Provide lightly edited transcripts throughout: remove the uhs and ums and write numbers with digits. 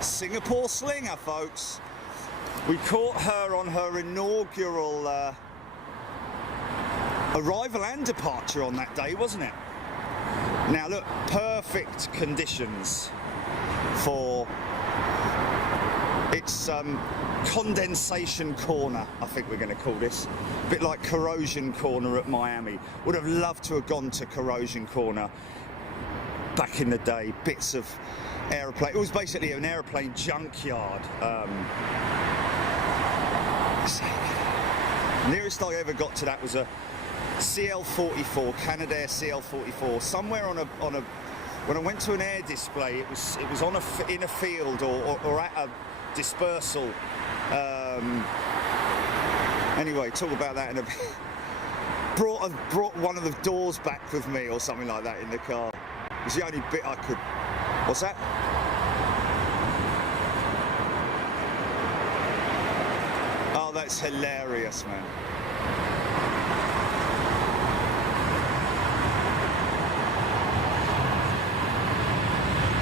Singapore Slinger, folks. We caught her on her inaugural arrival and departure on that day, wasn't it? Now look, perfect conditions for its condensation corner, I think we're going to call this. A bit like corrosion corner at Miami. Would have loved to have gone to corrosion corner back in the day. Bits of aeroplane. It was basically an aeroplane junkyard. Nearest I ever got to that was a CL-44, Canadair CL-44. Somewhere on a when I went to an air display, it was on in a field or at a dispersal. Anyway, talk about that in a bit. Brought one of the doors back with me or something like that in the car. It was the only bit I could. What's that? Oh, that's hilarious, man.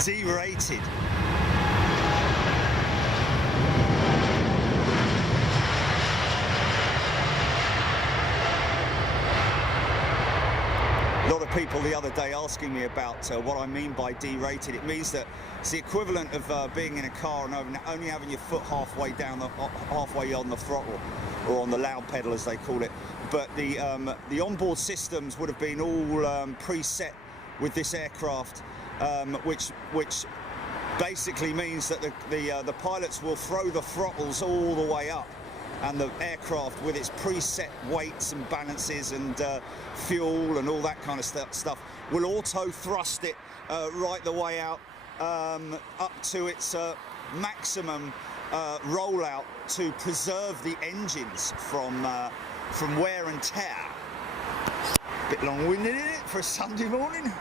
D-rated. A lot of people the other day asking me about what I mean by D-rated. It means that it's the equivalent of being in a car and only having your foot halfway on the throttle, or on the loud pedal as they call it. But the onboard systems would have been all preset with this aircraft, which basically means that the pilots will throw the throttles all the way up, and the aircraft, with its preset weights and balances and fuel and all that kind of stuff, will auto thrust it right the way out up to its maximum rollout to preserve the engines from wear and tear. Bit long-winded, isn't it, for a Sunday morning?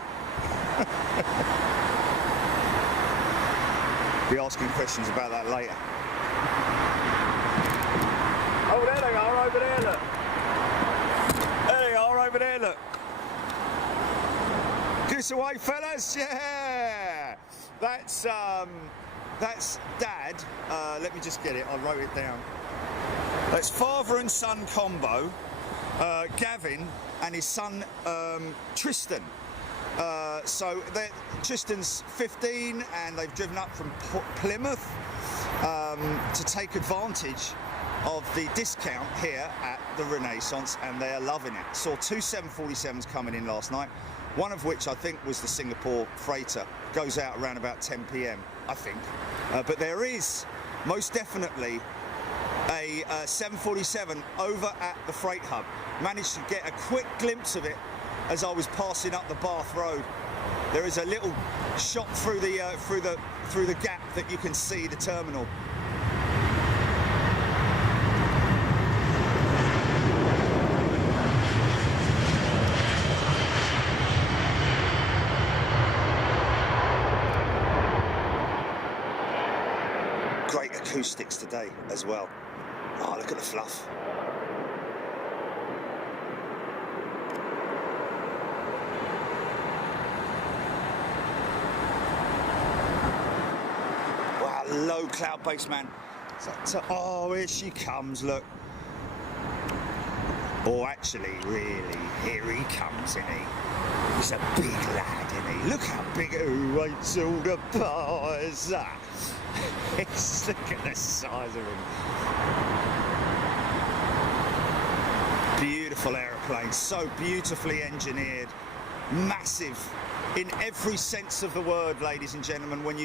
Be asking questions about that later. Oh, there they are over there, look. There they are over there, look. Give us away, fellas. Yeah. That's Dad. Let me just get it. I wrote it down. That's father and son combo. Gavin and his son Tristan. So Tristan's 15 and they've driven up from Plymouth to take advantage of the discount here at the Renaissance, and they're loving it. Saw two 747s coming in last night, one of which I think was the Singapore freighter. Goes out around about 10 p.m, I think. But there is most definitely a 747 over at the freight hub. Managed to get a quick glimpse of it as I was passing up the Bath Road. There is a little shot through the gap that you can see the terminal. Great acoustics today as well. Oh, look at the fluff. Wow, low cloud base, man. So, oh, here she comes, look. Oh, actually, really, here he comes, isn't he? He's a big lad, isn't he? Look how big, who eats all the pies. Look at the size of him. Beautiful aeroplane, so beautifully engineered, massive in every sense of the word, ladies and gentlemen. When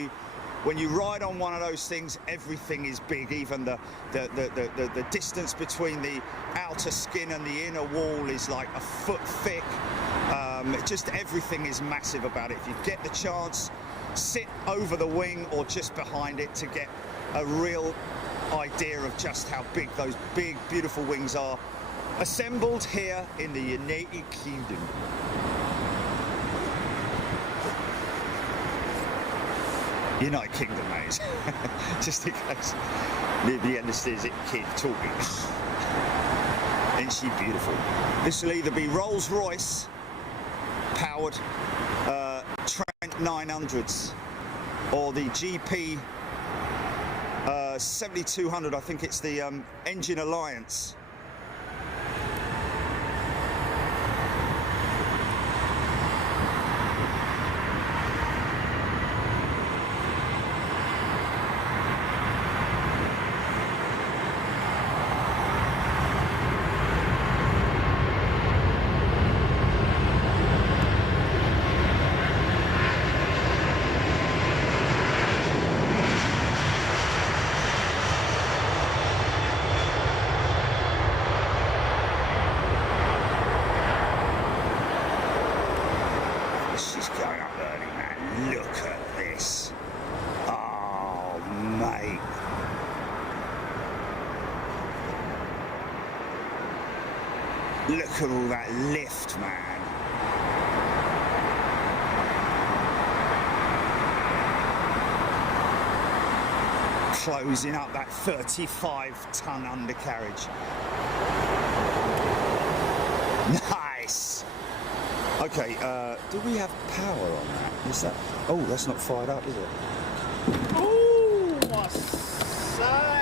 you ride on one of those things, everything is big. Even the distance between the outer skin and the inner wall is like a foot thick. Just everything is massive about it. If you get the chance, sit over the wing or just behind it to get a real idea of just how big those big, beautiful wings are. Assembled here in the United Kingdom. United Kingdom, mate. Just in case the anesthetic kid talking. Isn't she beautiful? This will either be Rolls-Royce powered Trent 900s or the GP 7200, I think it's the Engine Alliance. Look at all that lift, man. Closing up that 35-ton undercarriage. Nice. Okay, do we have power on that? Is that? Oh, that's not fired up, is it? Oh, I say.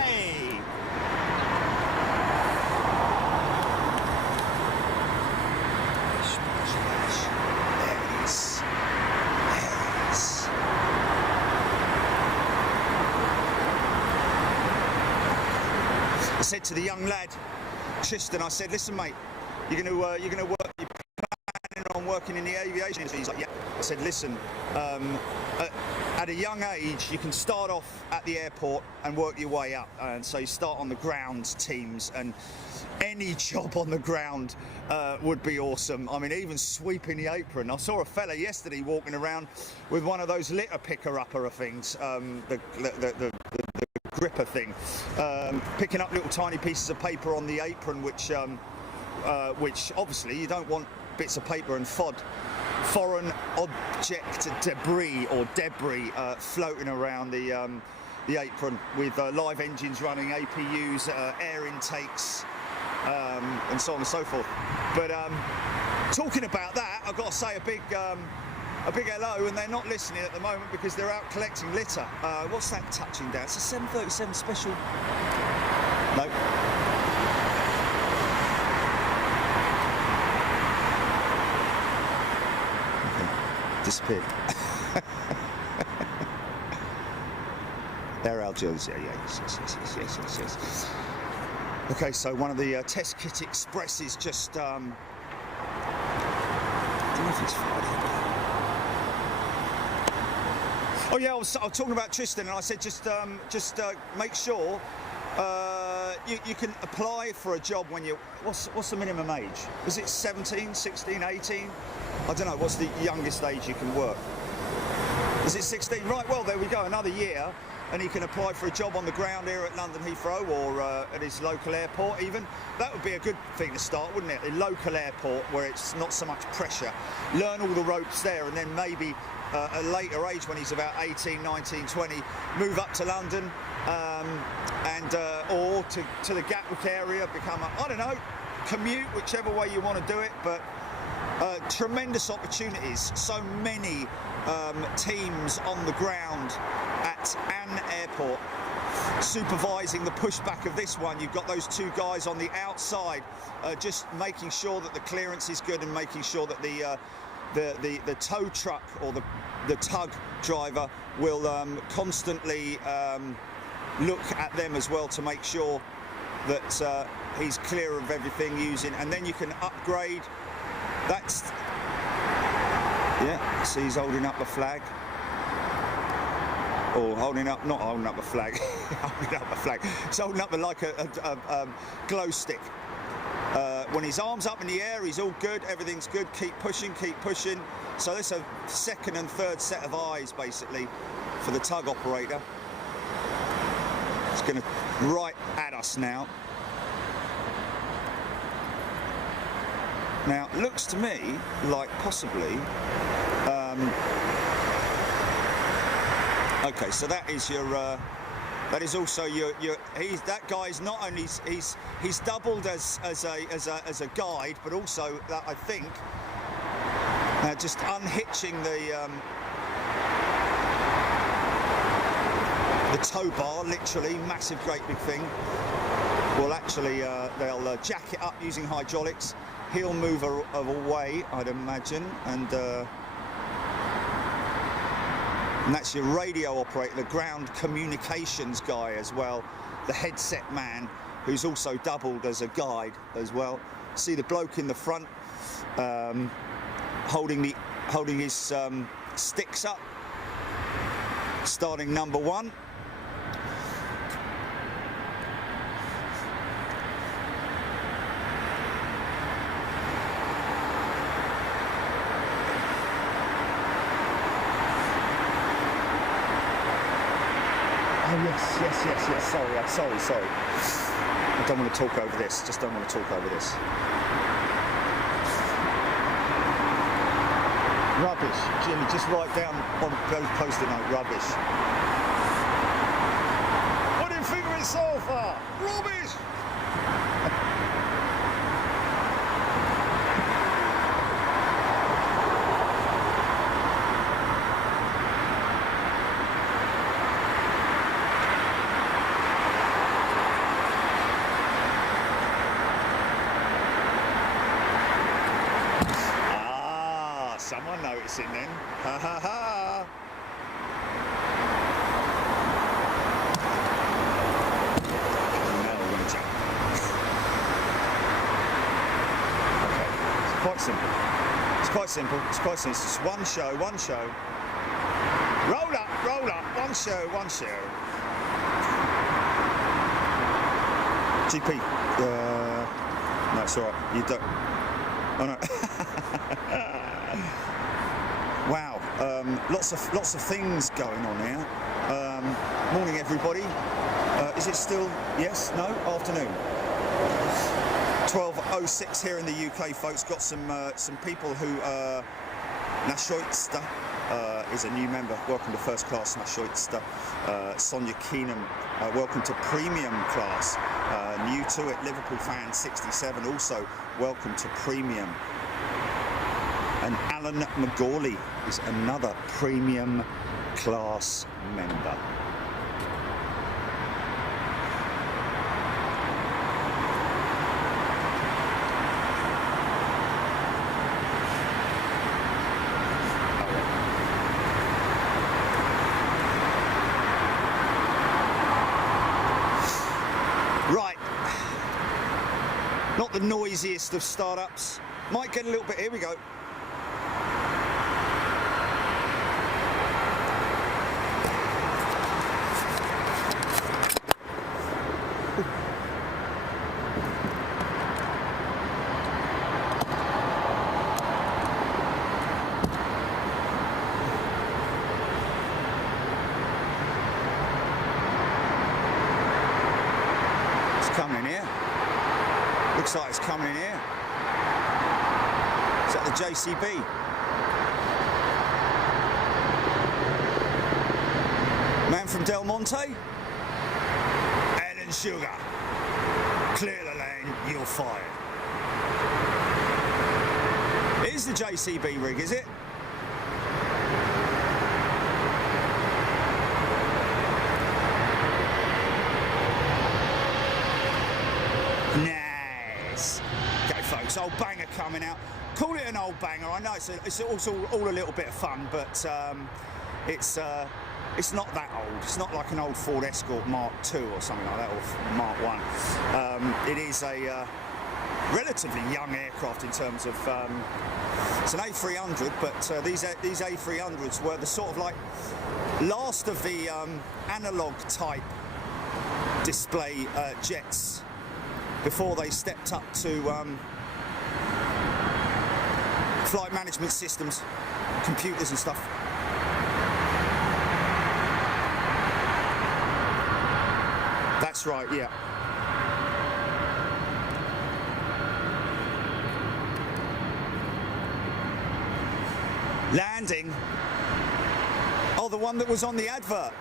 I said to the young lad, Tristan, I said, listen, mate, you're gonna work. You're planning on working in the aviation industry. He's like, yeah. I said, listen, at a young age, you can start off at the airport and work your way up. And so you start on the ground teams, and any job on the ground would be awesome. I mean, even sweeping the apron. I saw a fella yesterday walking around with one of those litter picker-upper things, the gripper thing, picking up little tiny pieces of paper on the apron, which obviously you don't want bits of paper and foreign object debris floating around the apron with live engines running, APUs, air intakes, and so on and so forth. But talking about that, I've got to say a big hello, and they're not listening at the moment because they're out collecting litter. What's that touching down? It's a 737 special. No. Okay. Disappeared. They're our Joes, yeah, yes. Okay, so one of the test kit expresses just, I don't know if it's Friday. Oh yeah, I was talking about Tristan, and I said just make sure you can apply for a job when you. What's the minimum age? Is it 17, 16, 18? I don't know. What's the youngest age you can work? Is it 16? Right. Well, there we go. Another year, and he can apply for a job on the ground here at London Heathrow or at his local airport. Even that would be a good thing to start, wouldn't it? A local airport where it's not so much pressure. Learn all the ropes there, and then maybe. At a later age, when he's about 18, 19, 20, move up to London or to the Gatwick area, become I don't know, commute, whichever way you want to do it. But tremendous opportunities. So many teams on the ground at an airport supervising the pushback of this one. You've got those two guys on the outside just making sure that the clearance is good and making sure that the tow truck or the tug driver will constantly look at them as well to make sure that he's clear of everything using, and then you can upgrade. That's, yeah, see he's holding up a flag. Or not holding up a flag, holding up a flag. He's holding up like a glow stick. When his arm's up in the air, he's all good, everything's good, keep pushing. So this is a second and third set of eyes, basically, for the tug operator. It's going to right at us now. Now, it looks to me like possibly... okay, so that is your... that is also your. That guy is not only he's doubled as a guide, but also that I think just unhitching the tow bar, literally, massive, great big thing. Well, actually, they'll jack it up using hydraulics. He'll move away, I'd imagine, and that's your radio operator, the ground communications guy as well, the headset man, who's also doubled as a guide as well. See the bloke in the front holding his sticks up, starting number 1. Oh yes. Sorry. I don't want to talk over this. Just don't want to talk over this. Rubbish, Jimmy. Just write down on post-it note. Rubbish. What do you think of it so far? Rubbish. Someone noticing then. Ha ha ha. Now we're going to jump. Okay, it's quite simple. It's just one show. Roll up, one show. GP, no, it's alright, you don't. Oh no. Wow, lots of things going on here. Morning everybody. Is it still, yes, no, afternoon? 12:06 here in the UK, folks. Got some people who Nashoitsta is a new member. Welcome to first class, Nashoitsta. Sonia Keenan, welcome to premium class. New to it, Liverpool fan 67, also welcome to premium. And Alan McGawley is another premium class member. Right, not the noisiest of startups. Might get a little bit, here we go. Coming here. Looks like it's coming in here. Is that the JCB? Man from Del Monte? Ellen Sugar. Clear the lane, you're fired. It is the JCB rig, is it? Nice. Okay, folks, old banger coming out. Call it an old banger. I know it's also all a little bit of fun, but it's not that old. It's not like an old Ford Escort Mark II or something like that, or Mark I. It is a relatively young aircraft in terms of it's an A300, but these A300s were the sort of like last of the analog type display jets before they stepped up to flight management systems, computers and stuff. That's right, yeah. Landing. Oh, the one that was on the advert.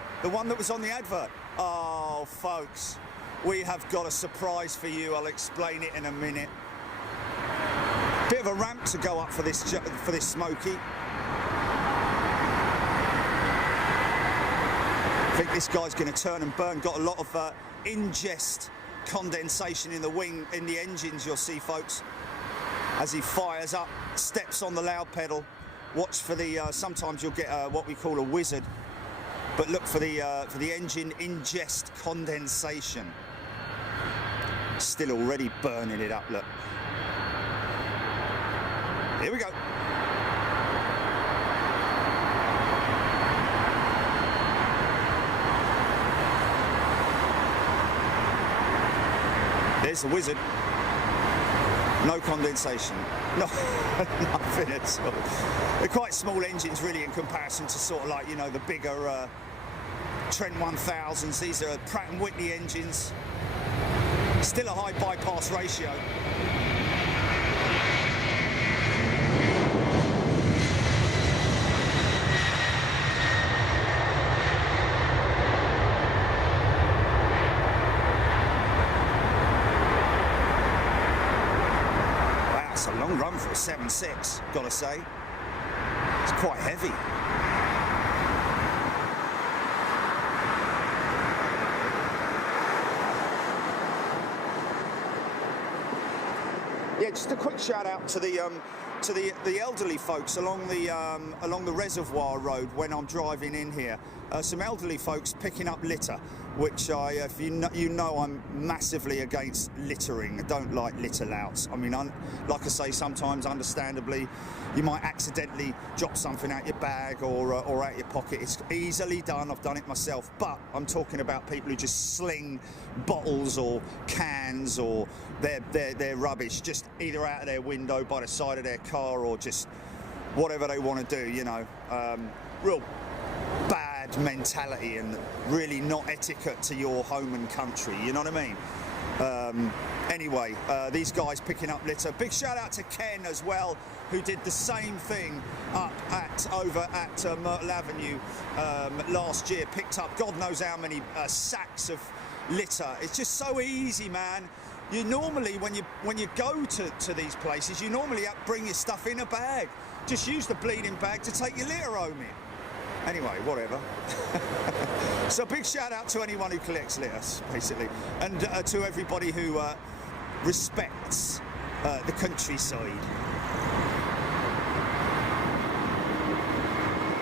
Oh, folks. We have got a surprise for you. I'll explain it in a minute. Bit of a ramp to go up for this Smoky. think this guy's going to turn and burn. Got a lot of ingest condensation in the wing, in the engines, you'll see, folks, as he fires up, steps on the loud pedal. Watch for the, sometimes you'll get what we call a wizard, but look for the engine ingest condensation. Still already burning it up, look. Here we go. There's the wizard. No condensation. No, nothing at all. They're quite small engines, really, in comparison to sort of like, you know, the bigger Trent 1000s. These are Pratt & Whitney engines. Still a high bypass ratio. Wow, it's a long run for a 7.6, gotta say. It's quite heavy. Yeah, just a quick shout out to the elderly folks along the reservoir road when I'm driving in here. Some elderly folks picking up litter, which if you know, I'm massively against littering. I don't like litter louts. I mean, like I say, sometimes, understandably, you might accidentally drop something out your bag or out your pocket. It's easily done. I've done it myself. But I'm talking about people who just sling bottles or cans or their rubbish just either out of their window, by the side of their car, or just whatever they want to do. You know, real bad mentality and really not etiquette to your home and country. You know what I mean? Anyway, these guys picking up litter. Big shout out to Ken as well, who did the same thing over at Myrtle Avenue last year. Picked up God knows how many sacks of litter. It's just so easy, man. You normally, when you go to these places, you normally bring your stuff in a bag. Just use the bleeding bag to take your litter home in. Anyway, whatever. So big shout out to anyone who collects litter, basically, and to everybody who respects the countryside.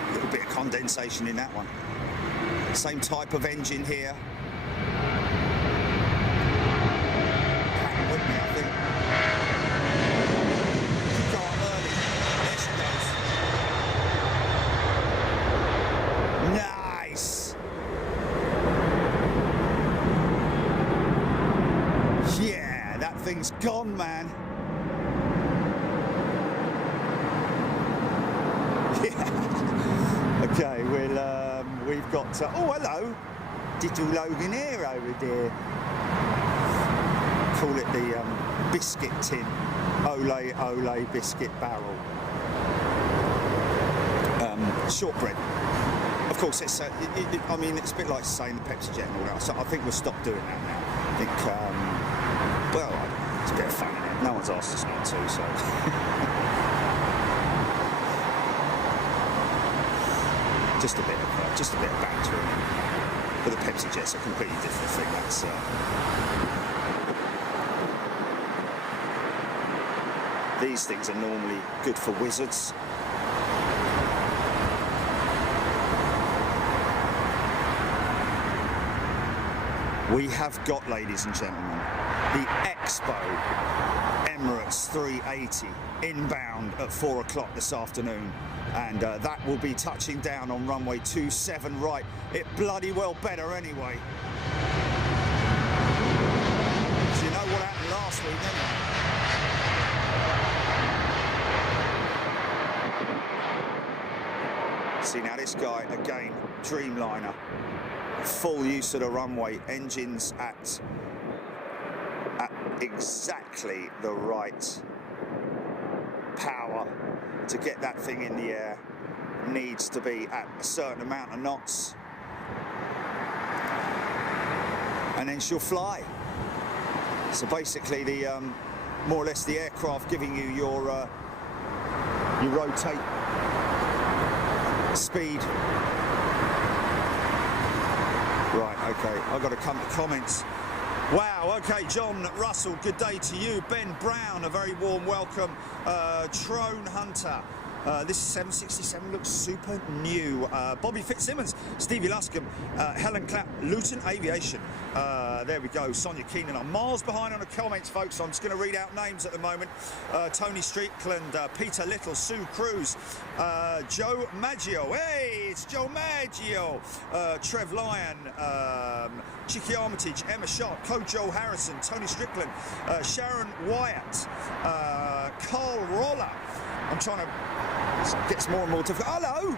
A little bit of condensation in that one. Same type of engine here. Thing's gone, man. Yeah. Okay, we've got oh, hello, little Logan here over there. Call it the biscuit tin. Ole Ole biscuit barrel. Shortbread. Of course, it's I mean, it's a bit like saying the Pepsi Jet and all that. So I think we'll stop doing that now. I think well, it's a bit of fun, isn't it? No one's asked us not to, so. just a bit of banter. But the Pepsi Jet's a completely different thing. That's these things are normally good for wizards. We have got, ladies and gentlemen, the Expo Emirates 380 inbound at 4 o'clock this afternoon, and that will be touching down on runway 27 right. It bloody well better anyway. So you know what happened last week, don't you? See, now this guy, again, Dreamliner, full use of the runway, engines at exactly the right power to get that thing in the air. Needs to be at a certain amount of knots, and then she'll fly. So basically, the more or less the aircraft giving you your rotate speed okay, I've got to come to comments. Wow, okay, John Russell, good day to you. Ben Brown, a very warm welcome. Trone Hunter, this 767 looks super new. Bobby Fitzsimmons, Stevie Luscombe, Helen Clapp, Luton Aviation. There we go, Sonia Keenan. I'm miles behind on the comments, folks. I'm just going to read out names at the moment. Tony Strickland, Peter Little, Sue Cruz, Joe Maggio. Hey, it's Joe Maggio. Trev Lyon, Chicky Armitage, Emma Sharp, Joe Harrison, Tony Strickland, Sharon Wyatt, Carl Roller. I'm trying to get more and more difficult. Hello!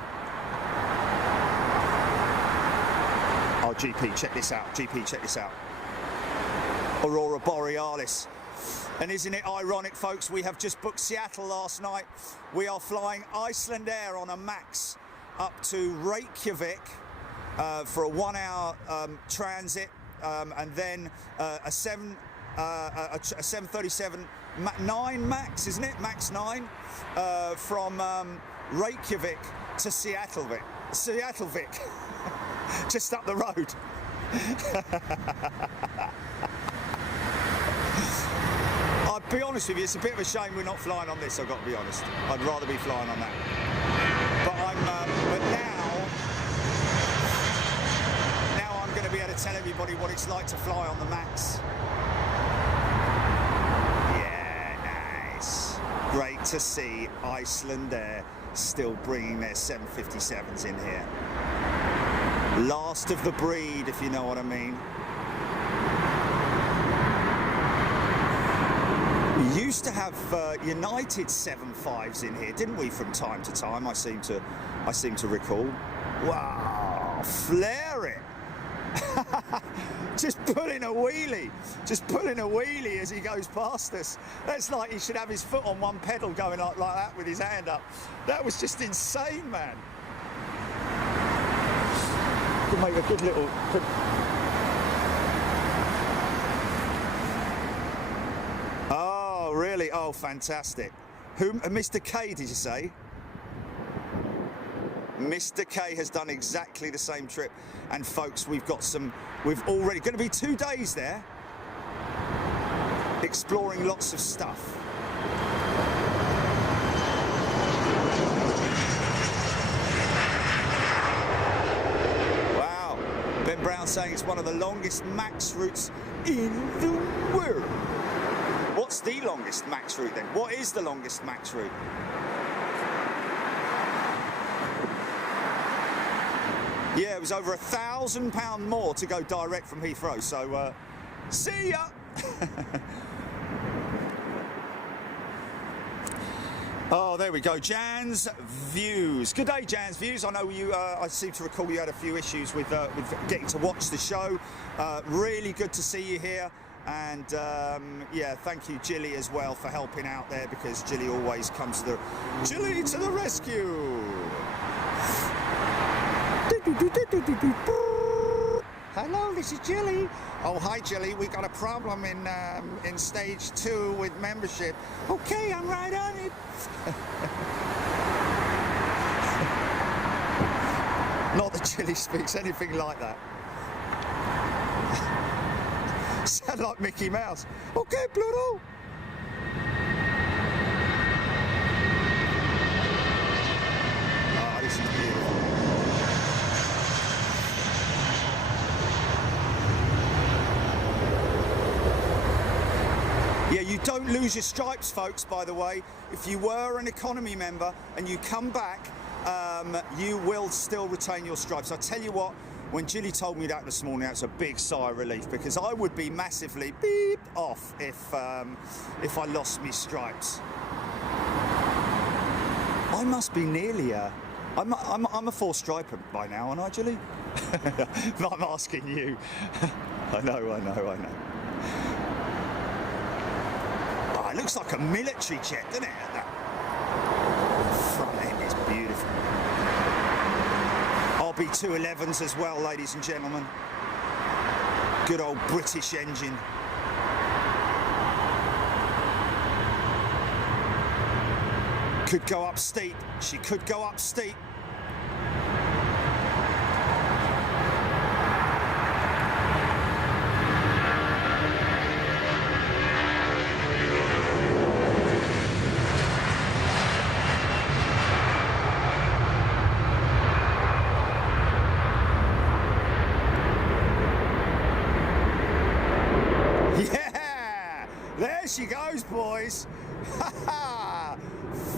Oh, GP, check this out. GP, check this out. Aurora Borealis. And isn't it ironic, folks? We have just booked Seattle last night. We are flying Iceland Air on a MAX up to Reykjavik for a 1 hour transit, and then a 737 9 MAX, isn't it? MAX 9 from Reykjavik to Seattlevik. Just up the road. I'll be honest with you, it's a bit of a shame we're not flying on this, I've got to be honest. I'd rather be flying on that. But now I'm going to be able to tell everybody what it's like to fly on the MAX. Yeah, nice. Great to see Iceland Air still bringing their 757s in here. Last of the breed, if you know what I mean. We used to have United 75s in here, didn't we, from time to time? I seem to recall. Wow, flare it! Just pulling a wheelie as he goes past us. That's like he should have his foot on one pedal going like that with his hand up. That was just insane, man. Could make a good little... Oh, really? Oh, fantastic. Who, Mr. K, did you say? Mr. K has done exactly the same trip. And folks, we've already going to be 2 days there, exploring lots of stuff. Wow. Ben Brown saying it's one of the longest MAX routes in the world. What's the longest MAX route then? What is the longest MAX route? Yeah, it was over £1,000 more to go direct from Heathrow, so see ya! Oh, there we go, Jan's Views. Good day, Jan's Views. I know you, I seem to recall you had a few issues with getting to watch the show. Really good to see you here. And yeah, thank you, Jilly, as well, for helping out there, because Jilly always comes to the rescue. Hello, this is Jilly. Oh, hi, Jilly. We got a problem in stage 2 with membership. Okay, I'm right on it. Not that Jilly speaks anything like that. Sound like Mickey Mouse. Okay, Pluto. Oh, this is beautiful. Yeah, you don't lose your stripes, folks, by the way. If you were an economy member and you come back, you will still retain your stripes. I tell you what, when Jilly told me that this morning, that's a big sigh of relief, because I would be massively beep off if I lost me stripes. I must be nearly I'm a 4-striper by now, aren't I, Jilly? I'm asking you. I know. Oh, it looks like a military jet, doesn't it? That front end is beautiful. RB211s as well, ladies and gentlemen. Good old British engine. Could go up steep. She could go up steep. There she goes, boys.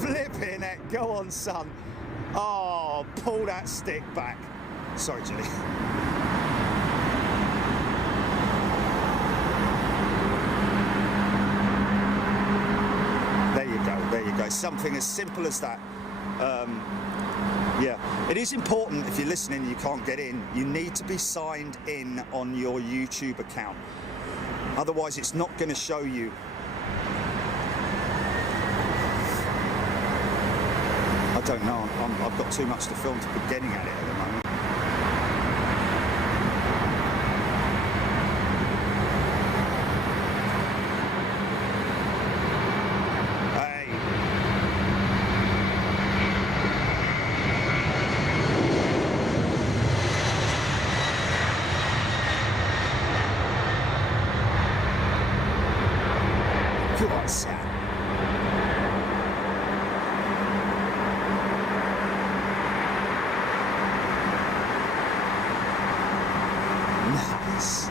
Flipping it. Go on, son. Oh, pull that stick back. Sorry, Julie. There you go. Something as simple as that. Yeah, it is important if you're listening, you can't get in. You need to be signed in on your YouTube account. Otherwise, it's not going to show you. I don't know. I've got too much to film to be getting at it at the moment. Nice.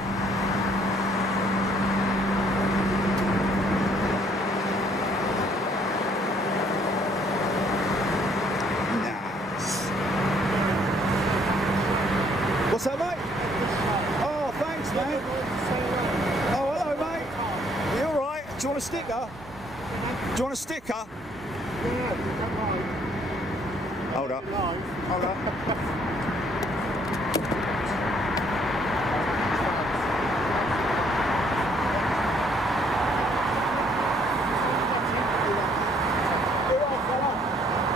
What's up, mate? Oh, thanks, mate. Oh, hello, mate. You all right? Do you want a sticker? Do you want a sticker? Yeah, hold up. Hold up.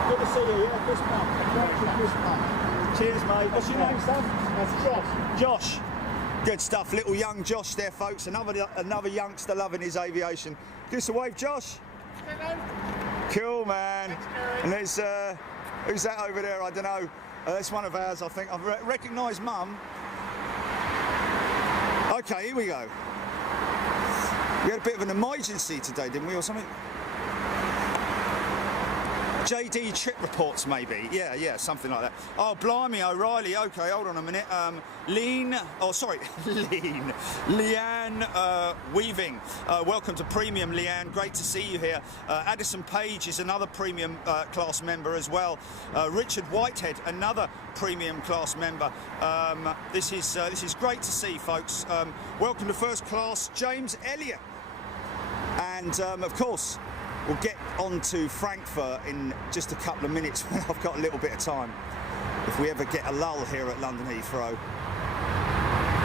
Good to see you, yeah, this month. Cheers, mate. What's your name, Sam? That's Josh. Josh. Good stuff. Little young Josh there, folks. Another youngster loving his aviation. Give us a wave, Josh. Hello. Cool, man. Thanks, Gary. And there's, who's that over there? I don't know. That's one of ours, I think. I've recognised Mum. Okay, here we go. We had a bit of an emergency today, didn't we, or something? JD trip reports, maybe. Yeah, something like that. Oh, blimey, O'Reilly. Okay, hold on a minute. Leanne Weaving. Welcome to Premium, Leanne. Great to see you here. Addison Page is another Premium class member as well. Richard Whitehead, another Premium class member. This is great to see, folks. Welcome to First Class, James Elliott. And, of course, we'll get on to Frankfurt in just a couple of minutes when I've got a little bit of time. If we ever get a lull here at London Heathrow.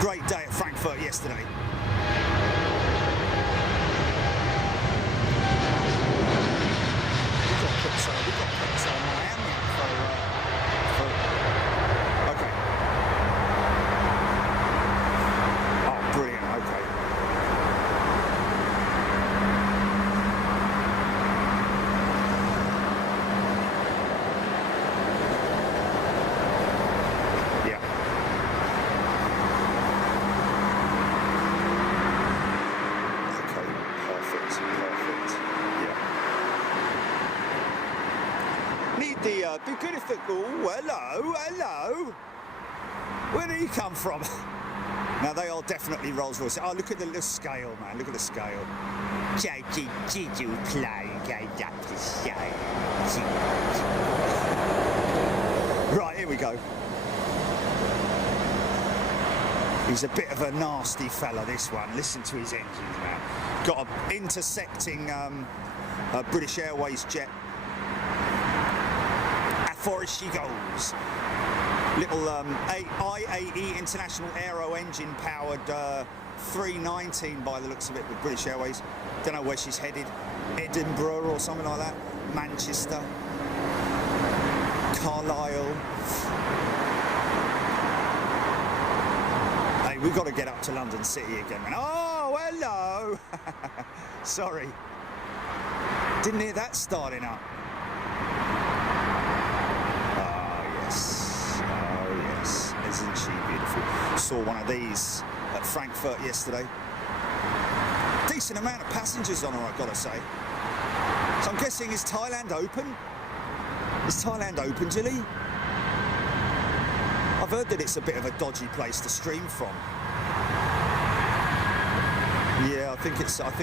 Great day at Frankfurt yesterday. We've got to put some Miami for okay. Oh, brilliant, okay. Be good if it. Oh, hello. Where did he come from? Now they are definitely Rolls Royce. Oh, look at the little scale, man. Look at the scale. Right, here we go. He's a bit of a nasty fella, this one. Listen to his engines, man. Got a intersecting British Airways jet. Forest she goes. Little IAE International Aero engine powered 319 by the looks of it with British Airways. Don't know where she's headed. Edinburgh or something like that. Manchester. Carlisle. Hey, we've got to get up to London City again, man. Oh, hello. Sorry. Didn't hear that starting up. Isn't she beautiful? Saw one of these at Frankfurt yesterday. Decent amount of passengers on her, I've got to say. So I'm guessing, is Thailand open? Is Thailand open, Jilly? I've heard that it's a bit of a dodgy place to stream from. Yeah, think it's like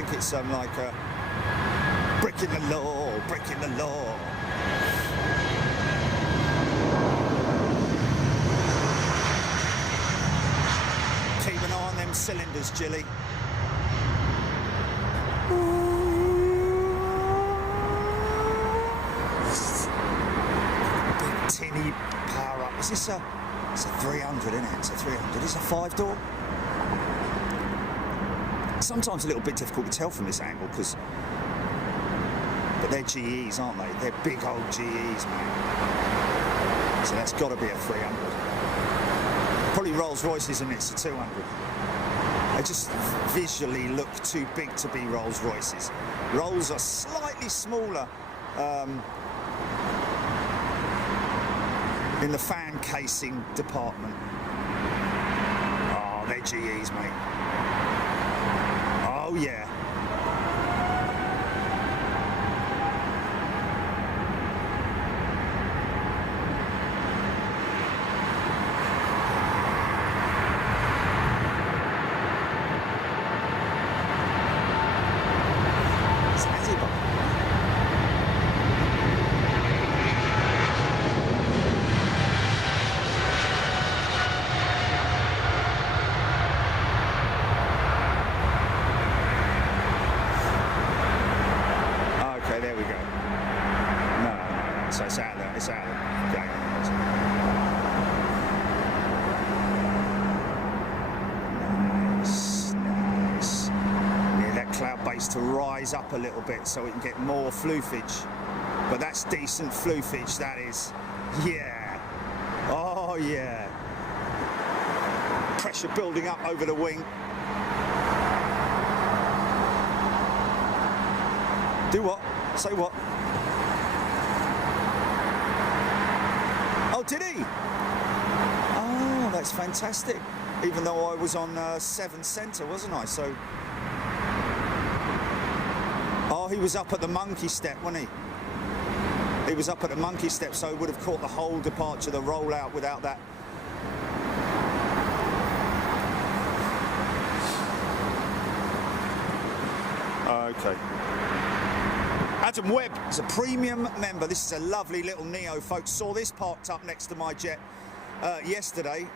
a breaking the law, breaking the law. Keep an eye on them cylinders, Jilly. Big tinny power up. Is this a? It's a 300, isn't it? It's a 300. It's a 5-door. Sometimes a little bit difficult to tell from this angle because, but they're GEs, aren't they? They're big old GEs, man. So that's got to be a 300. Probably Rolls Royces and it's a 200. They just visually look too big to be Rolls Royces. Rolls are slightly smaller in the fan casing department. Oh, they're GEs, mate. Oh, yeah. It's out of the game. Nice, nice. Yeah, that cloud base to rise up a little bit so we can get more floofage. But that's decent floofage, that is. Yeah. Oh, yeah. Pressure building up over the wing. Do what? Say what? Oh, did he? Oh, that's fantastic. Even though I was on 7 centre, wasn't I? So, oh, he was up at the monkey step, wasn't he? He was up at the monkey step, so he would have caught the whole departure, the rollout without that. Okay. Adam Webb is a premium member. This is a lovely little Neo, folks. Saw this parked up next to my jet Friday.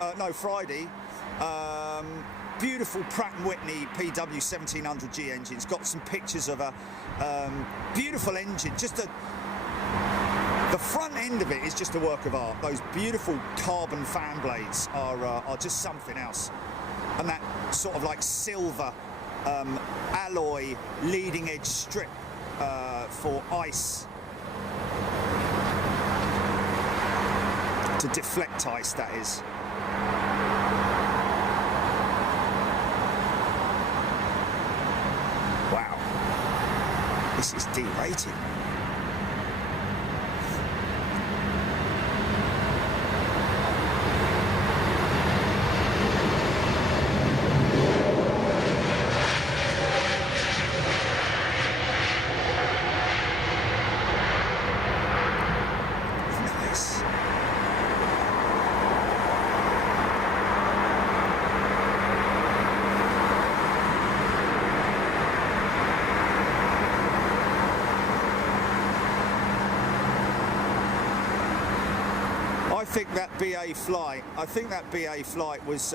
Beautiful Pratt & Whitney PW 1700G engines. Got some pictures of a beautiful engine. The front end of it is just a work of art. Those beautiful carbon fan blades are just something else. And that sort of like silver alloy leading edge strip for ice, to deflect ice, that is. Wow, this is D-rated. I think that BA flight was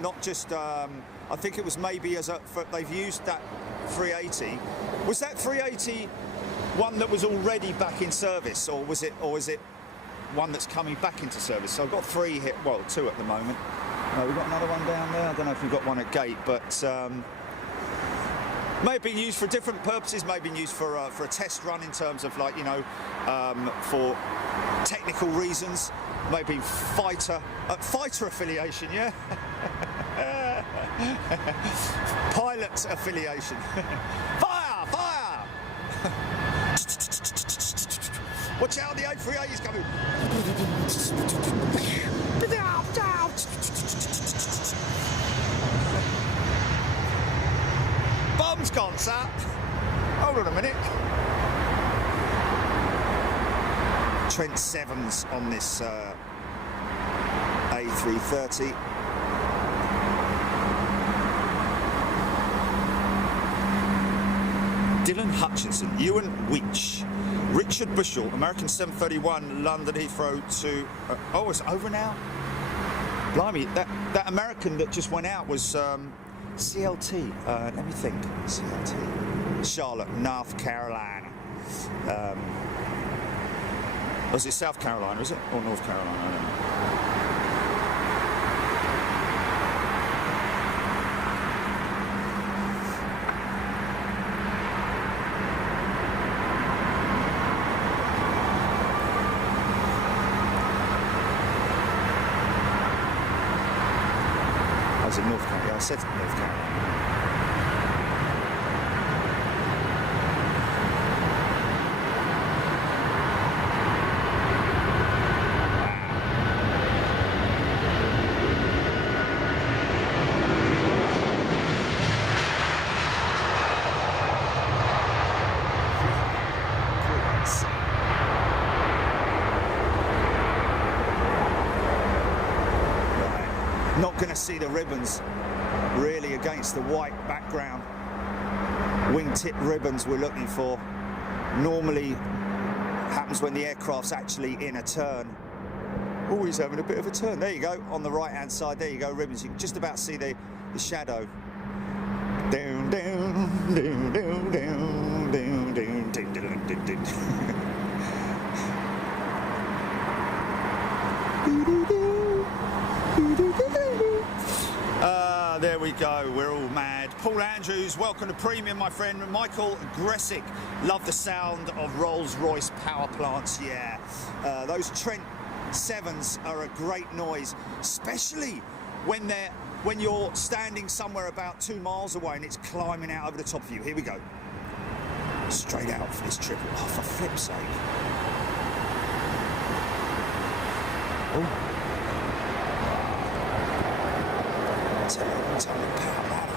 not just. I think it was maybe they've used that 380. Was that 380 one that was already back in service, or is it one that's coming back into service? So I've got 3 here. Well, 2 at the moment. We've got another one down there. I don't know if we've got one at gate, but may have been used for different purposes. May have been used for a test run in terms of for technical reasons. Maybe fighter affiliation, yeah. Pilot affiliation. Fire! Watch out, the A380 is coming. Bomb's gone, sir. Hold on a minute. Trent 7s on this A330. Dylan Hutchinson, Ewan Weech, Richard Bushell, American 731, London Heathrow to... oh, it's over now? Blimey, that American that just went out was CLT. Let me think. CLT. Charlotte, North Carolina. Was it South Carolina, is it? Or North Carolina? I don't know. Was it North Carolina? Yeah, I said North Carolina. Not going to see the ribbons really against the white background. Wingtip ribbons we're looking for. Normally happens when the aircraft's actually in a turn. Oh, he's having a bit of a turn. There you go, on the right hand side, there you go, ribbons. You can just about see the shadow. Down, down, down, down, down, down, down, down, down, down, down. There we go, we're all mad. Paul Andrews, welcome to Premium, my friend. Michael Gressick, love the sound of Rolls-Royce power plants, yeah. Those Trent 7s are a great noise, especially when you're standing somewhere about 2 miles away and it's climbing out over the top of you. Here we go. Straight out for this triple. Oh, for flip's sake. Oh. Tell me power that up.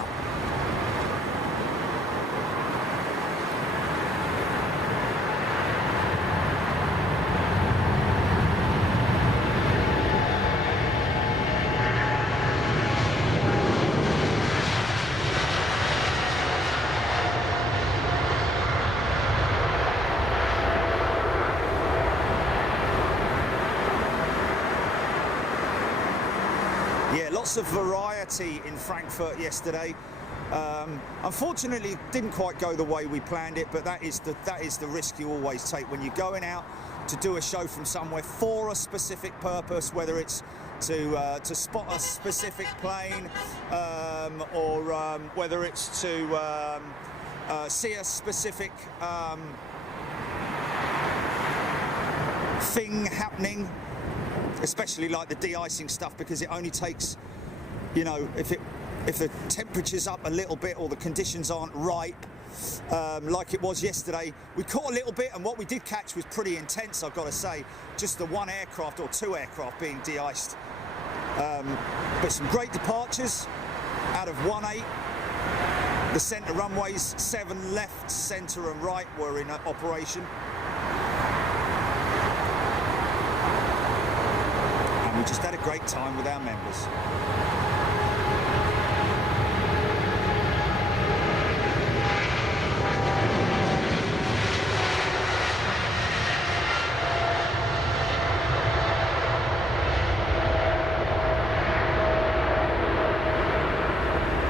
Yeah, lots of variety in Frankfurt yesterday. Unfortunately, it didn't quite go the way we planned it, but that is the risk you always take when you're going out to do a show from somewhere for a specific purpose, whether it's to spot a specific plane or whether it's to see a specific thing happening. Especially like the de-icing stuff, because it only takes, you know, if the temperature's up a little bit or the conditions aren't ripe, like it was yesterday. We caught a little bit, and what we did catch was pretty intense, I've got to say. Just the 1 aircraft or 2 aircraft being de-iced. But some great departures out of 18. The centre runways, 7 left, centre and right were in operation. We just had a great time with our members.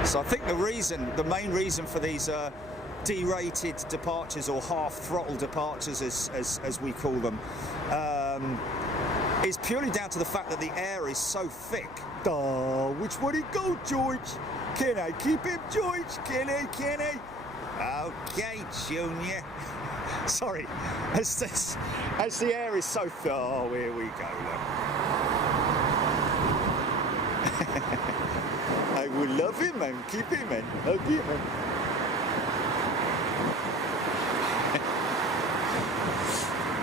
So I think the main reason for these derated departures, or half throttle departures as we call them, is purely down to the fact that the air is so thick. Oh, which way to go, George? Can I keep him, George? Can I? Okay, Junior. Sorry, as the air is so thick. Oh, here we go, look. I would love him, man. Keep him, man. Okay, man.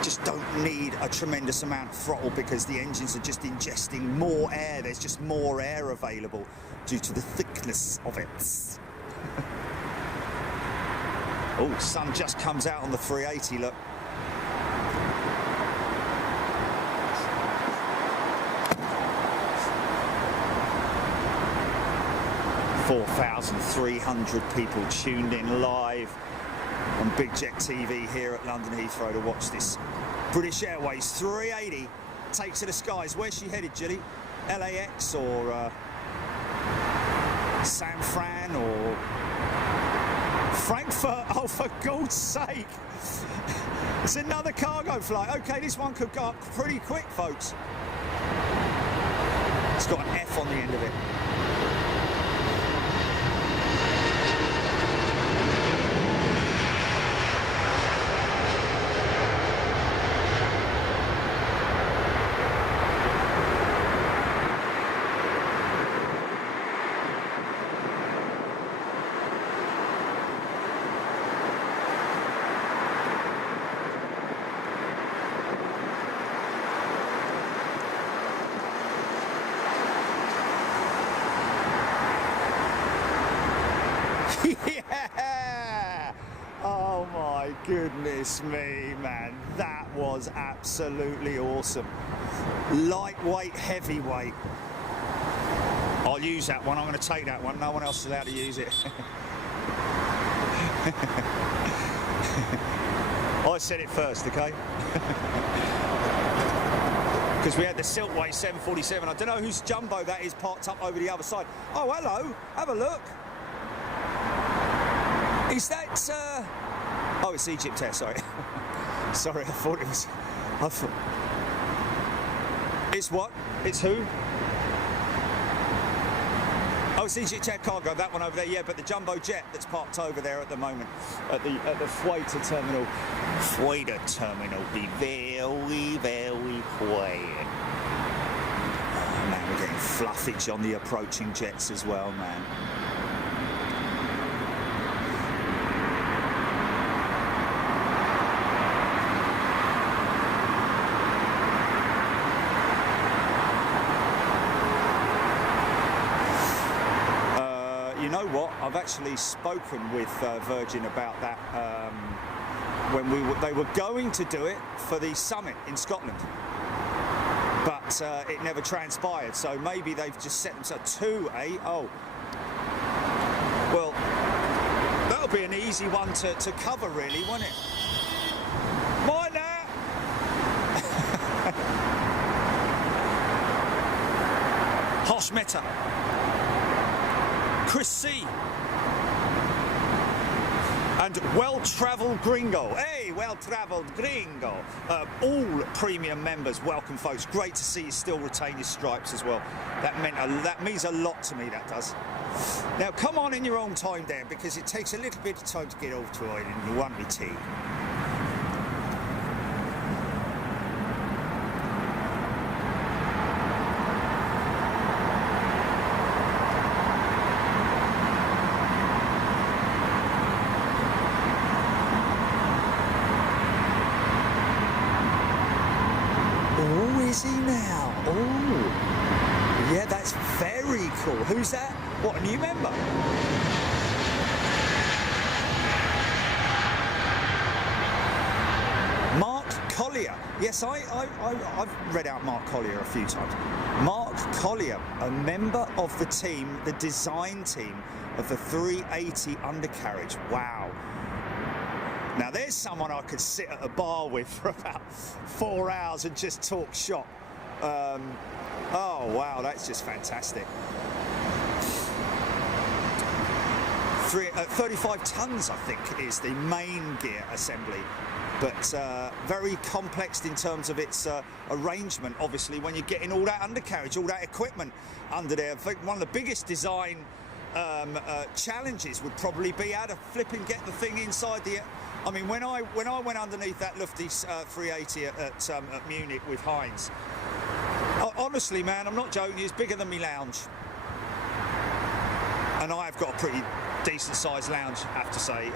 Just don't need a tremendous amount of throttle because the engines are just ingesting more air. There's just more air available due to the thickness of it. Oh, sun just comes out on the 380, look. .4,300 people tuned in live. on Big Jet TV here at London Heathrow to watch this British Airways 380 take to the skies. Where's she headed, Gilly? LAX or San Fran or Frankfurt? Oh, for God's sake. It's another cargo flight. Okay, this one could go up pretty quick, folks. It's got an F on the end of it. Yeah! Oh my goodness me, man. That was absolutely awesome. Lightweight, heavyweight. I'll use that one. I'm going to take that one. No one else is allowed to use it. I said it first, okay? Because we had the Silkway 747. I don't know whose jumbo that is parked up over the other side. Oh, hello. Have a look. Is that, oh, it's Egypt Air, sorry. Sorry, I thought it was, it's what? It's who? Oh, it's Egypt Air Cargo, that one over there, yeah, but the jumbo jet that's parked over there at the moment, at the freighter terminal. Freighter terminal, be very, very quiet. Oh, man, we're getting fluffage on the approaching jets as well, man. You know what? I've actually spoken with Virgin about that when they were going to do it for the summit in Scotland, but it never transpired. So maybe they've just set themselves to a well, that'll be an easy one to cover, really, won't it? Mind that. Hoshmeta. Chris C. And well-travelled gringo. Hey, well-travelled gringo. All premium members, welcome, folks. Great to see you still retain your stripes as well. That means a lot to me, that does. Now, come on in your own time there, because it takes a little bit of time to get over to it, and you want me tea. Is he now? Oh, yeah, that's very cool. Who's that? What, a new member? Mark Collier. Yes, I've read out Mark Collier a few times. Mark Collier, a member of the team, the design team of the 380 undercarriage. Wow. Now there's someone I could sit at a bar with for about 4 hours and just talk shop. Oh wow, that's just fantastic. 35 tons, I think, is the main gear assembly, but very complex in terms of its arrangement. Obviously, when you're getting all that undercarriage, all that equipment under there, I think one of the biggest design challenges would probably be how to flip and get the thing inside the. I mean, when I went underneath that Lufty's 380 at Munich with Heinz, honestly, man, I'm not joking, it's bigger than me lounge. And I've got a pretty decent sized lounge, I have to say.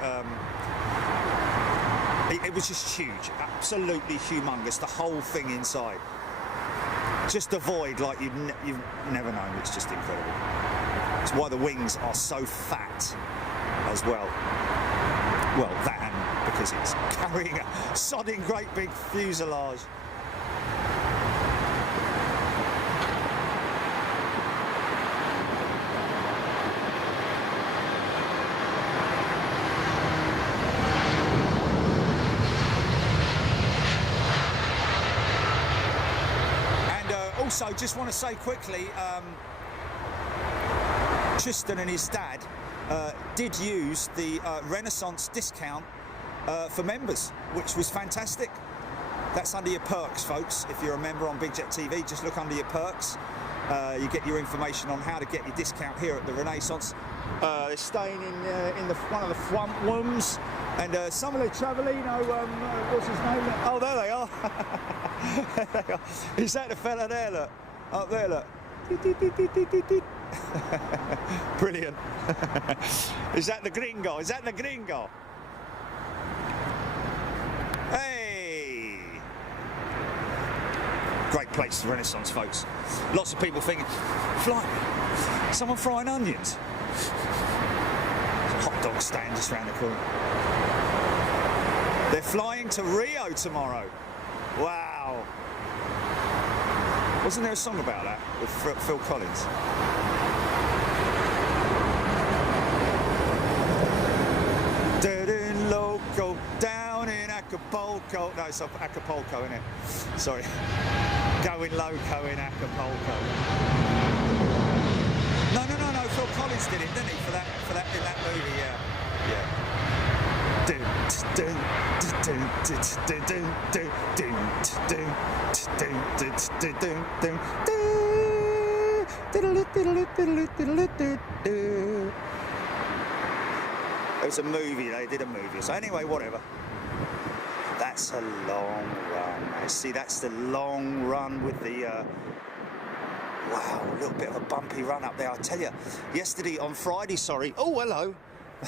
It was just huge, absolutely humongous, the whole thing inside. Just a void like you've never known, it's just incredible. It's why the wings are so fat as well. Well, that and because it's carrying a sodding great big fuselage. also, just want to say quickly, Tristan and his dad did use the Renaissance discount for members, which was fantastic. That's under your perks, folks. If you're a member on Big Jet TV, just look under your perks. You get your information on how to get your discount here at the Renaissance. They're staying in one of the front rooms, and some of the Travellino, what's his name? Oh, there they are. There they are. Is that the fella there? Look, up there, look. Brilliant. Is that the gringo? Is that the gringo? Hey! Great place, the Renaissance, folks. Lots of people thinking, someone frying onions. There's a hot dog stand just around the corner. They're flying to Rio tomorrow. Wow. Wasn't there a song about that with Phil Collins? Dead loco down in Acapulco. No, it's Acapulco, isn't it? Sorry. Going loco in Acapulco. No. Phil Collins did it, didn't he? For that in that movie, yeah. It was a movie, they did a movie. So anyway, whatever. That's a long run. See, that's the long run with the... wow, a little bit of a bumpy run up there. I tell you, on Friday, oh, hello. I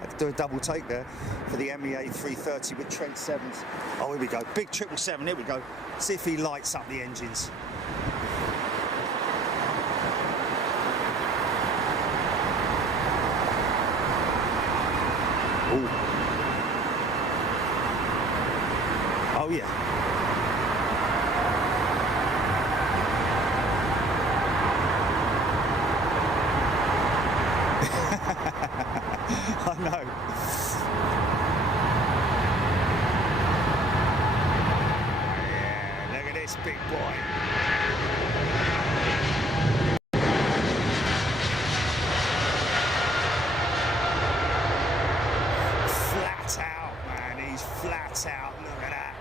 had to do a double take there for the MEA 330 with Trent 7s. Oh, here we go. Big 777, here we go. See if he lights up the engines. Ooh. Oh, yeah. I know. Yeah, look at this big boy. Flat out, man. He's flat out. Look at that.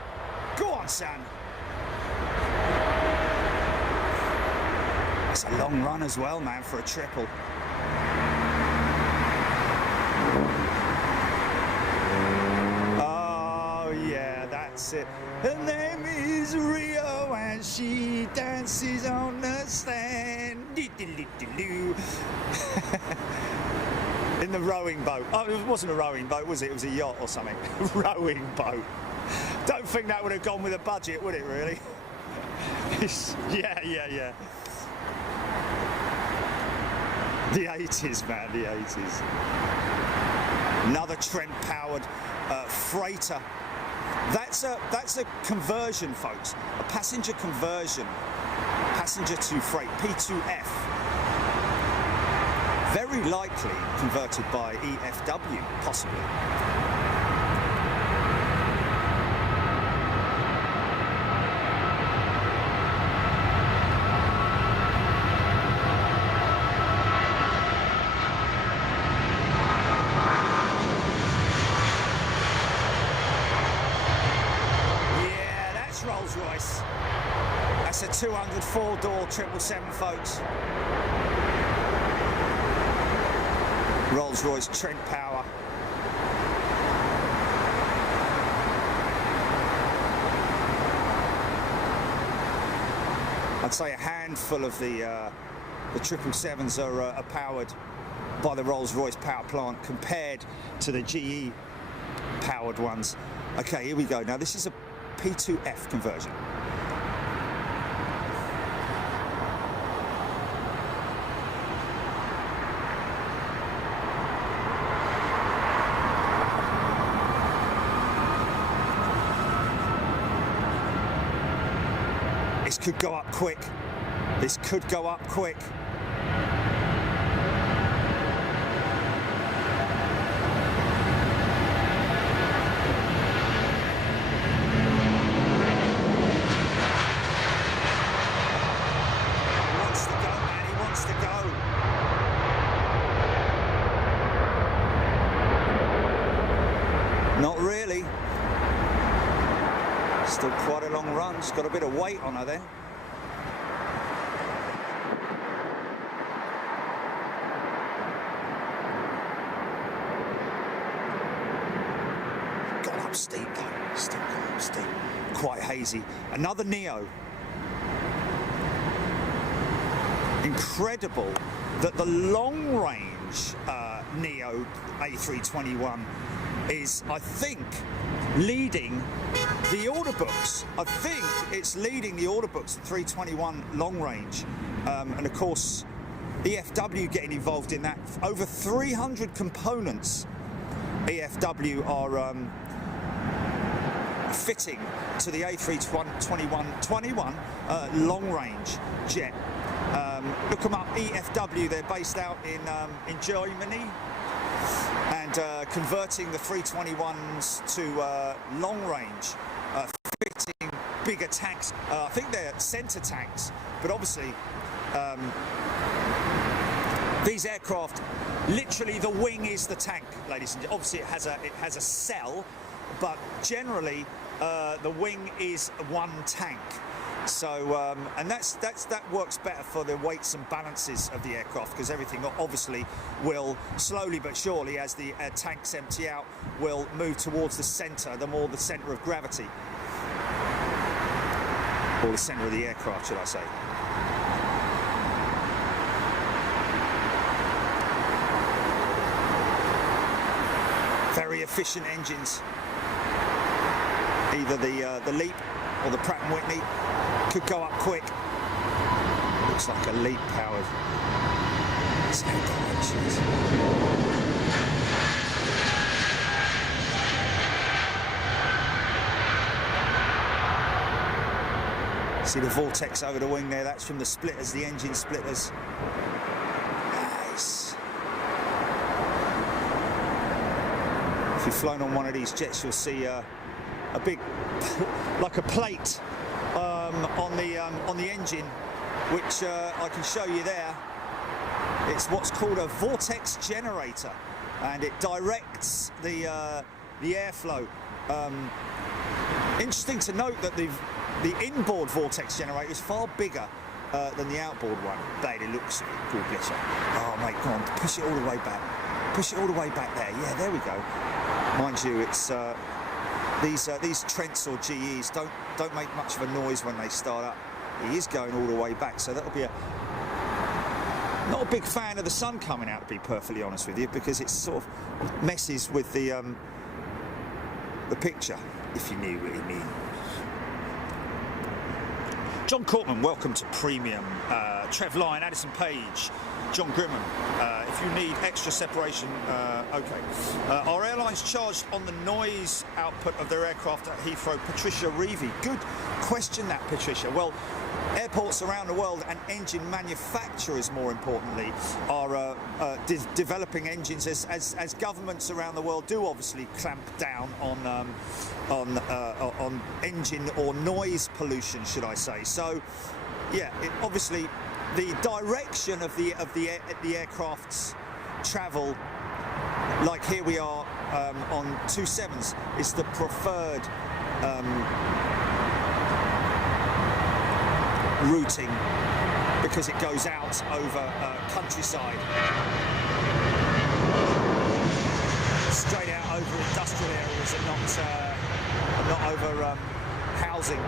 Go on, son. It's a long run as well, man, for a triple. That's it. Her name is Rio and she dances on the stand. In the rowing boat. Oh, it wasn't a rowing boat, was it? It was a yacht or something. Rowing boat. Don't think that would have gone with a budget, would it, really? Yeah. The 80s, man, the 80s. Another Trent-powered freighter. That's a conversion, folks. A passenger conversion. Passenger to freight, P2F. Very likely converted by EFW, possibly. Rolls-Royce. That's a 204-door 777, folks. Rolls-Royce Trent Power. I'd say a handful of the 777s are powered by the Rolls-Royce power plant compared to the GE powered ones. Okay, here we go. Now this is a P2F conversion. This could go up quick. This could go up quick. Billy. Still quite a long run. She's got a bit of weight on her there. Gone up steep though. Still gone up steep. Quite hazy. Another Neo. Incredible that the long range Neo A321 is, I think, leading the order books. I think it's leading the order books, the 321 long range. And of course, EFW getting involved in that. Over 300 components EFW are fitting to the A321 long range jet. Look them up, EFW. They're based out in Germany, and converting the 321s to long range, fitting bigger tanks. I think they're centre tanks, but obviously these aircraft, literally the wing is the tank, ladies and gentlemen. Obviously it has a cell, but generally the wing is one tank. So and that works better for the weights and balances of the aircraft, because everything obviously will slowly but surely, as the tanks empty out, will move towards the centre, the more the centre of gravity, or the centre of the aircraft, should I say. Very efficient engines. Either the LEAP or the Pratt & Whitney could go up quick. Looks like a LEAP powered. Let's see the vortex over the wing there, that's from the splitters, the engine splitters. Nice. If you've flown on one of these jets, you'll see a big, like a plate on the engine, which I can show you there. It's what's called a vortex generator, and it directs the airflow. Interesting to note that the inboard vortex generator is far bigger than the outboard one. But it looks good, bless her. Oh mate, come on, push it all the way back. Push it all the way back there. Yeah, there we go. Mind you, it's these Trents or GEs don't make much of a noise when they start up. He is going all the way back, so that'll be not a big fan of the sun coming out, to be perfectly honest with you, because it sort of messes with the picture, if you knew what I mean. John Cortman, welcome to Premium. Trev Lyon, Addison Page, John Grimman. If you need extra separation, okay. Are airlines charged on the noise output of their aircraft at Heathrow? Patricia Reevy. Good question, that, Patricia. Well, airports around the world and engine manufacturers, more importantly, are developing engines as governments around the world do obviously clamp down on engine or noise pollution, should I say. So, yeah, obviously the direction of the aircraft's travel, like here we are on 27s, is the preferred routing, because it goes out over countryside, straight out over industrial areas, and not over housing.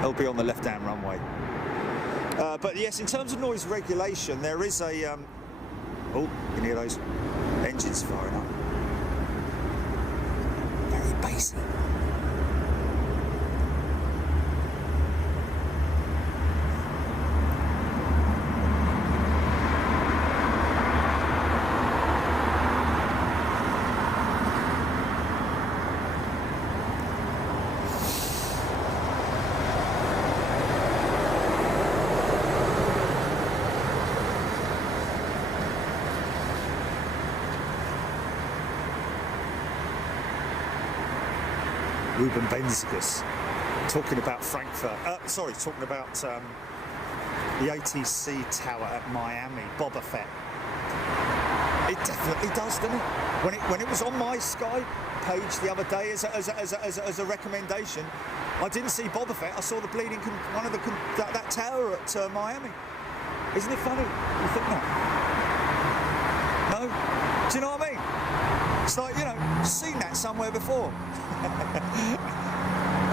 They'll be on the left-hand runway. But yes, in terms of noise regulation, there is a... oh, you can hear those engines firing up. Very bassy. Ruben Benziges talking about Frankfurt. Talking about The ATC tower at Miami, Boba Fett. It definitely does, doesn't it? When it was on my Sky page the other day as a recommendation, I didn't see Boba Fett. I saw the bleeding that tower at Miami. Isn't it funny? You think that? No? Do you know what I mean? It's like, you know, seen that somewhere before.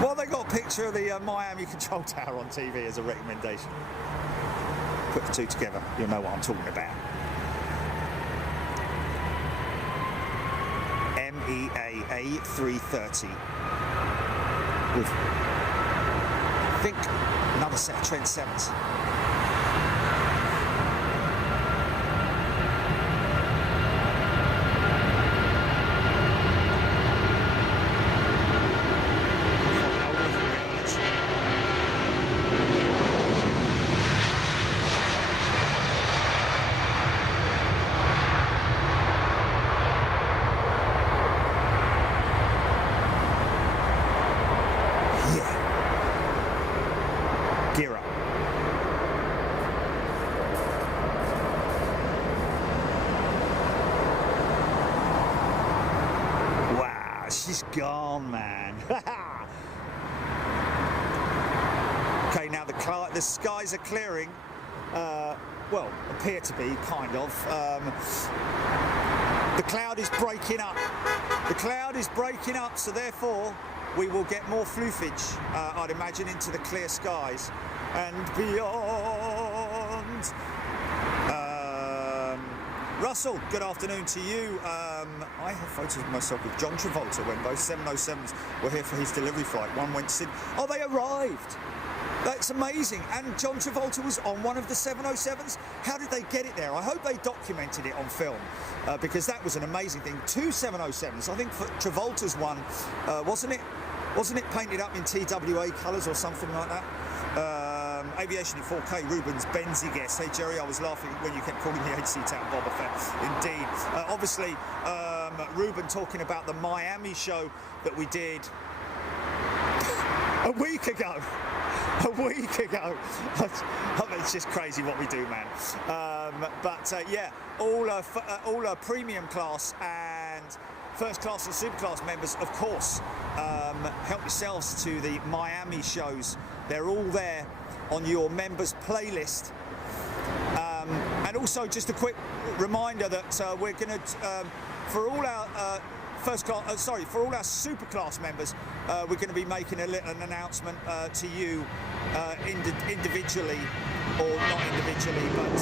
Well, they got a picture of the Miami control tower on TV as a recommendation. Put the two together, you'll know what I'm talking about. MEA A330 with, I think, another set of Trent 7s. Gear up. Wow, she's gone, man. Okay, now the skies are clearing. Well, appear to be, kind of. The cloud is breaking up. The cloud is breaking up, so therefore we will get more floofage, I'd imagine, into the clear skies and beyond. Russell, good afternoon to you. I have photos of myself with John Travolta when both 707s were here for his delivery flight. One went to Sydney. Oh, they arrived. That's amazing. And John Travolta was on one of the 707s. How did they get it there? I hope they documented it on film, because that was an amazing thing. 2 707s. I think for Travolta's one, wasn't it painted up in TWA colours or something like that? Aviation in 4K, Ruben's Benzie guest. Hey Jerry, I was laughing when you kept calling the HC Town Boba Fett. Indeed. Obviously, Ruben talking about the Miami show that we did a week ago. A week ago. It's just crazy what we do, man. Yeah, all premium class and first class and super class members, of course, help yourselves to the Miami shows. They're all there on your members playlist. And also just a quick reminder that we're going to, for all our for all our super class members, we're going to be making an announcement to you individually, or not individually, but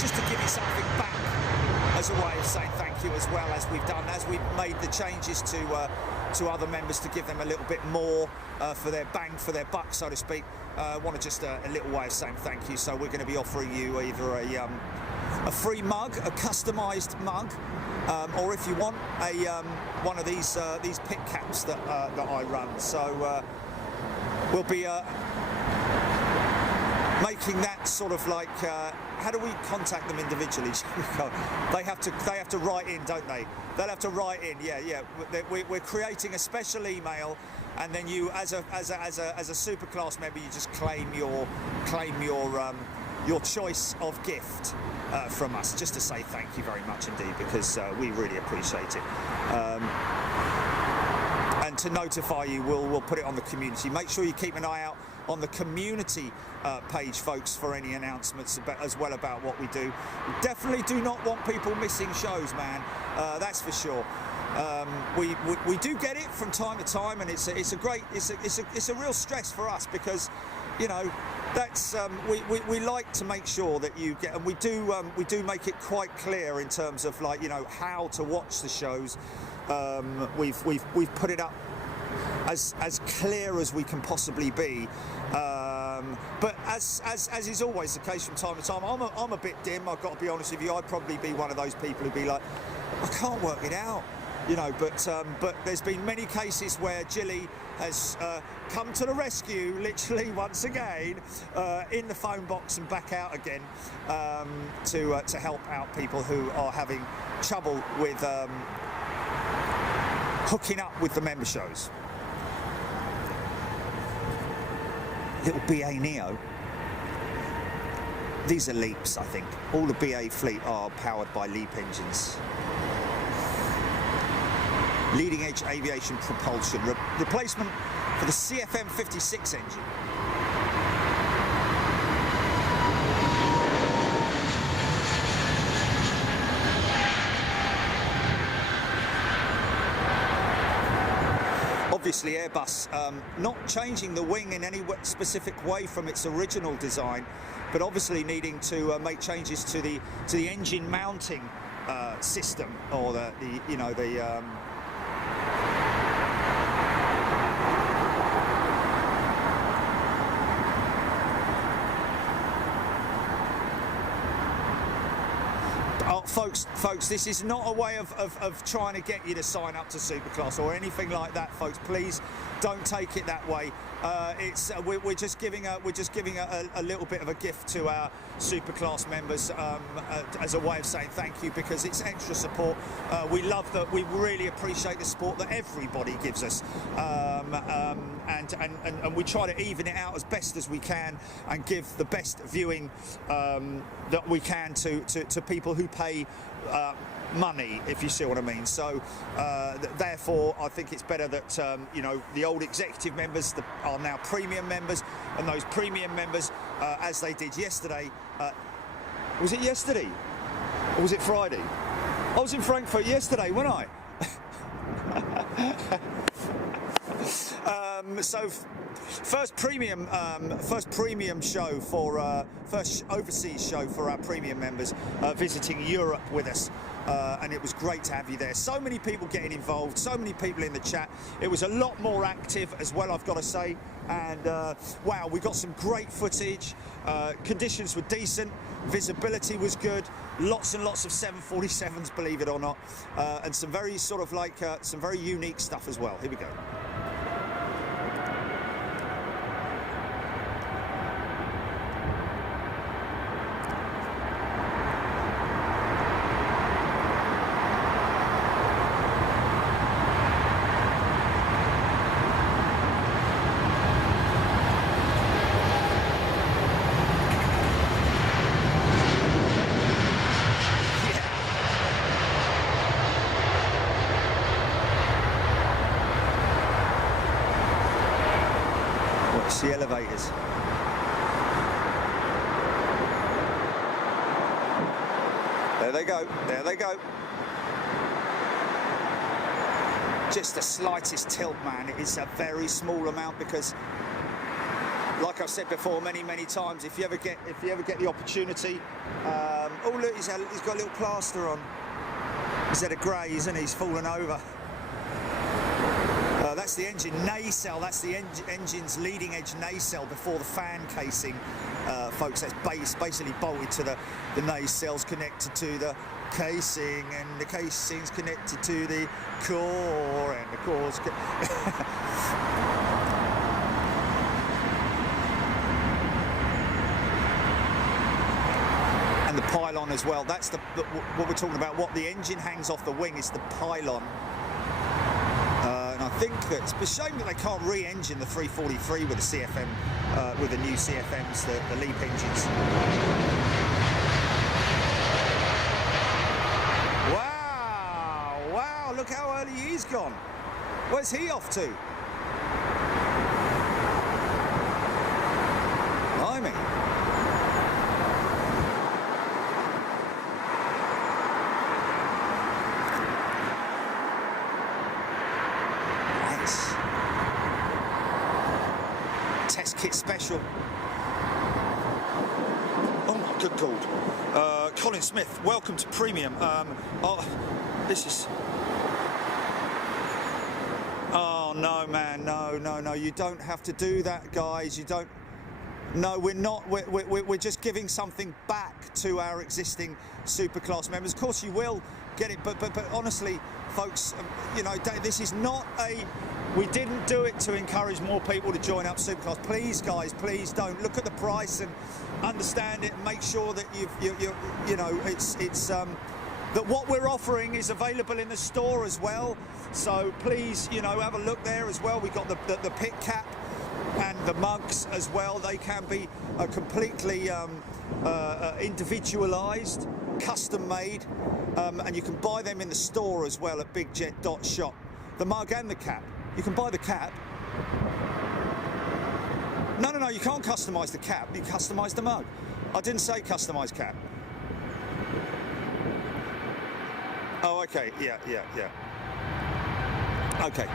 just to give you something back as a way of saying thank you, as well as we've made the changes to other members to give them a little bit more for their bang for their buck, so to speak. Want to just a little way of saying thank you. So we're going to be offering you either a free mug, a customised mug, or if you want one of these pit caps that I run. So we'll be making that sort of like, how do we contact them individually? They have to write in, don't they? They'll have to write in. Yeah. We're creating a special email, and then you, as a super class member, you just claim your choice of gift from us, just to say thank you very much indeed, because we really appreciate it. And to notify you, we'll put it on the community. Make sure you keep an eye out on the community page, folks, for any announcements as well about what we do. We definitely do not want people missing shows, man. That's for sure. We do get it from time to time, and it's a real stress for us, because, you know, that's we like to make sure that you get, and we do make it quite clear in terms of, like, you know, how to watch the shows. We've put it up as clear as we can possibly be, but as is always the case from time to time, I'm a bit dim. I've got to be honest with you. I'd probably be one of those people who'd be like, I can't work it out, you know. But there's been many cases where Jilly has come to the rescue, literally once again, in the phone box and back out again, to help out people who are having trouble with hooking up with the member shows. little BA Neo. These are Leaps, I think. All the BA fleet are powered by Leap engines. Leading edge aviation propulsion. Replacement for the CFM 56 engine. Obviously Airbus not changing the wing in any specific way from its original design, but obviously needing to make changes to the engine mounting system, or the Folks, this is not a way of trying to get you to sign up to Superclass or anything like that, folks. Please don't take it that way. We're just giving a little bit of a gift to our Superclass members as a way of saying thank you, because it's extra support. We love that. We really appreciate the support that everybody gives us, and we try to even it out as best as we can and give the best viewing that we can to people who pay money, if you see what I mean. So therefore I think it's better that the old executive members are now premium members, and those premium members, as they did yesterday, was it yesterday or was it Friday? I was in Frankfurt yesterday, wasn't I? So first premium show for first overseas show for our premium members visiting Europe with us, and it was great to have you there. So many people getting involved, so many people in the chat. It was a lot more active as well, I've got to say, and wow, we got some great footage. Conditions were decent, visibility was good, lots and lots of 747s, believe it or not, and some very sort of like some very unique stuff as well. Here we go. The elevators. There they go, there they go. Just the slightest tilt, man. It is a very small amount, because like I've said before many times, if you ever get the opportunity, oh look, he's got a little plaster on. He's had a graze and he's fallen over. That's the engine nacelle. That's the engine's leading edge nacelle before the fan casing, folks. That's basically bolted to the nacelles, connected to the casing, and the casing's connected to the core, and the core's and the pylon as well. That's what we're talking about. What the engine hangs off the wing is the pylon. I think that it's a shame that they can't re-engine the 343 with the CFM, with the new CFMs, the Leap engines. Wow, look how early he's gone. Where's he off to? Blimey. Kit special. Oh my good God. Colin Smith, welcome to Premium. This is... Oh no, man, no, you don't have to do that, guys. You don't... No, we're not. We're just giving something back to our existing Superclass members. Of course you will get it, but honestly, folks, this is not a... We didn't do it to encourage more people to join up Superclass. Please, guys, please don't. Look at the price and understand it, and make sure that that what we're offering is available in the store as well. So please, have a look there as well. We've got the pit cap and The mugs as well, they can be completely individualised, custom made, and you can buy them in the store as well at bigjet.shop. The mug and the cap. You can buy the cap. No, you can't customise the cap, you customise the mug. I didn't say customise cap. Oh, okay, yeah. Okay.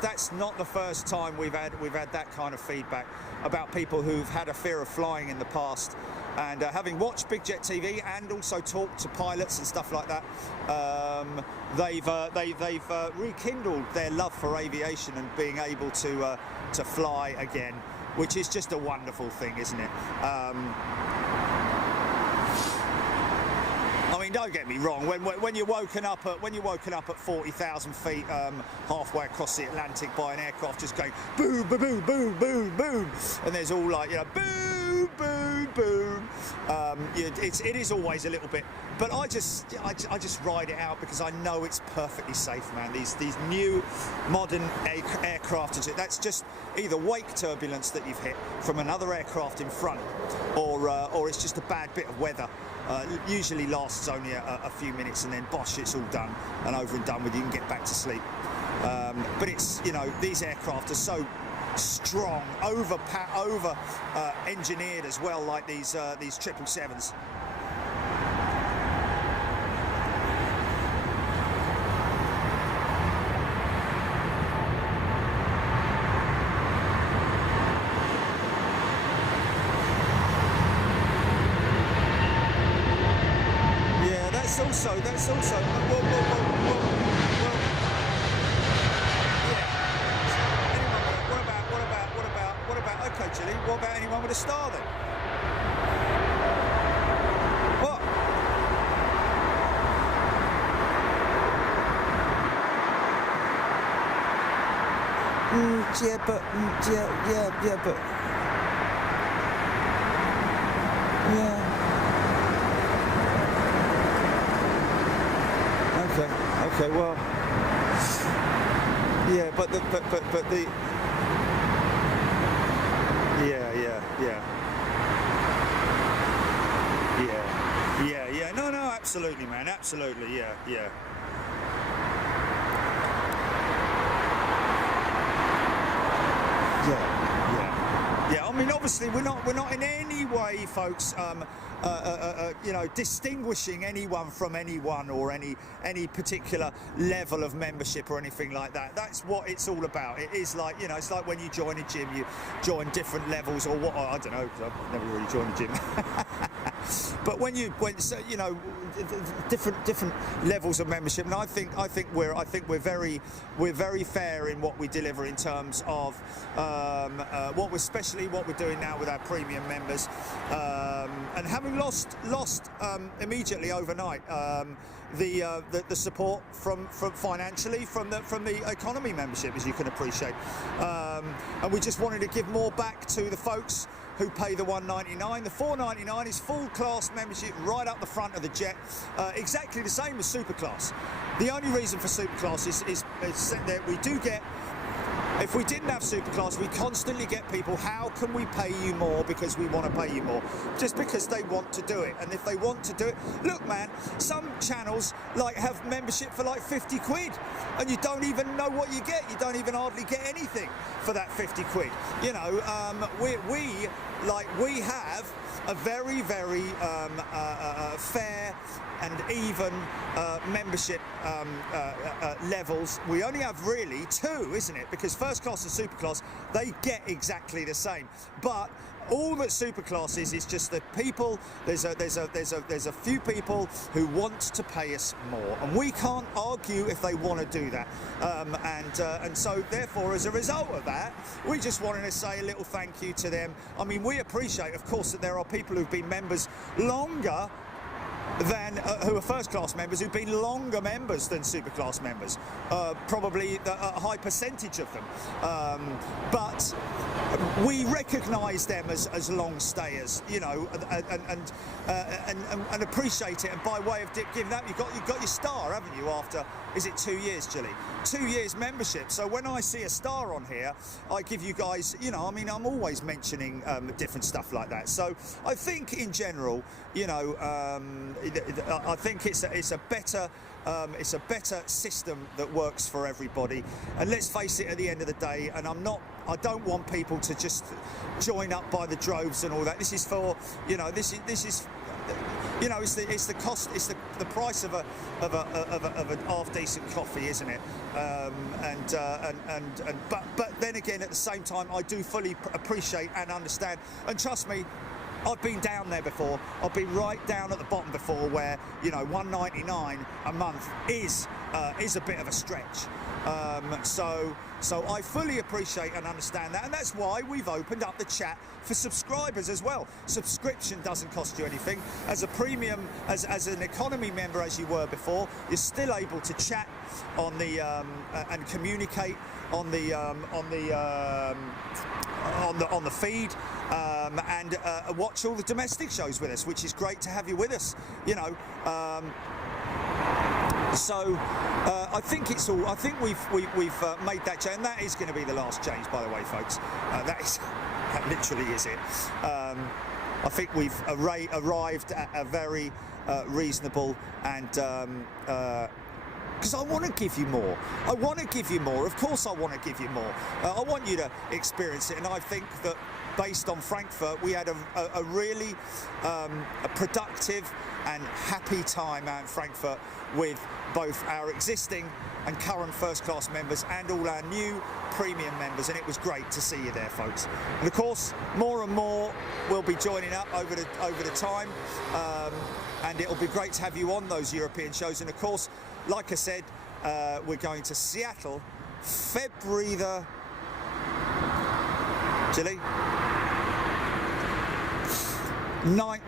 That's not the first time we've had that kind of feedback about people who've had a fear of flying in the past, and having watched Big Jet TV and also talked to pilots and stuff like that, they've rekindled their love for aviation and being able to fly again, which is just a wonderful thing, isn't it? I mean, don't get me wrong. When you're woken up at 40,000 feet, halfway across the Atlantic by an aircraft just going boom, boom, boom, boom, boom, boom, and there's all like, you know, boom, boom, boom. It is always a little bit, but I just ride it out because I know it's perfectly safe, man. These new modern aircraft, that's just either wake turbulence that you've hit from another aircraft in front, or it's just a bad bit of weather. Usually lasts only a few minutes, and then bosh, it's all done and over and done with. You can get back to sleep. But it's, you know, these aircraft are so strong, over engineered as well, like these 777s. That's also. Yeah. What about? Okay, Chilly. What about anyone with a star then? What? Yeah, but. Yeah. Okay, well, yeah, but the, yeah, no, absolutely, man, absolutely, yeah. Yeah, I mean, obviously, we're not in any way, folks, you know, distinguishing anyone from anyone or any particular level of membership or anything like that. That's what it's all about. It is like, you know, it's like when you join a gym, you join different levels or what, I don't know, because I've never really joined a gym. But so, you know, different levels of membership, and I think we're very fair in what we deliver in terms of especially what we're doing now with our premium members, and having lost immediately overnight the support from financially from the economy membership, as you can appreciate, and we just wanted to give more back to the folks who pay the $199. The $499 is full class membership right up the front of the jet, exactly the same as super class. The only reason for super class is that we do get, if we didn't have superclass, we constantly get people, how can we pay you more because we want to pay you more? Just because they want to do it. And if they want to do it, look, man, some channels like have membership for like 50 quid and you don't even know what you get. You don't even hardly get anything for that 50 quid. You know, we have a very, very fair and even membership levels. We only have really two, isn't it? Because first class and super class, they get exactly the same. But all that super class is just that people. There's a few people who want to pay us more, and we can't argue if they want to do that. And so therefore, as a result of that, we just wanted to say a little thank you to them. I mean, we appreciate, of course, that there are people who've been members longer than who are first class members who've been longer members than super class members, probably a high percentage of them, but we recognise them as long stayers, you know, and appreciate it. And by way of giving that, you've got your star, haven't you? After, is it 2 years, Gilly? 2 years membership. So when I see a star on here, I give you guys, you know, I mean, I'm always mentioning different stuff like that. So I think in general, you know, I think it's a better system that works for everybody. And let's face it, at the end of the day, and I don't want people to just join up by the droves and all that. This is for, you know, this is. You know, it's the cost, it's the price of a half decent coffee, isn't it? But then again, at the same time, I do fully appreciate and understand. And trust me, I've been down there before. I've been right down at the bottom before, where, you know, $1.99 a month is a bit of a stretch. So I fully appreciate and understand that, and that's why we've opened up the chat for subscribers as well. Subscription doesn't cost you anything. As a premium, as an economy member, as you were before, you're still able to chat on the and communicate on the feed, and watch all the domestic shows with us, which is great to have you with us. You know. So I think it's all. I think we've made that change, and that is going to be the last change, by the way, folks. That literally is it. I think we've arrived at a very reasonable and. Because I want to give you more. I want to give you more. Of course, I want to give you more. I want you to experience it, and I think that based on Frankfurt, we had a really productive and happy time out in Frankfurt with both our existing and current first class members and all our new premium members, and it was great to see you there, folks. And of course, more and more will be joining up over the time, and it'll be great to have you on those European shows. And of course, like I said, we're going to Seattle, February the Chile 9th.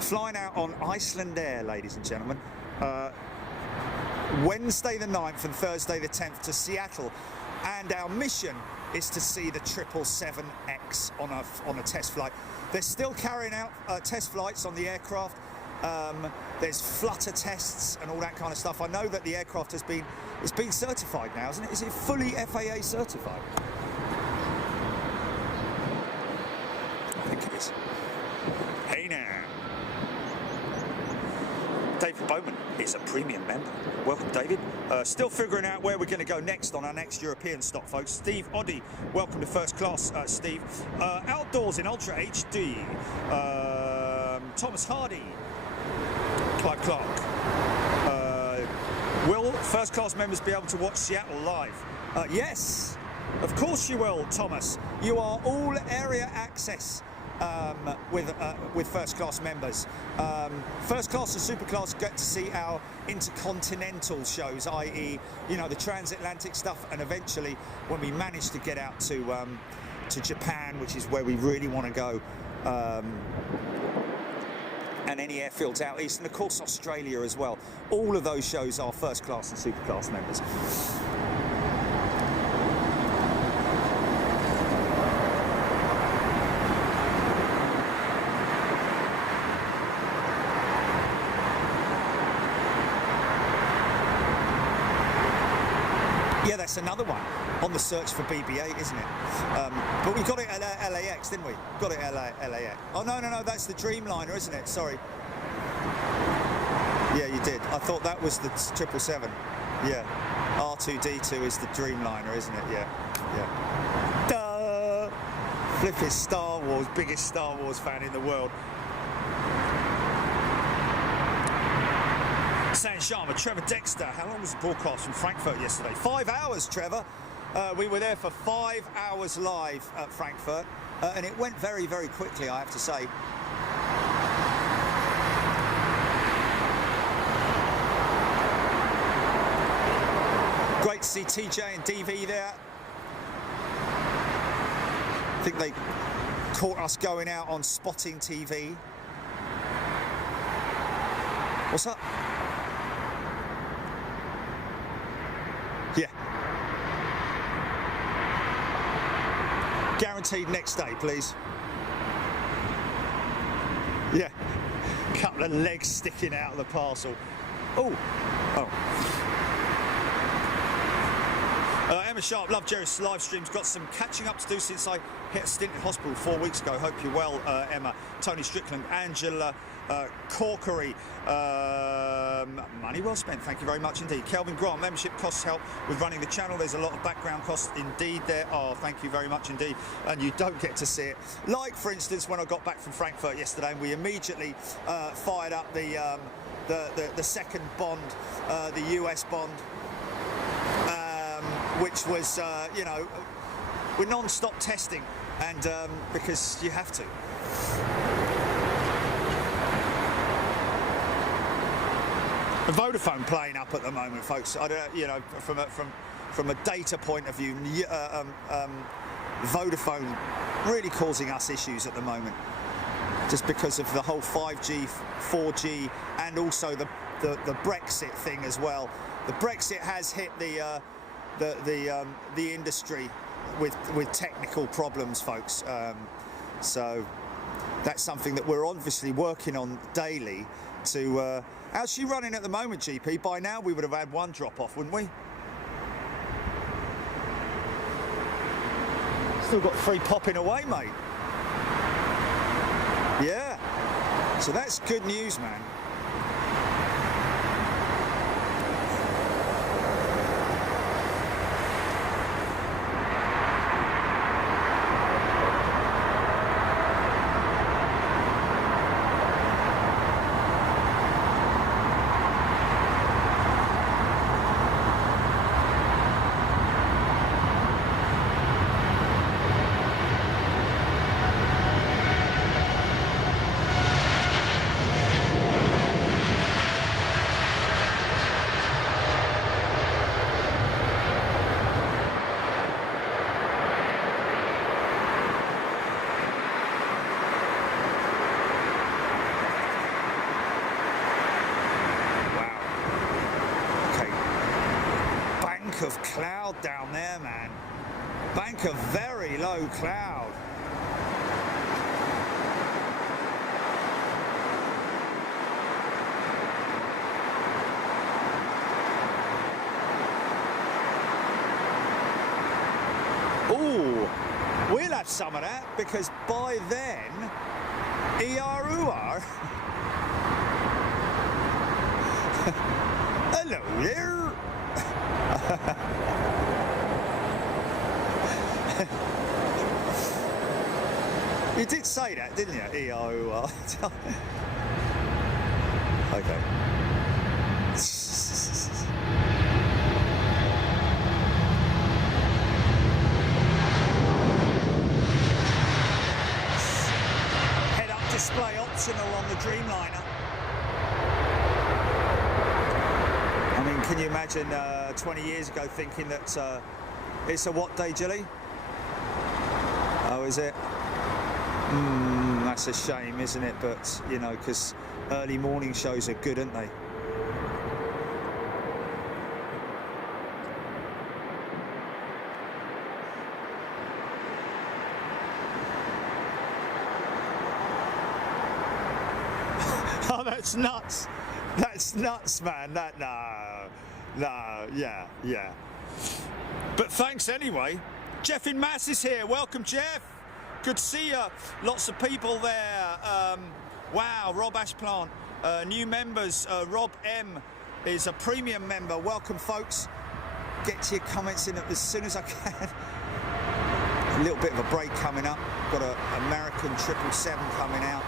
Flying out on Icelandair, ladies and gentlemen. Wednesday the 9th and Thursday the 10th to Seattle, and our mission is to see the 777X on a test flight. They're still carrying out test flights on the aircraft. There's flutter tests and all that kind of stuff. I know that the aircraft it's been certified now, isn't it? Is it fully FAA certified? I think it is. Hey now. David Bowman is a premium member. Welcome, David. Still figuring out where we're going to go next on our next European stop, folks. Steve Oddy, welcome to first class, Steve. Outdoors in Ultra HD. Thomas Hardy. Clive Clark. Will first class members be able to watch Seattle live? Yes, of course you will, Thomas. You are all area access. With first class members. First class and super class get to see our intercontinental shows, i.e., you know, the transatlantic stuff, and eventually when we manage to get out to Japan, which is where we really want to go, and any airfields out east, and of course Australia as well. All of those shows are first class and super class members. Yeah, that's another one on the search for BB-8, isn't it? But we got it at LAX, didn't we? Got it at LAX. Oh, no, that's the Dreamliner, isn't it? Sorry. Yeah, you did. I thought that was the 777. Yeah. R2-D2 is the Dreamliner, isn't it? Yeah. Duh! Flip is Star Wars, biggest Star Wars fan in the world. San Sharma, Trevor Dexter. How long was the broadcast from Frankfurt yesterday? 5 hours, Trevor. We were there for 5 hours live at Frankfurt, and it went very, very quickly, I have to say. Great to see TJ and DV there. I think they caught us going out on Spotting TV. What's up? Yeah. Guaranteed next day, please. Yeah. Couple of legs sticking out of the parcel. Oh. Emma Sharp, love Jerry's live streams. Got some catching up to do since I hit a stint in hospital 4 weeks ago. Hope you're well, Emma. Tony Strickland, Angela Corkery. Money well spent, thank you very much indeed. Kelvin Grant, membership costs help with running the channel. There's a lot of background costs. Indeed there are. Thank you very much indeed. And you don't get to see it. Like, for instance, when I got back from Frankfurt yesterday and we immediately fired up the second bond, the US bond, which was, you know, we're non-stop testing, and because you have to. The Vodafone playing up at the moment, folks. I don't, you know, from a data point of view, Vodafone really causing us issues at the moment, just because of the whole 5G, 4G, and also the Brexit thing as well. The Brexit has hit the industry with technical problems, folks. So that's something that we're obviously working on daily to. How's she running at the moment, GP? By now we would have had one drop off, wouldn't we? Still got 3 popping away, mate. Yeah. So that's good news, man. Of cloud down there, man. Bank of very low cloud. Ooh, we'll have some of that, because by then, ERUR. Hello there. You did say that, didn't you? ERUR. Okay. Head-up display optional on the Dreamliner. I mean, can you imagine 20 years ago thinking that it's a what day, Jilly? Oh, is it? That's a shame, isn't it? But, you know, because early morning shows are good, aren't they? Oh, that's nuts. That's nuts, man. No, yeah. But thanks anyway. Jeff in Mass is here. Welcome, Jeff. Good to see you. Lots of people there. Wow, Rob Ashplant. New members. Rob M is a premium member. Welcome, folks. Get to your comments in as soon as I can. A little bit of a break coming up. Got an American 777 coming out.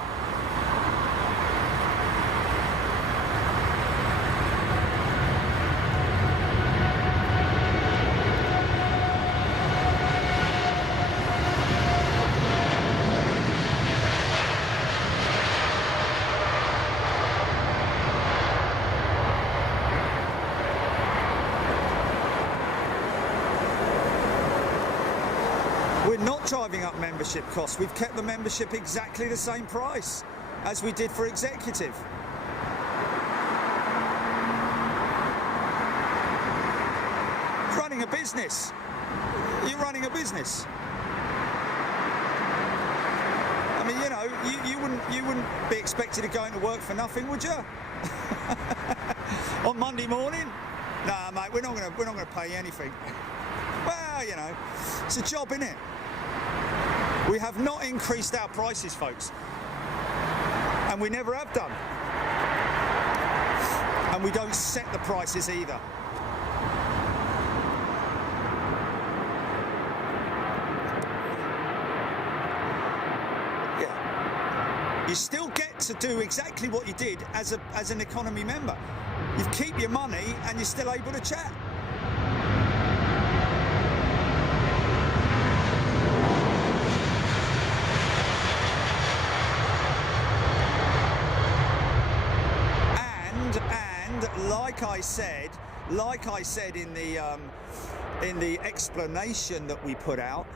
Driving up membership costs. We've kept the membership exactly the same price as we did for executive. running a business. You're running a business. I mean, you know, you wouldn't be expected to go into work for nothing, would you? On Monday morning? Nah, mate, we're not gonna pay you anything. Well, you know, it's a job, innit? We have not increased our prices, folks, and we never have done. And we don't set the prices either. You still get to do exactly what you did as an economy member. You keep your money and you're still able to chat. And like I said in the explanation that we put out,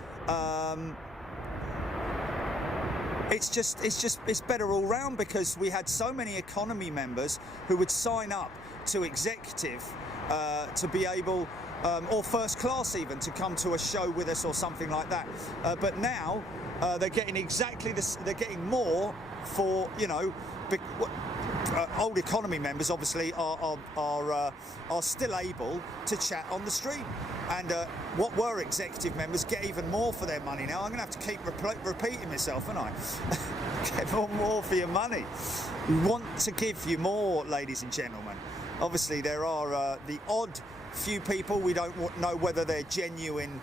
it's better all round, because we had so many economy members who would sign up to executive to be able, or first class even, to come to a show with us or something like that. But now they're getting exactly this. They're getting more for, you know. Old economy members obviously are still able to chat on the stream, and what were executive members get even more for their money now. I'm going to have to keep repeating myself, aren't I? Get more for your money. We want to give you more, ladies and gentlemen. Obviously there are the odd few people, we don't know whether they're genuine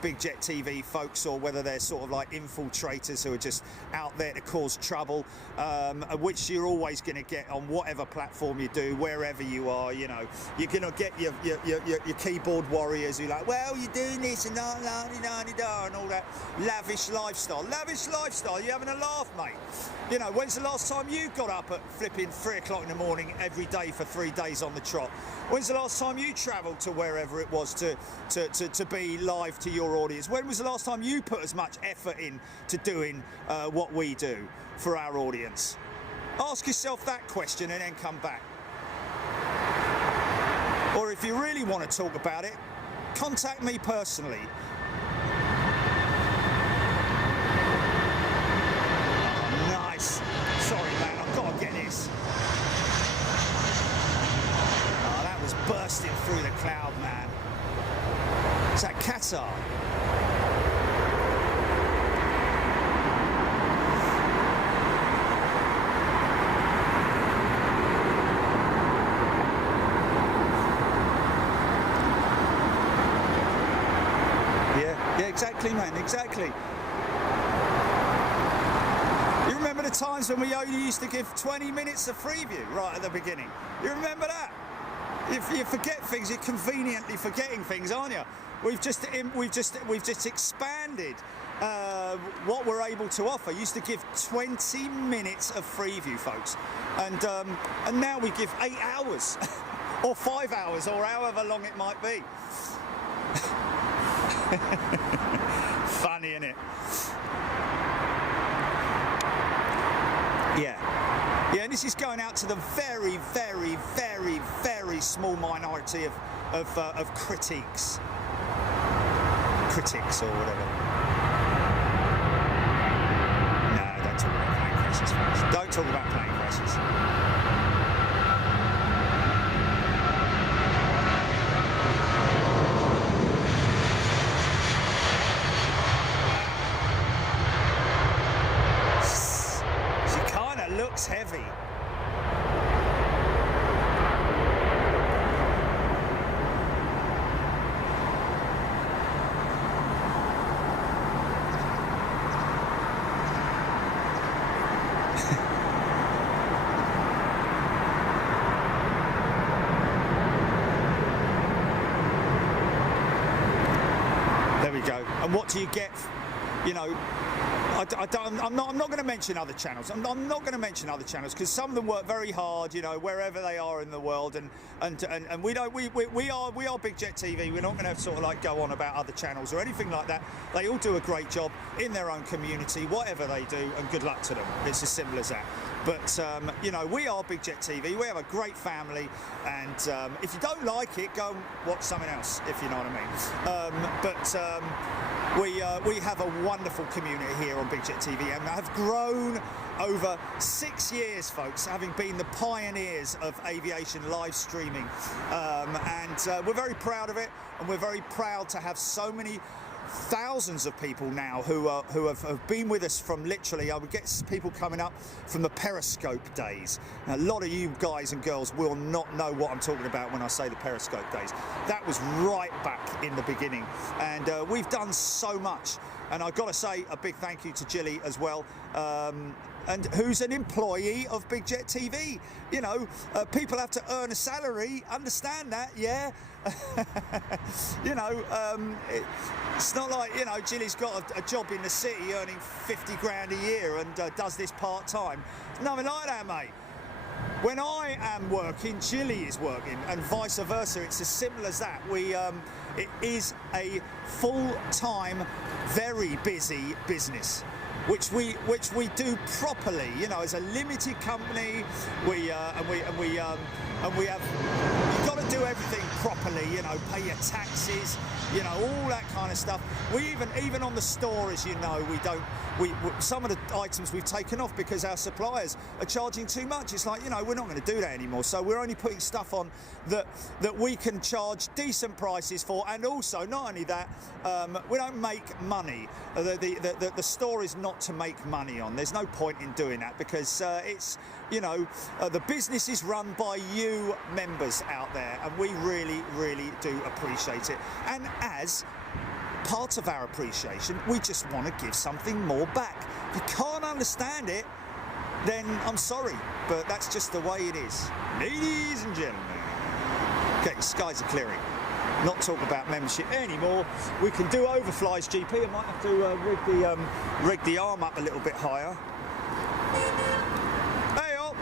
Big Jet TV folks or whether they're sort of like infiltrators who are just out there to cause trouble, which you're always going to get on whatever platform you do, wherever you are. You know, you're going to get your keyboard warriors who are like, well, you're doing this and and all that lavish lifestyle. Lavish lifestyle, you're having a laugh, mate. You know, when's the last time you got up at flipping 3 o'clock in the morning every day for 3 days on the trot? When's the last time you travelled to wherever it was to be live to your audience? When was the last time you put as much effort in to doing what we do for our audience? Ask yourself that question and then come back. Or if you really want to talk about it, contact me personally. Nice. Sorry, man, I've got to get this. Oh, that was bursting through the cloud, man. Is that Qatar? Yeah, exactly, man, exactly. You remember the times when we only used to give 20 minutes of freeview right at the beginning? You remember that? If you forget things, you're conveniently forgetting things, aren't you? We've just expanded what we're able to offer. Used to give 20 minutes of freeview, folks, and now we give 8 hours, or 5 hours, or however long it might be. Funny, innit? Yeah, and this is going out to the very, very, very, very small minority of critics or whatever. No, don't talk about plane crashes, folks. Don't talk about plane crashes. Looks heavy. There we go. And what do you get? You know, I'm not going to mention other channels. I'm not going to mention other channels because some of them work very hard, you know, wherever they are in the world, and we are Big Jet TV. We're not going to sort of like go on about other channels or anything like that. They all do a great job in their own community, whatever they do, and good luck to them. It's as simple as that. But you know, we are Big Jet TV. We have a great family, and if you don't like it, go and watch something else, if you know what I mean. We have a wonderful community here on Big Jet TV, and have grown over 6 years, folks, having been the pioneers of aviation live streaming, and we're very proud of it, and we're very proud to have so many thousands of people now who have been with us from literally, I would get people coming up from the Periscope days. Now, a lot of you guys and girls will not know what I'm talking about when I say the Periscope days. That was right back in the beginning, and we've done so much. And I've got to say a big thank you to Jilly as well, and who's an employee of Big Jet TV. You know, people have to earn a salary, understand that, yeah? You know, it's not like, you know, Jilly's got a job in the city earning 50 grand a year and does this part-time. Nothing like that, mate. When I am working, Jilly is working, and vice versa. It's as simple as that. It is a full-time, very busy business, which we do properly. You know, as a limited company, we have. You've got to do everything properly. You know, pay your taxes. You know, all that kind of stuff. We even on the store, as you know, some of the items we've taken off because our suppliers are charging too much. It's like, you know, we're not going to do that anymore. So we're only putting stuff on that we can charge decent prices for, and also not only that, we don't make money. The store is not to make money on. There's no point in doing that because it's, you know, the business is run by you members out there, and we really, really do appreciate it. And as part of our appreciation, we just want to give something more back. If you can't understand it, then I'm sorry, but that's just the way it is. Ladies and gentlemen. Okay, skies are clearing. Not talk about membership anymore. We can do overflies, GP. I might have to rig the arm up a little bit higher. Hey, all.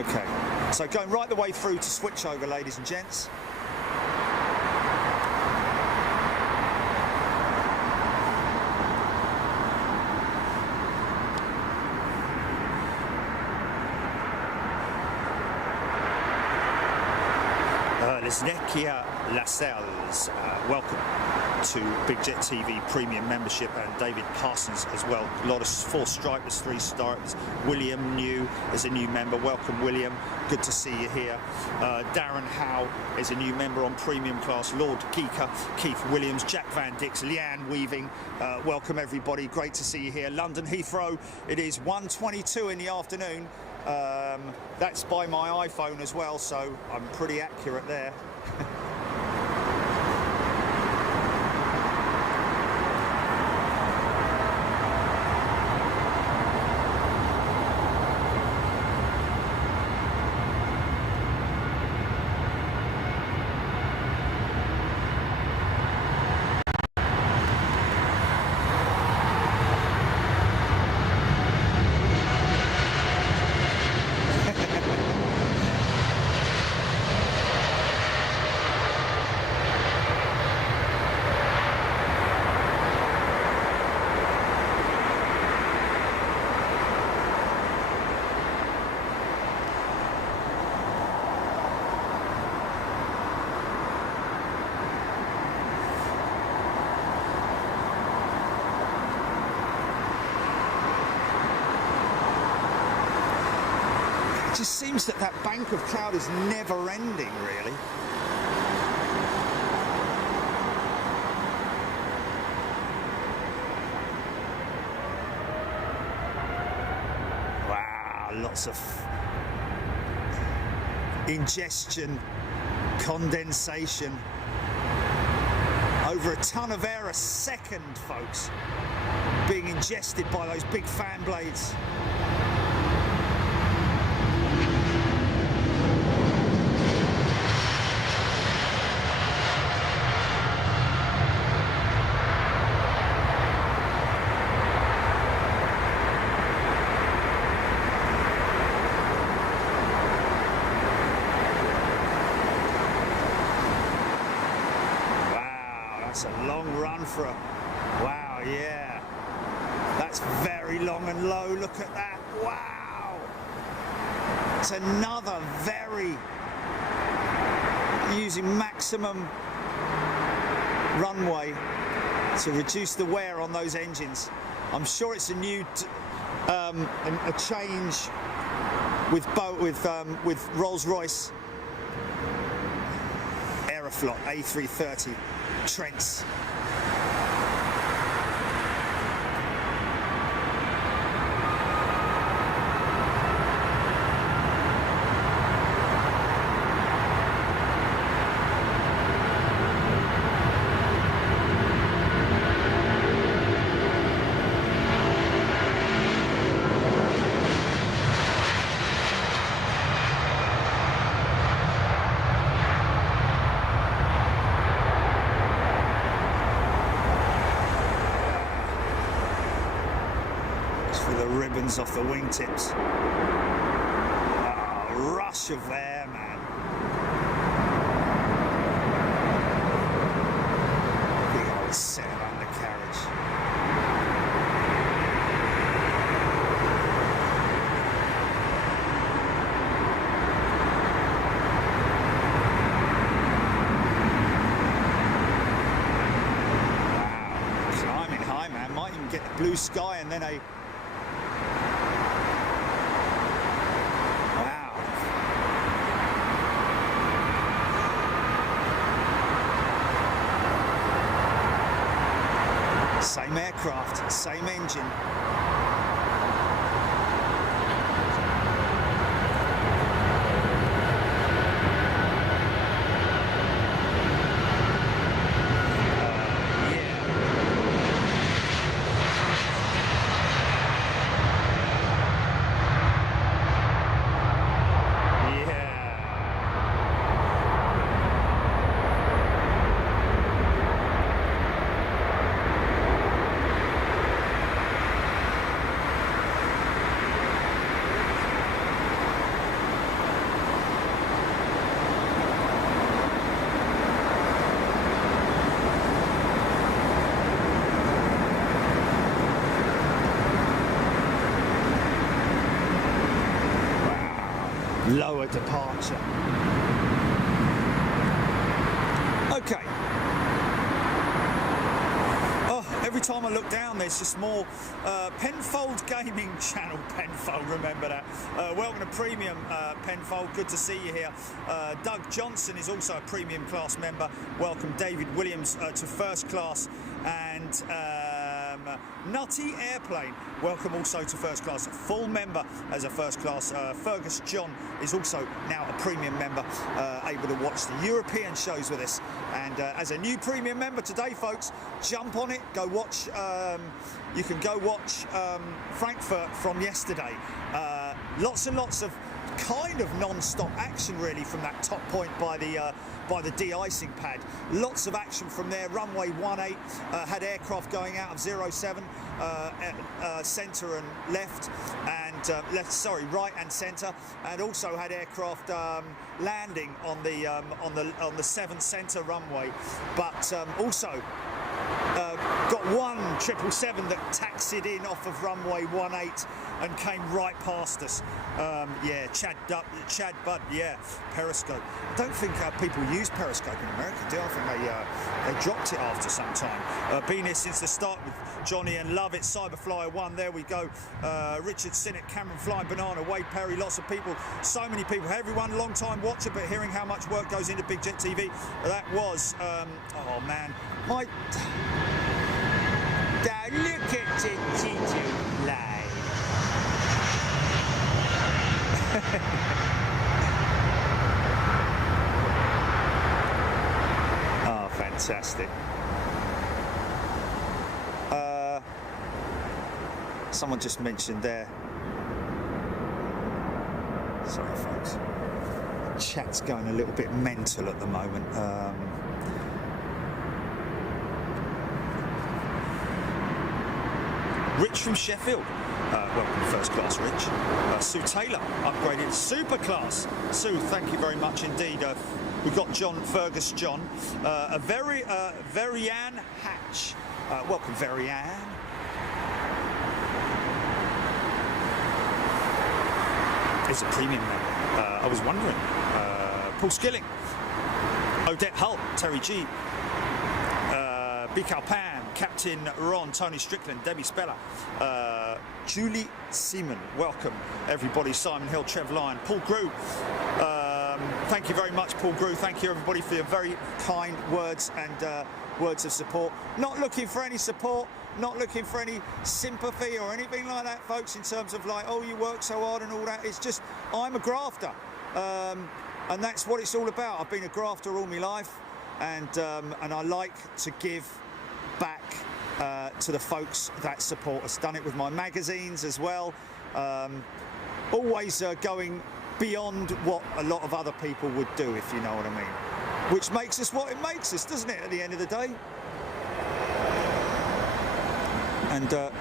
Okay. So going right the way through to switch over, ladies and gents. Lesnekia Lascelles, welcome to Big Jet TV Premium Membership, and David Parsons as well. A lot of 4 stripers, 3 stripers. William new is a new member. Welcome, William. Good to see you here. Darren Howe is a new member on Premium Class. Lord Keeka, Keith Williams, Jack Van Dix, Leanne Weaving. Welcome, everybody. Great to see you here. London Heathrow. It is 1:22 in the afternoon. That's by my iPhone as well, so I'm pretty accurate there. It just seems that bank of cloud is never ending, really. Wow, lots of ingestion, condensation. Over a ton of air a second, folks, being ingested by those big fan blades. That's a long run for a... Wow, yeah. and low. Look at that. Wow. It's another very using maximum runway to reduce the wear on those engines. I'm sure it's a new a change with Rolls-Royce Aeroflot A330 Trents. Off the wingtips. Oh, rush of air, man. Big old set of undercarriage. Wow, climbing high, man. Might even get the blue sky and then a same aircraft, same engine. Lower departure. Okay. Oh, every time I look down, there's just more Penfold Gaming Channel. Penfold, remember that. Welcome to Premium Penfold. Good to see you here. Doug Johnson is also a Premium Class member. Welcome David Williams to First Class, and Nutty Airplane, welcome also to First Class, a full member as a First Class. Fergus John is also now a Premium member, able to watch the European shows with us. And as a new Premium member today, folks, jump on it, go watch, you can go watch Frankfurt from yesterday. Lots and lots of kind of non-stop action really from that top point by the de-icing pad. Lots of action from there. Runway 18 had aircraft going out of 07, centre and left, and right and centre, and also had aircraft landing on the 7 centre runway, but also got one 777 that taxied in off of runway 18 and came right past us. Yeah, Chad Budd, yeah, Periscope. I don't think people use Periscope in America, do I? I think they dropped it after some time. Been here since the start with Johnny and Love It, Cyberflyer 1, there we go. Richard Sinnott, Cameron Flying Banana, Wade Perry, lots of people, so many people. Everyone, long time watcher, but hearing how much work goes into Big Jet TV, that was, oh man, my... Now look at the Gigi line. Oh, fantastic. Someone just mentioned there. Sorry, folks. Chat's going a little bit mental at the moment. Rich from Sheffield. Welcome to First Class, Rich. Sue Taylor, upgraded Super Class. Sue, thank you very much indeed. We've got Fergus John. Verianne Hatch. Welcome, Verianne. is a premium member. I was wondering. Paul Skilling, Odette Hull, Terry G, Bikal Pan, Captain Ron, Tony Strickland, Debbie Speller, Julie Seaman, welcome everybody, Simon Hill, Trev Lyon, Paul Grew. Thank you very much, Paul Grew. Thank you everybody for your very kind words and words of support. Not looking for any support, not looking for any sympathy or anything like that, folks, in terms of like, oh, you work so hard and all that. It's just, I'm a grafter. And that's what it's all about. I've been a grafter all my life, and I like to give back to the folks that support us. Done it with my magazines as well. Always going beyond what a lot of other people would do, if you know what I mean. Which makes us what it makes us, doesn't it, at the end of the day? And, well,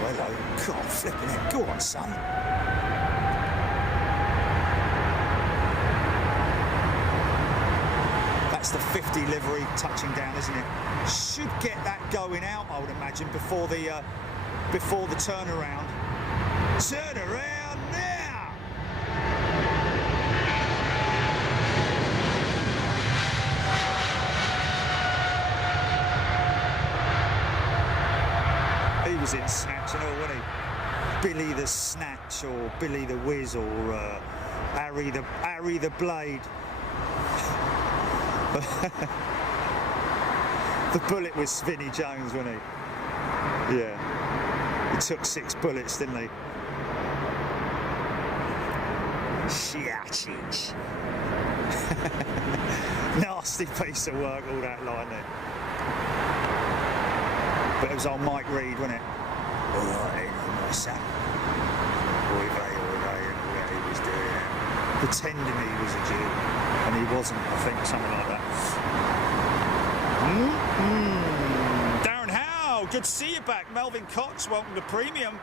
hello, God, flipping it. Go on, son. That's the 50 livery touching down, isn't it? Should get that going out, I would imagine, before the turnaround. Turn around now! He was in Snatch and all, wasn't he? Billy the Snatch, or Billy the Whiz, or Harry the Blade. The bullet was Vinnie Jones, wasn't he? Yeah. He took 6 bullets, didn't he? Shiachich. Nasty piece of work, all that line there. But it was old Mike Reed, wasn't it? All right, my son. Oy vey, and all that he was doing. Pretending he was a Jew. And he wasn't, I think, something like that. Darren Howe, good to see you back. Melvin Cox, welcome to Premium.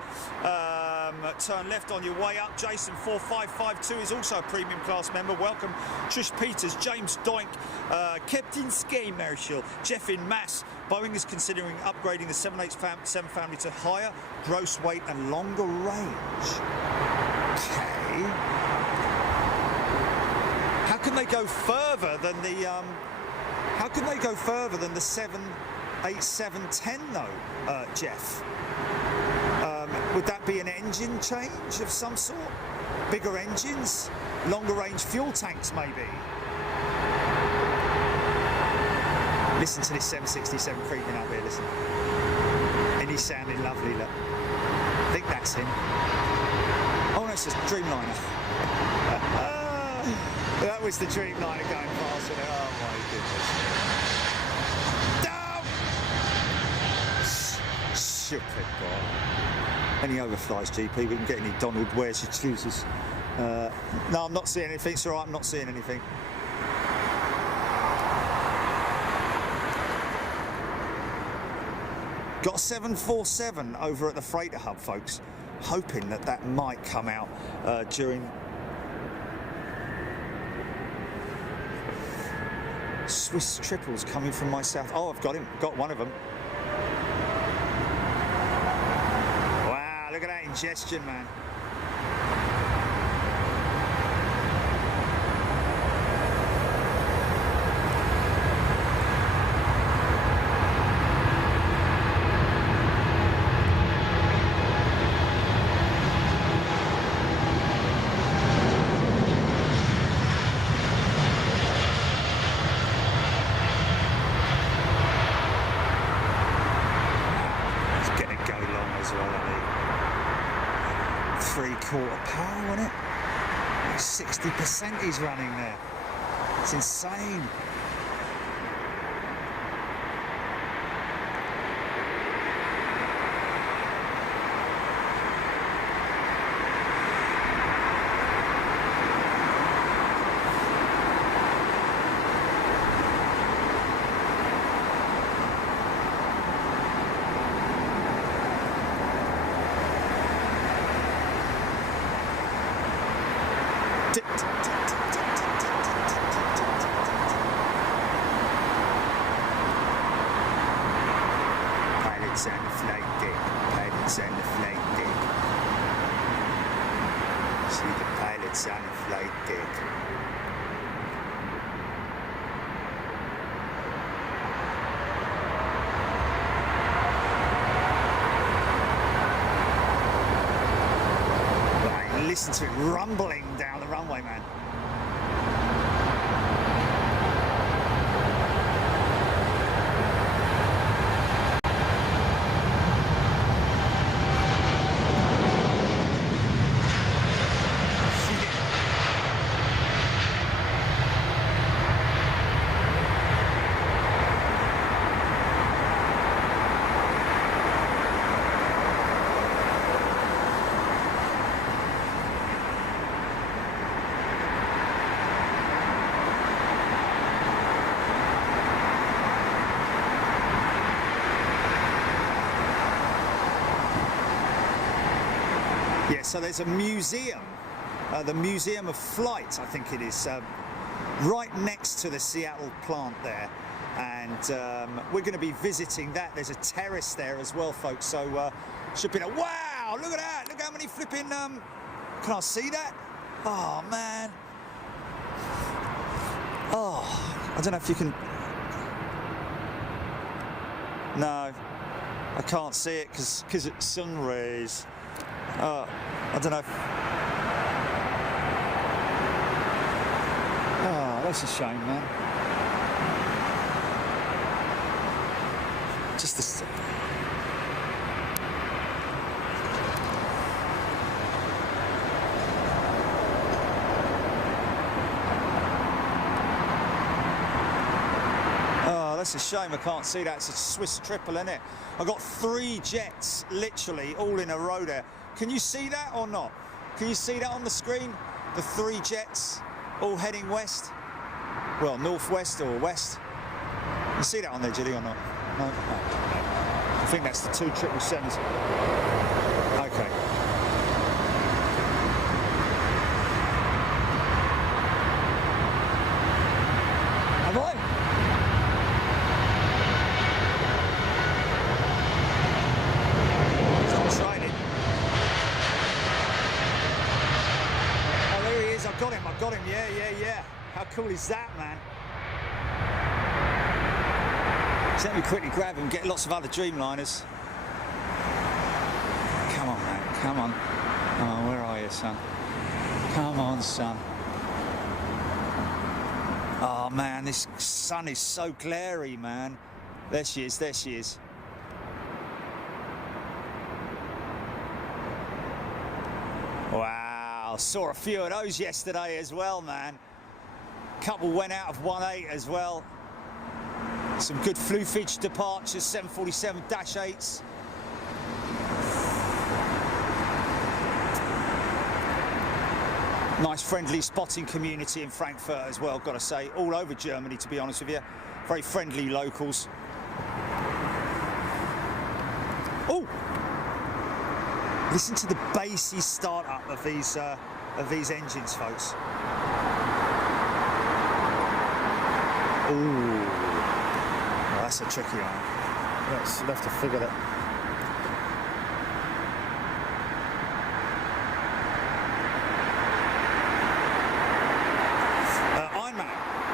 Turn left on your way up. Jason 4552 is also a Premium class member. Welcome. Trish Peters, James Doink, Captain Skay Marshall, Jeff in Mass. Boeing is considering upgrading the 787 family to higher gross weight and longer range. Okay. How can they go further than the How can they go further than the 787-10 though, Jeff? Would that be an engine change of some sort? Bigger engines, longer range fuel tanks, maybe. Listen to this 767 creeping up here. Listen, and he's sounding lovely. Look, I think that's him. Oh no, it's just Dreamliner. That was the Dreamliner going past, wasn't it? Oh my goodness. No! Stupid boy. Any overflies, GP? We can get any Donald Where's your excuses. No, I'm not seeing anything. It's all right, I'm not seeing anything. Got a 747 over at the freighter hub, folks. Hoping that that might come out during... Swiss triples coming from my south. Oh, I've got him. Got one of them. Wow, look at that ingestion, man. Power on it. 60% he's running there. It's insane. It's an flight gig. Right, listen to it rumbling down the runway, man. Yeah, so there's a museum, the Museum of Flight, I think it is, right next to the Seattle plant there. And we're going to be visiting that. There's a terrace there as well, folks. So should be wow, look at that. Look how many flipping, can I see that? Oh, man. Oh, I don't know if you can. No, I can't see it because it's sun rays. I don't know if... Oh, that's a shame, man. Just the... Oh, that's a shame I can't see that. It's a Swiss triple, isn't it? I've got 3 jets, literally, all in a row there. Can you see that or not? Can you see that on the screen? The 3 jets all heading west? Well, northwest or west. You see that on there, Gilly, or not? No? No. I think that's the 2 777s. Okay. Have I? I got him, yeah. How cool is that, man? So let me quickly grab him, get lots of other Dreamliners. Come on, man, come on. Come on, where are you, son? Come on, son. Oh, man, this sun is so glary, man. There she is, there she is. Wow, saw a few of those yesterday as well, man. Couple went out of 1.8 as well. Some good Flufage departures, 747-8s. Nice friendly spotting community in Frankfurt as well, got to say. All over Germany, to be honest with you. Very friendly locals. Oh! Listen to the bassy start-up of these engines, folks. Ooh, well, that's a tricky one. You'll have to figure that.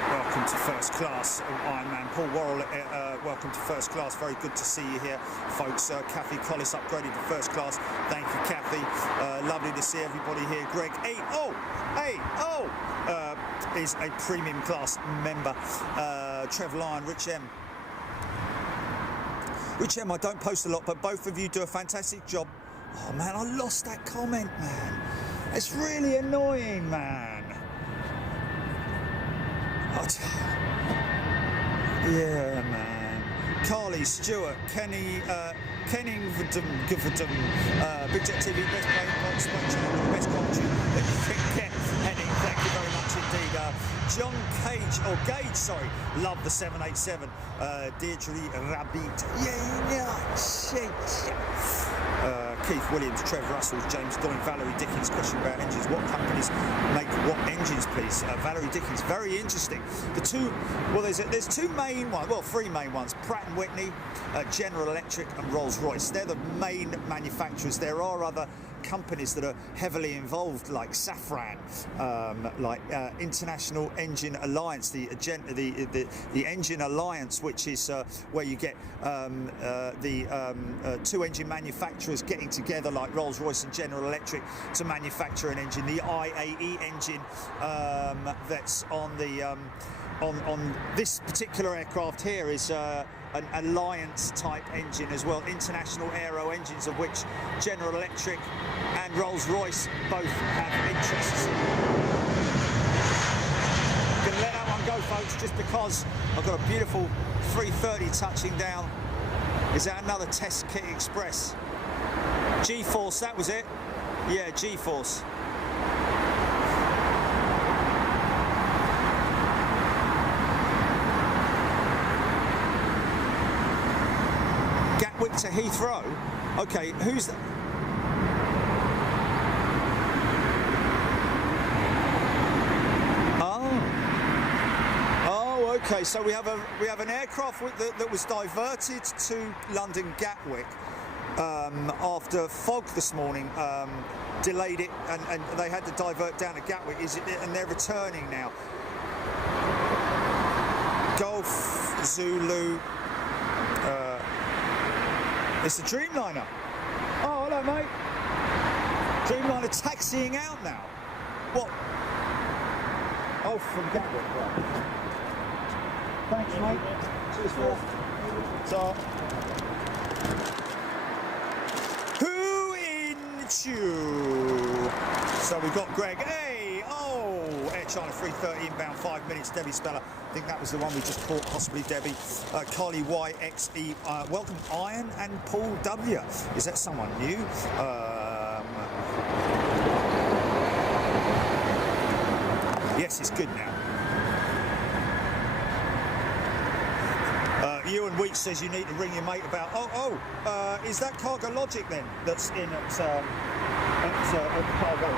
Welcome to first class, Ironman. Paul Worrell, welcome to first class. Very good to see you here, folks. Kathy Collis upgraded to first class. Thank you, Kathy. Lovely to see everybody here. Greg is a premium class member. Trev Lyon, Rich M. Rich M, I don't post a lot, but both of you do a fantastic job. Oh, man, I lost that comment, man. It's really annoying, man. Yeah, man. Carly, Stewart, Kenny, Kennington, Big Jet TV, best play, best commentary. Henning, thank you very much indeed. John Cage, or Gage, sorry, love the 787. Deirdre Rabbit, yeah, shit. Keith Williams, Trev Russell, James Doyne, Valerie Dickens, question about engines. What companies make what engines, please? Valerie Dickens, very interesting. The two, well, there's two main ones, well, three main ones. Pratt & Whitney, General Electric and Rolls-Royce. They're the main manufacturers. There are other companies that are heavily involved, like Safran, like International Engine Alliance, the Engine Alliance, which is where you get two engine manufacturers getting together, like Rolls-Royce and General Electric, to manufacture an engine. The IAE engine that's on the on this particular aircraft here is an Alliance type engine as well. International Aero engines, of which General Electric and Rolls-Royce both have interests. Gonna let that one go, folks, just because I've got a beautiful 330 touching down. Is that another Test Kit Express? G-Force, that was it. Yeah, G-Force. Gatwick to Heathrow. Okay, who's that? Oh, okay. So we have an aircraft that was diverted to London Gatwick after fog this morning delayed it, and they had to divert down to Gatwick. And they're returning now. Golf Zulu. It's a Dreamliner. Oh, hello, mate. Dreamliner taxiing out now. What? Oh, from Gatwick. Right. Thanks, mate. Cheers, Phil. So, who in you? So we've got Greg. Hey, oh, Air China 330 inbound, 5 minutes. Debbie Speller. I think that was the one we just caught, possibly Debbie. Carly YXE, welcome Iron and Paul W. Is that someone new? Yes, it's good now. Ewan Weeks says you need to ring your mate about. Is that Cargo Logic then? That's in at Cargo.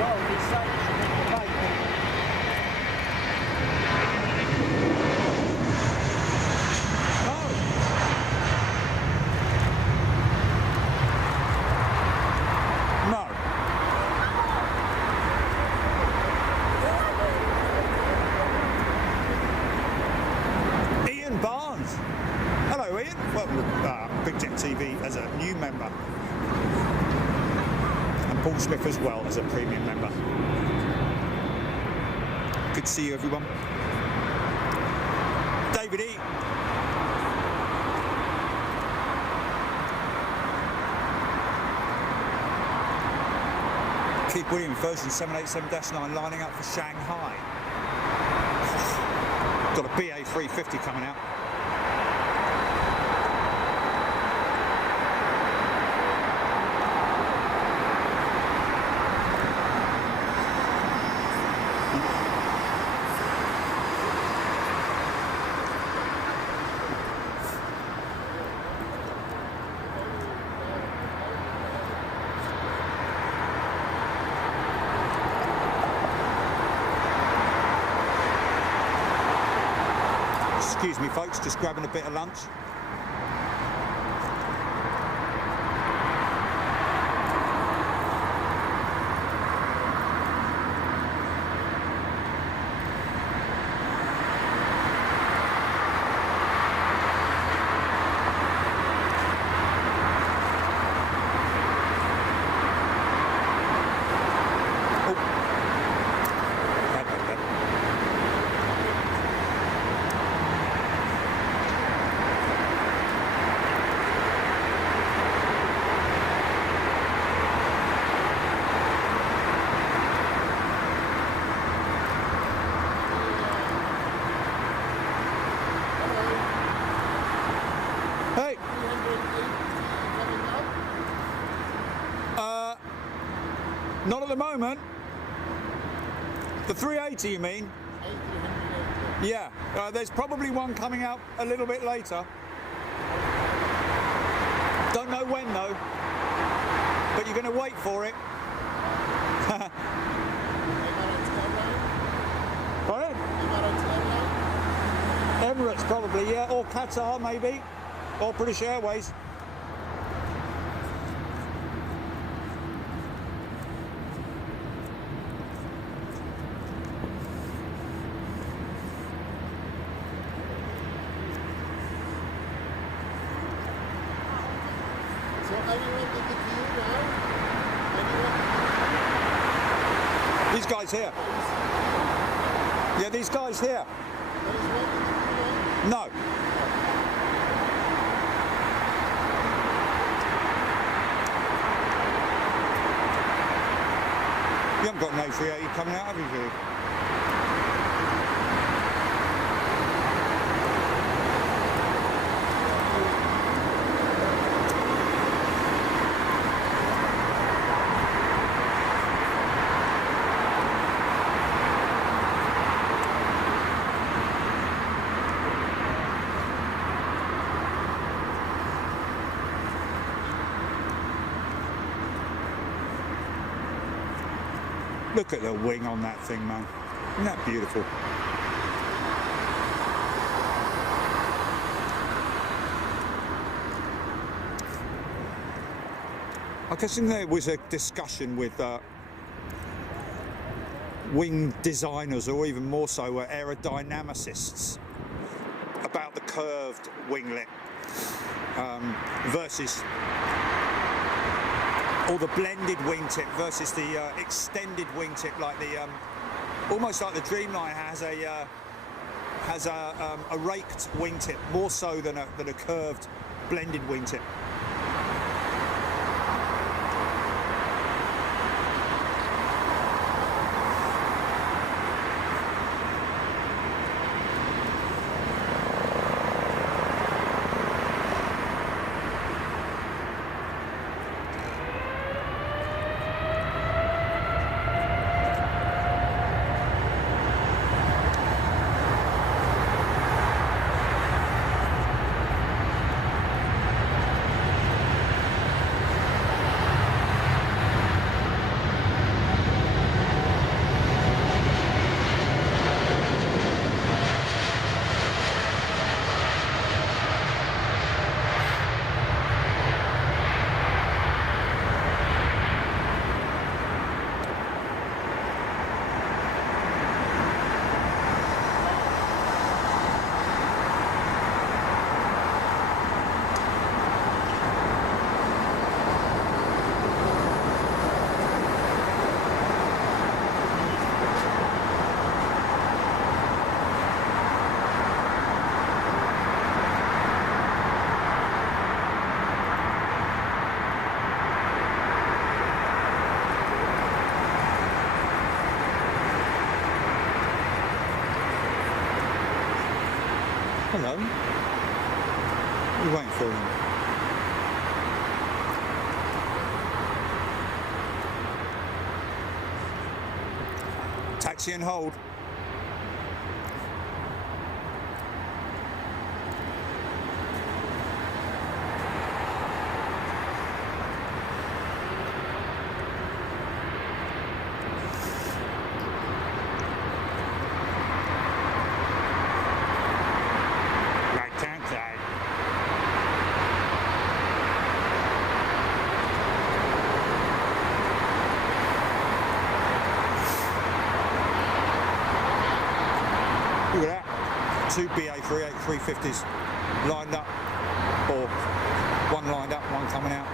Well, he's saying you should ring your mate. No. Ian Barnes. Hello, Ian. Welcome to Big Jet TV as a new member. And Paul Smith as well as a premium member. Good to see you, everyone. David E. Keith Williams, version 787-9 lining up for Shanghai. Got a BA 350 coming out. Excuse me, folks, just grabbing a bit of lunch. Not at the moment. The 380, you mean? 80. Yeah. There's probably one coming out a little bit later. Don't know when though. But you're going to wait for it. Pardon? Emirates probably, yeah. Or Qatar maybe. Or British Airways. So anyone did the queue now? Anyone? These guys here. Yeah, these guys here. There is one in the queue now? No. You haven't got an A380 coming out, have you, Hugh? Look at the wing on that thing, man. Isn't that beautiful? I guess there was a discussion with wing designers, or even more so aerodynamicists, about the curved winglet versus, or the blended wingtip versus the extended wingtip, like the almost like the Dreamliner has a raked wingtip, more so than a curved blended wingtip. Hello. What are you waiting for them? Taxi and hold. Look at that, two BA38 350s lined up, or one lined up, one coming out.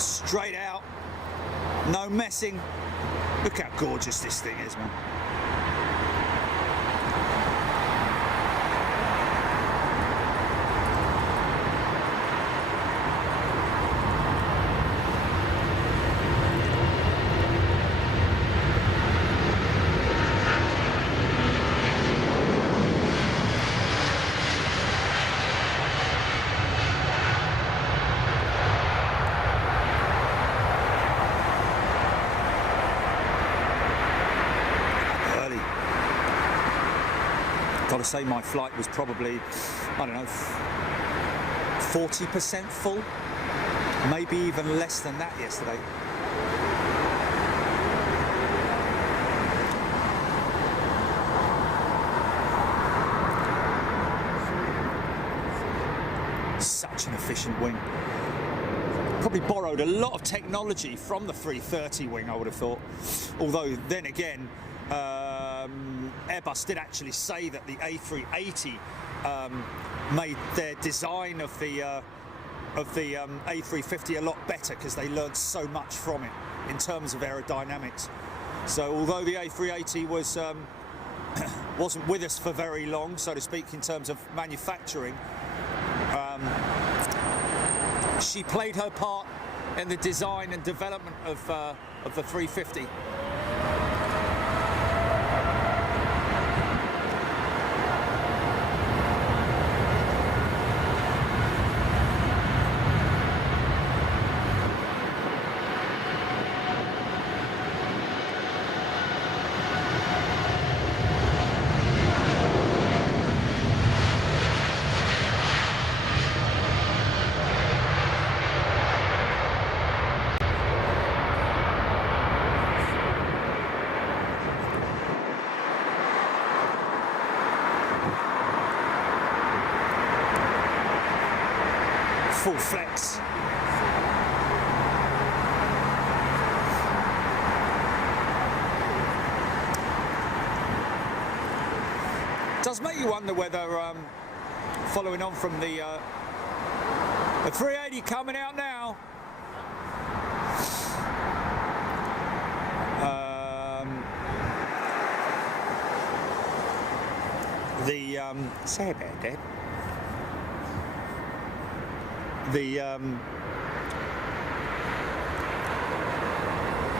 Straight out, no messing. Look how gorgeous this thing is, man. Got to say, my flight was probably, I don't know, 40% full, maybe even less than that yesterday. Such an efficient wing. Probably borrowed a lot of technology from the 330 wing, I would have thought. Although then again, Airbus did actually say that the A380 made their design of the A350 a lot better because they learned so much from it in terms of aerodynamics. So although the A380 was wasn't with us for very long, so to speak, in terms of manufacturing, she played her part in the design and development of the 350. Full flex. Does make you wonder whether, following on from the 380 coming out now, say about that.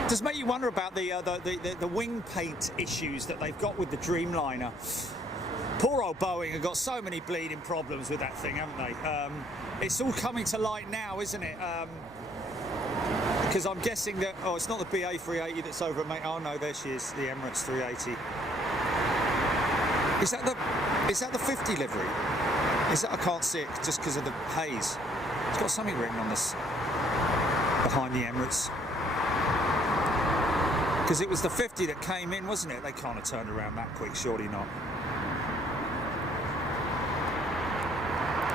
Does make you wonder about the wing paint issues that they've got with the Dreamliner. Poor old Boeing have got so many bleeding problems with that thing, haven't they? It's all coming to light now, isn't it? Because I'm guessing that, oh, it's not the BA 380 that's over at oh no, there she is, the Emirates 380. Is that the 50 livery? Is that, I can't see it just because of the haze. It's got something written on this behind the Emirates. Because it was the 50 that came in, wasn't it? They can't have turned around that quick, surely not.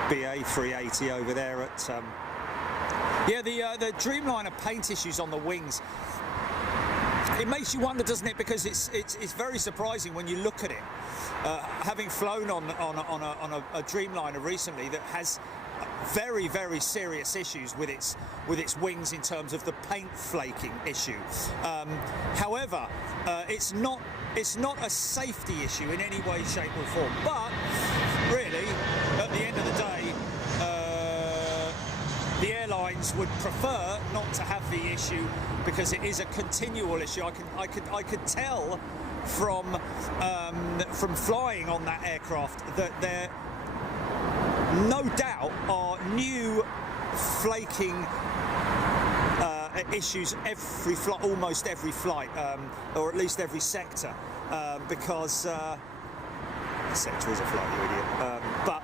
BA 380 over there at... Yeah, the Dreamliner paint issues on the wings. It makes you wonder, doesn't it? Because it's very surprising when you look at it. Having flown on a Dreamliner recently that has very, very serious issues with its wings in terms of the paint flaking issue. However, it's not a safety issue in any way, shape or form. But really, at the end of the day, the airlines would prefer not to have the issue because it is a continual issue. I could tell from flying on that aircraft that there no doubt are new flaking issues every flight, almost every flight, or at least every sector, because the sector is a flight, you idiot. But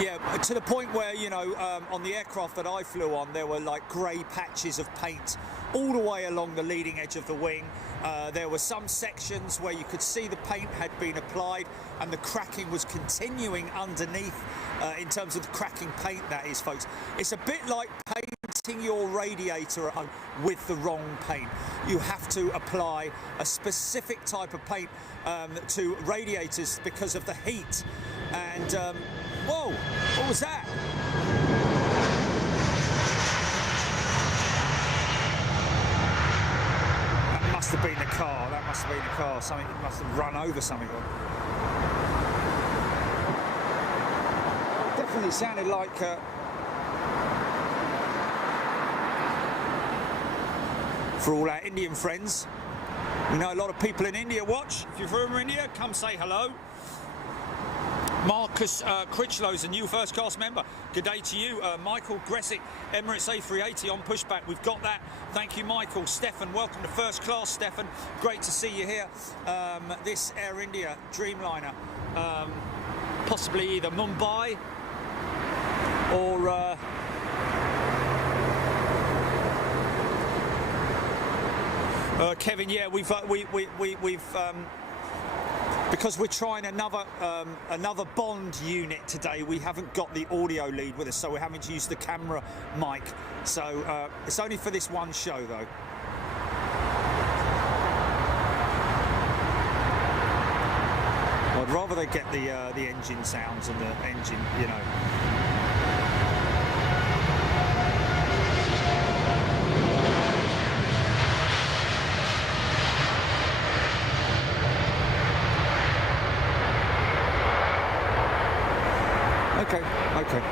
yeah, to the point where, you know, on the aircraft that I flew on, there were like grey patches of paint all the way along the leading edge of the wing. There were some sections where you could see the paint had been applied and the cracking was continuing underneath, in terms of the cracking paint, that is, folks. It's a bit like painting your radiator at home with the wrong paint. You have to apply a specific type of paint to radiators because of the heat. And, whoa, what was that? Must have been the car. That must have been the car. Something must have run over something. Definitely sounded like. For all our Indian friends, we know a lot of people in India watch. If you're from India, come say hello. Marcus Critchlow's a new first class member. Good day to you. Michael Gressick, Emirates A380 on pushback. We've got that. Thank you, Michael. Stefan, welcome to first class, Stefan. Great to see you here. This Air India Dreamliner possibly either Mumbai or Kevin. Yeah, we've because we're trying another Bond unit today. We haven't got the audio lead with us, so we're having to use the camera mic. So it's only for this one show, though. I'd rather they get the engine sounds and the engine, you know. Okay.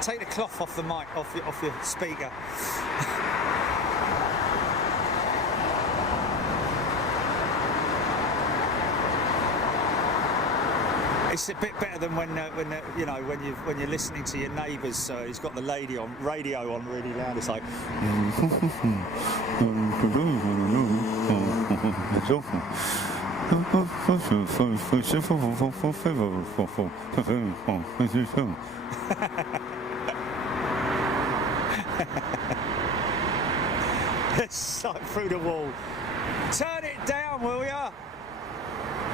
Take the cloth off the mic, off your speaker. It's a bit better than when you know, when you're listening to your neighbours. He's got the radio on really loud. It's like. Sight through the wall. Turn it down, will ya?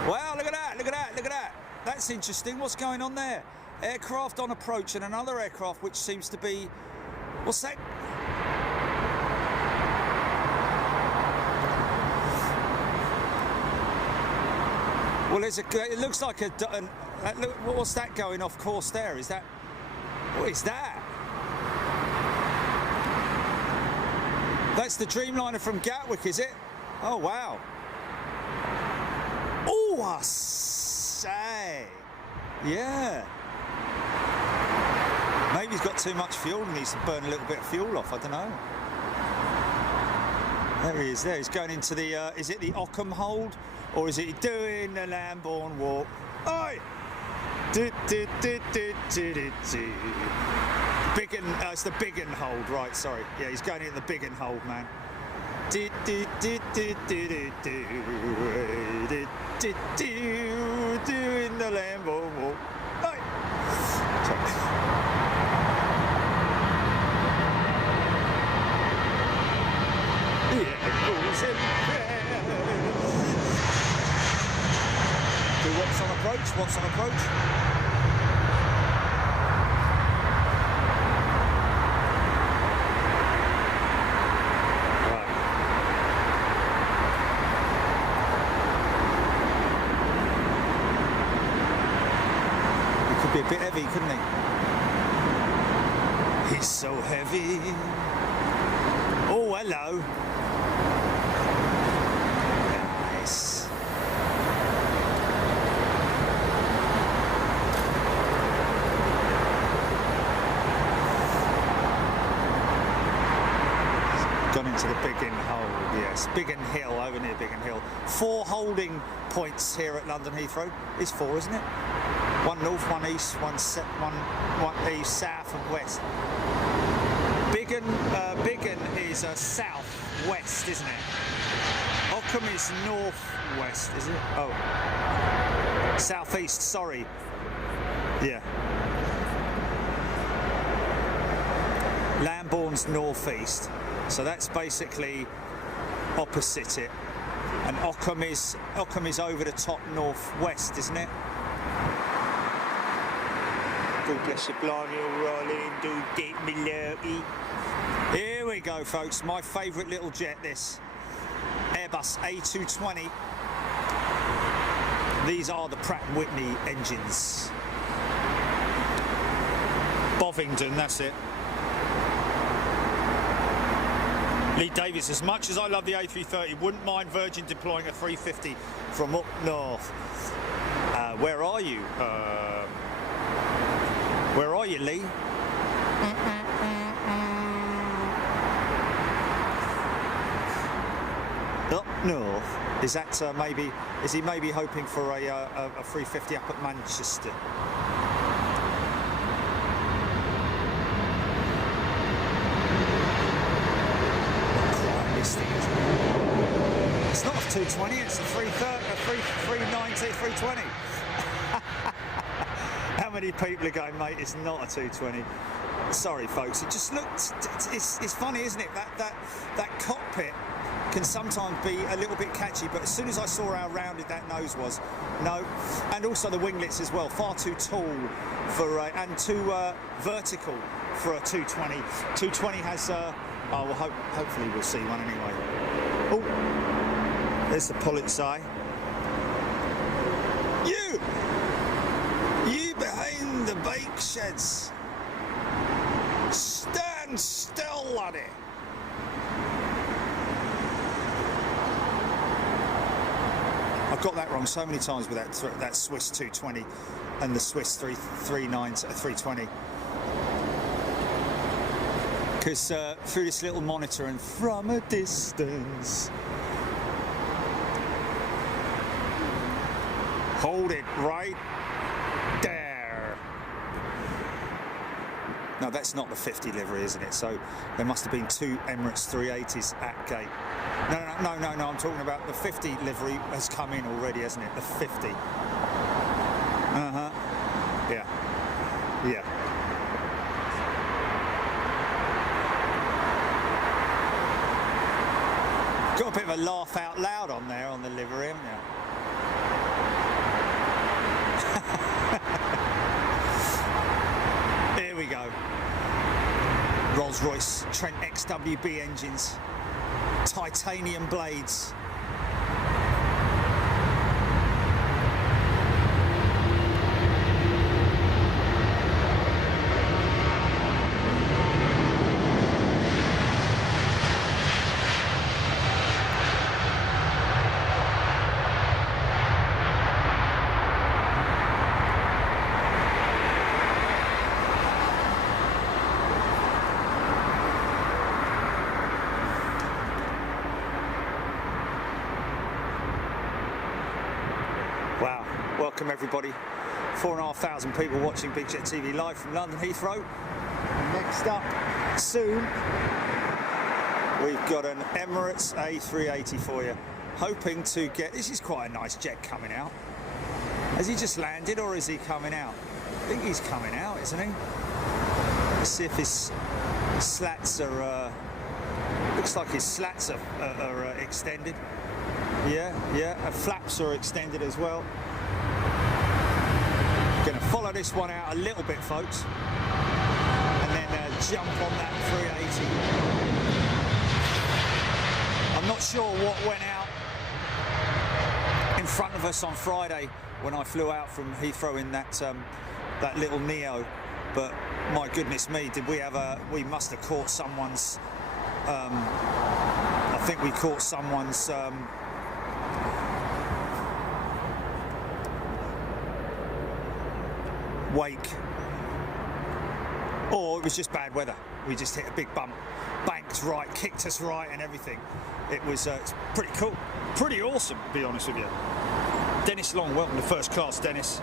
Wow, look at that. That's interesting. What's going on there? Aircraft on approach and another aircraft which seems to be... What's that? Well, it looks like what's that going off course there? Is that... What is that? That's the Dreamliner from Gatwick, is it? Oh, wow. Oh, I say. Yeah. Maybe he's got too much fuel and needs to burn a little bit of fuel off. I don't know. There he is. There he's going into the. Is it the Ockham hold, or is he doing the Lambourne walk? Oi! It's the Biggin hold, right? Sorry. Yeah, he's going into the Biggin hold, man. Doing the Lambo walk. Hey. Yeah, it goes in there. What's on approach? Be a bit heavy, couldn't he? He's so heavy. Oh, hello. Nice. Gone into the Biggin hold, yes. Biggin Hill, over near Biggin Hill. 4 holding points here at London Heathrow. It's 4, isn't it? 1 north, 1 east, 1 east, south and west. Biggin is south-west, isn't it? Ockham is north-west, isn't it? Oh. South-east, sorry. Yeah. Lambourne's north-east. So that's basically opposite it. And Ockham is over the top north-west, isn't it? God bless you, blimey, all rolling, do get me lurky. Here we go, folks. My favourite little jet, this. Airbus A220. These are the Pratt & Whitney engines. Bovingdon, that's it. Lee Davis, as much as I love the A330, wouldn't mind Virgin deploying a 350 from up north. Where are you? Where are you, Lee? Up north. Is that maybe? Is he maybe hoping for a 350 up at Manchester? This thing is. It's not 220, it's a 330, a 390, 320. How many people are going, mate, it's not a 220? Sorry, folks, it just looks, it's funny, isn't it? That cockpit can sometimes be a little bit catchy, but as soon as I saw how rounded that nose was, no. And also the winglets as well, far too tall for, and too vertical for a 220. 220 has, oh, well, hopefully we'll see one anyway. Oh, there's the Pulitzer. You behind the bike sheds. Stand still, laddie. I've got that wrong so many times with that Swiss 220 and the Swiss 320. Because through this little monitor and from a distance. Hold it right there. No, that's not the 50 livery, isn't it? So there must have been 2 Emirates 380s at gate. No, I'm talking about the 50 livery has come in already, hasn't it? The 50. Yeah. Got a bit of a laugh out loud on there on the livery, haven't you? Here we go. Rolls-Royce Trent XWB engines, titanium blades. Wow, welcome everybody. 4,500 people watching Big Jet TV live from London Heathrow. Next up, soon, we've got an Emirates A380 for you. Hoping to get, this is quite a nice jet coming out. Has he just landed or is he coming out? I think he's coming out, isn't he? Let's see if his slats are, looks like his slats are extended. Yeah, and flaps are extended as well. Gonna follow this one out a little bit, folks, and then jump on that 380. I'm not sure what went out in front of us on Friday when I flew out from Heathrow in that little Neo, but my goodness me, we must have caught someone's, I think we caught someone's wake, or it was just bad weather. We just hit a big bump, banked right, kicked us right and everything. It was it's pretty cool, pretty awesome, to be honest with you. Dennis Long, welcome to first class, Dennis.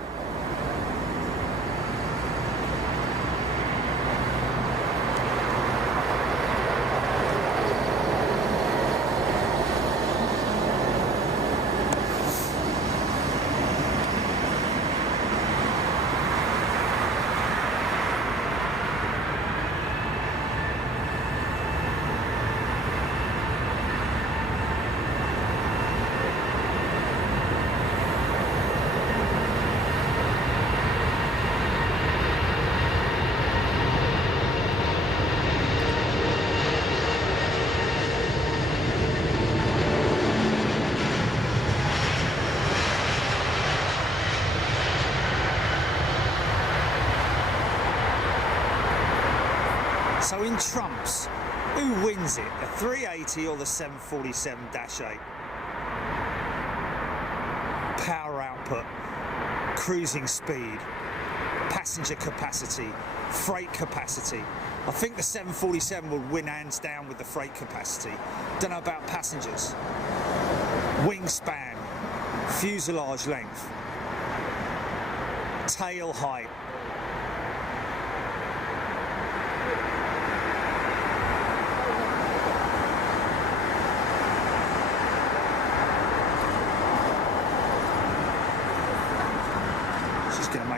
So in trumps, who wins it, the 380 or the 747-8? Power output, cruising speed, passenger capacity, freight capacity. I think the 747 will win hands down with the freight capacity. Don't know about passengers. Wingspan, fuselage length, tail height.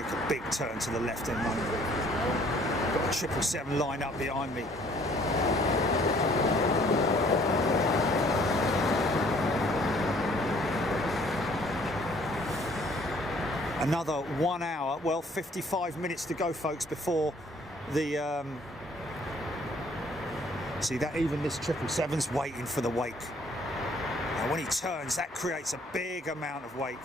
make a big turn to the left end line. Got a 777 lined up behind me. Another 1 hour, well, 55 minutes to go, folks, before the see that even this 777's waiting for the wake. Now when he turns, that creates a big amount of wake.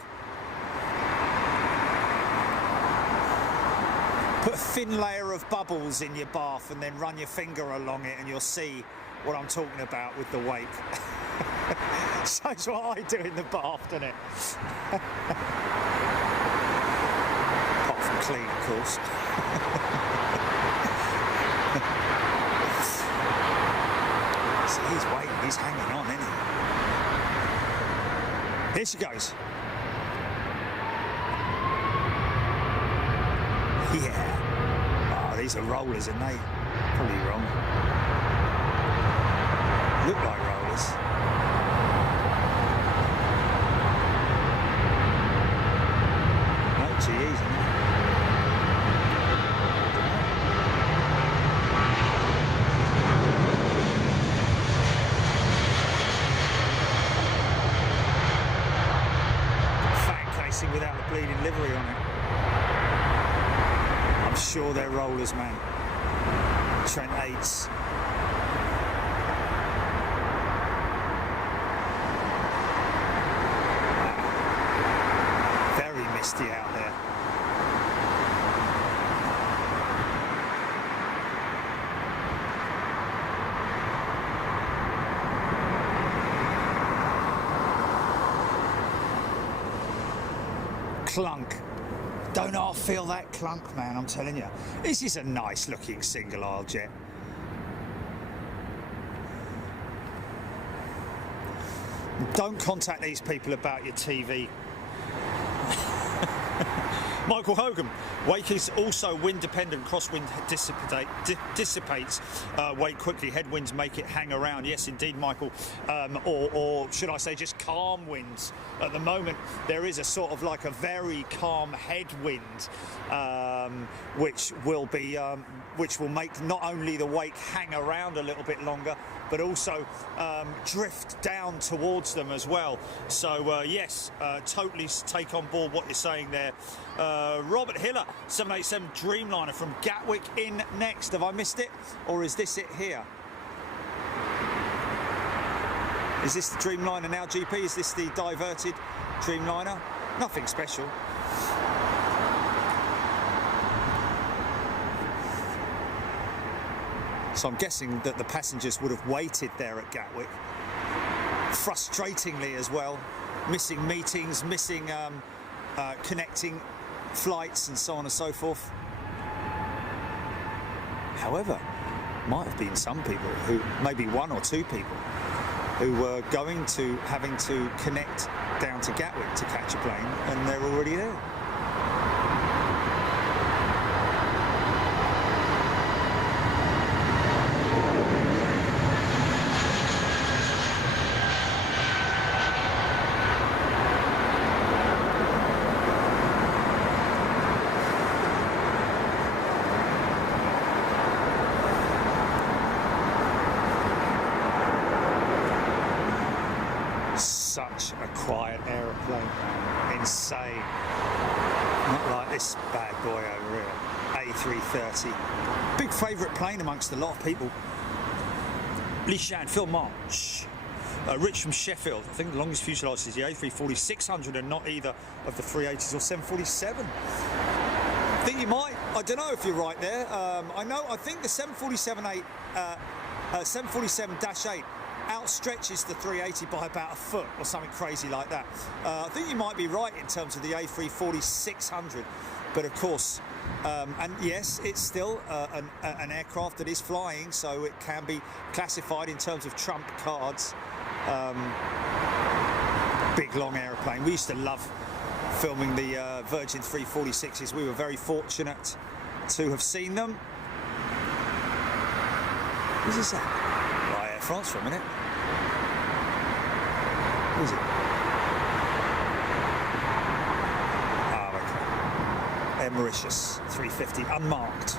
Put a thin layer of bubbles in your bath and then run your finger along it and you'll see what I'm talking about with the wake. So it's what I do in the bath, doesn't it? Apart from clean, of course. See, he's waiting, he's hanging on, isn't he? Here she goes. Yeah. Oh, these are rollers, aren't they? Probably wrong. Look like rollers. No, GE's, isn't it? Fan casing without the bleeding livery on it. I'm sure they're rollers, man. Trent 8s. Very misty out there. Clunk. Don't I feel that clunk, man, I'm telling you. This is a nice looking single aisle jet. Don't contact these people about your TV. Michael Hogan. Wake is also wind dependent. Crosswind dissipates wake quickly. Headwinds make it hang around. Yes, indeed, Michael. Or should I say just calm winds. At the moment, there is a sort of like a very calm headwind, which will make not only the wake hang around a little bit longer, but also drift down towards them as well. So yes, totally take on board what you're saying there. Robert Hiller, 787 Dreamliner from Gatwick in next. Have I missed it, or is this it here? Is this the Dreamliner now, GP? Is this the diverted Dreamliner? Nothing special. So I'm guessing that the passengers would have waited there at Gatwick, frustratingly as well, missing meetings, missing connecting flights and so on and so forth. However, might have been some people who, maybe one or two people, who were having to connect down to Gatwick to catch a plane, and they're already there. Such a quiet aeroplane, insane. Not like this bad boy over here, A330. Big favourite plane amongst a lot of people. Lee Shan, Phil March, Rich from Sheffield. I think the longest fuselage is the A340-600 and not either of the 380s or 747. I think you might. I don't know if you're right there. I think the 747-8 outstretches the 380 by about a foot or something crazy like that. I think you might be right in terms of the A340-600, but of course, and yes, it's still an aircraft that is flying, so it can be classified in terms of trump cards. Big long aeroplane. We used to love filming the Virgin 346s. We were very fortunate to have seen them. What is that? Right, Air France for a minute. What is it? Oh, okay. Mauritius 350 unmarked.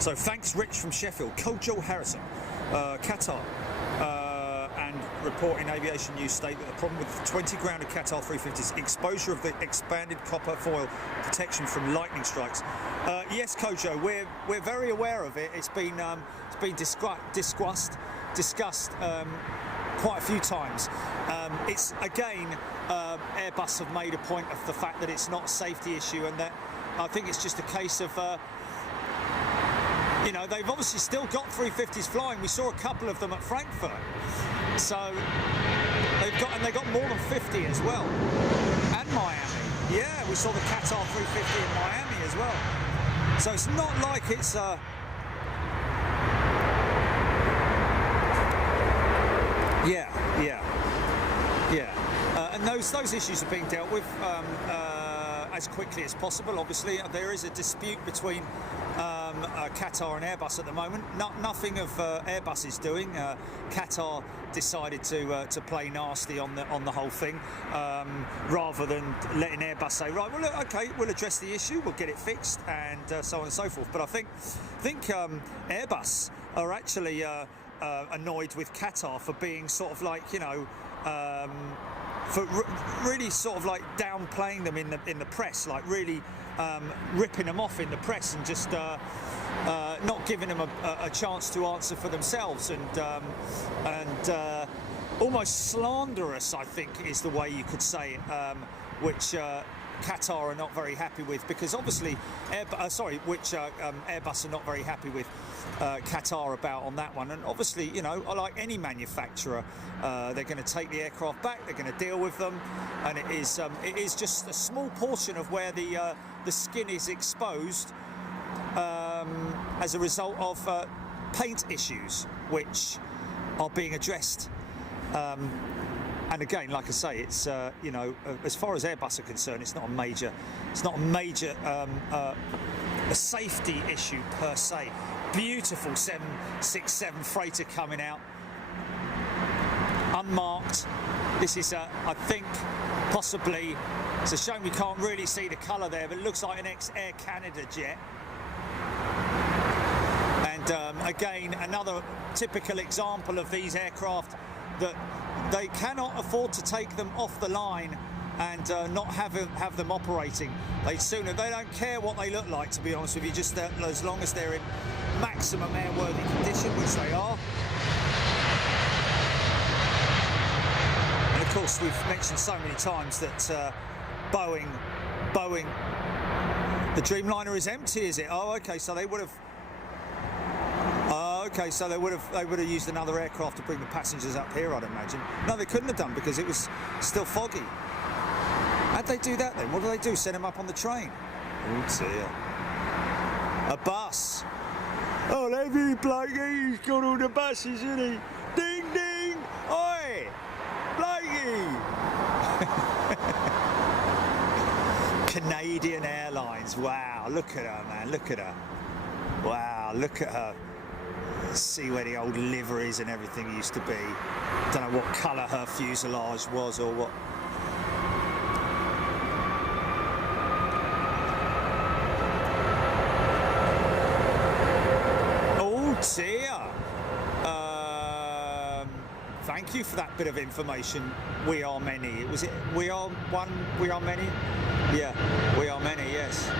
So thanks Rich from Sheffield. Kojo Harrison, Qatar, and reporting aviation news state that the problem with the 20 grounded Qatar 350s exposure of the expanded copper foil protection from lightning strikes. Yes, Kojo, we're very aware of it. It's been discussed quite a few times. It's again, Airbus have made a point of the fact that it's not a safety issue, and that I think it's just a case of you know, they've obviously still got 350s flying. We saw a couple of them at Frankfurt, so they got more than 50 as well, and Miami. Yeah, we saw the Qatar 350 in Miami as well. So it's not like it's and those issues are being dealt with as quickly as possible. Obviously, there is a dispute between Qatar and Airbus at the moment. Nothing of Airbus is doing. Qatar decided to play nasty on the whole thing, rather than letting Airbus say, right, well, look, okay, we'll address the issue, we'll get it fixed, and so on and so forth. But I think Airbus are actually annoyed with Qatar for being sort of like, you know, for really sort of like downplaying them in the press, like really ripping them off in the press, and just not giving them a chance to answer for themselves, and almost slanderous, I think, is the way you could say it, which Qatar are not very happy with, because obviously Airbus are not very happy with Qatar about on that one. And obviously, you know, like any manufacturer, they're going to take the aircraft back, they're going to deal with them, and it is just a small portion of where the skin is exposed as a result of paint issues, which are being addressed. And again, like I say, it's you know, as far as Airbus are concerned, it's not a major a safety issue per se. Beautiful 767 freighter coming out, unmarked. This is I think possibly, it's a shame we can't really see the colour there, but it looks like an ex-Air Canada jet. And again, another typical example of these aircraft that they cannot afford to take them off the line and not have them operating. They don't care what they look like, to be honest with you, just as long as they're in maximum airworthy condition, which they are. And of course, we've mentioned so many times that Boeing, the Dreamliner is empty, is it? Oh, okay, so they would have. Okay, so they would have used another aircraft to bring the passengers up here, I'd imagine. No, they couldn't have done, because it was still foggy. How'd they do that then? What do they do? Send them up on the train? Oh dear. A bus. Oh, they've been Blakey. He's got all the buses, isn't he? Ding ding. Oi, Blakey. Canadian Airlines. Wow, look at her, man. Look at her. Wow, look at her. See where the old liveries and everything used to be. Don't know what colour her fuselage was or what. Oh dear. Thank you for that bit of information. We are many. Was it we are one? We are many? Yeah, we are many. Yes.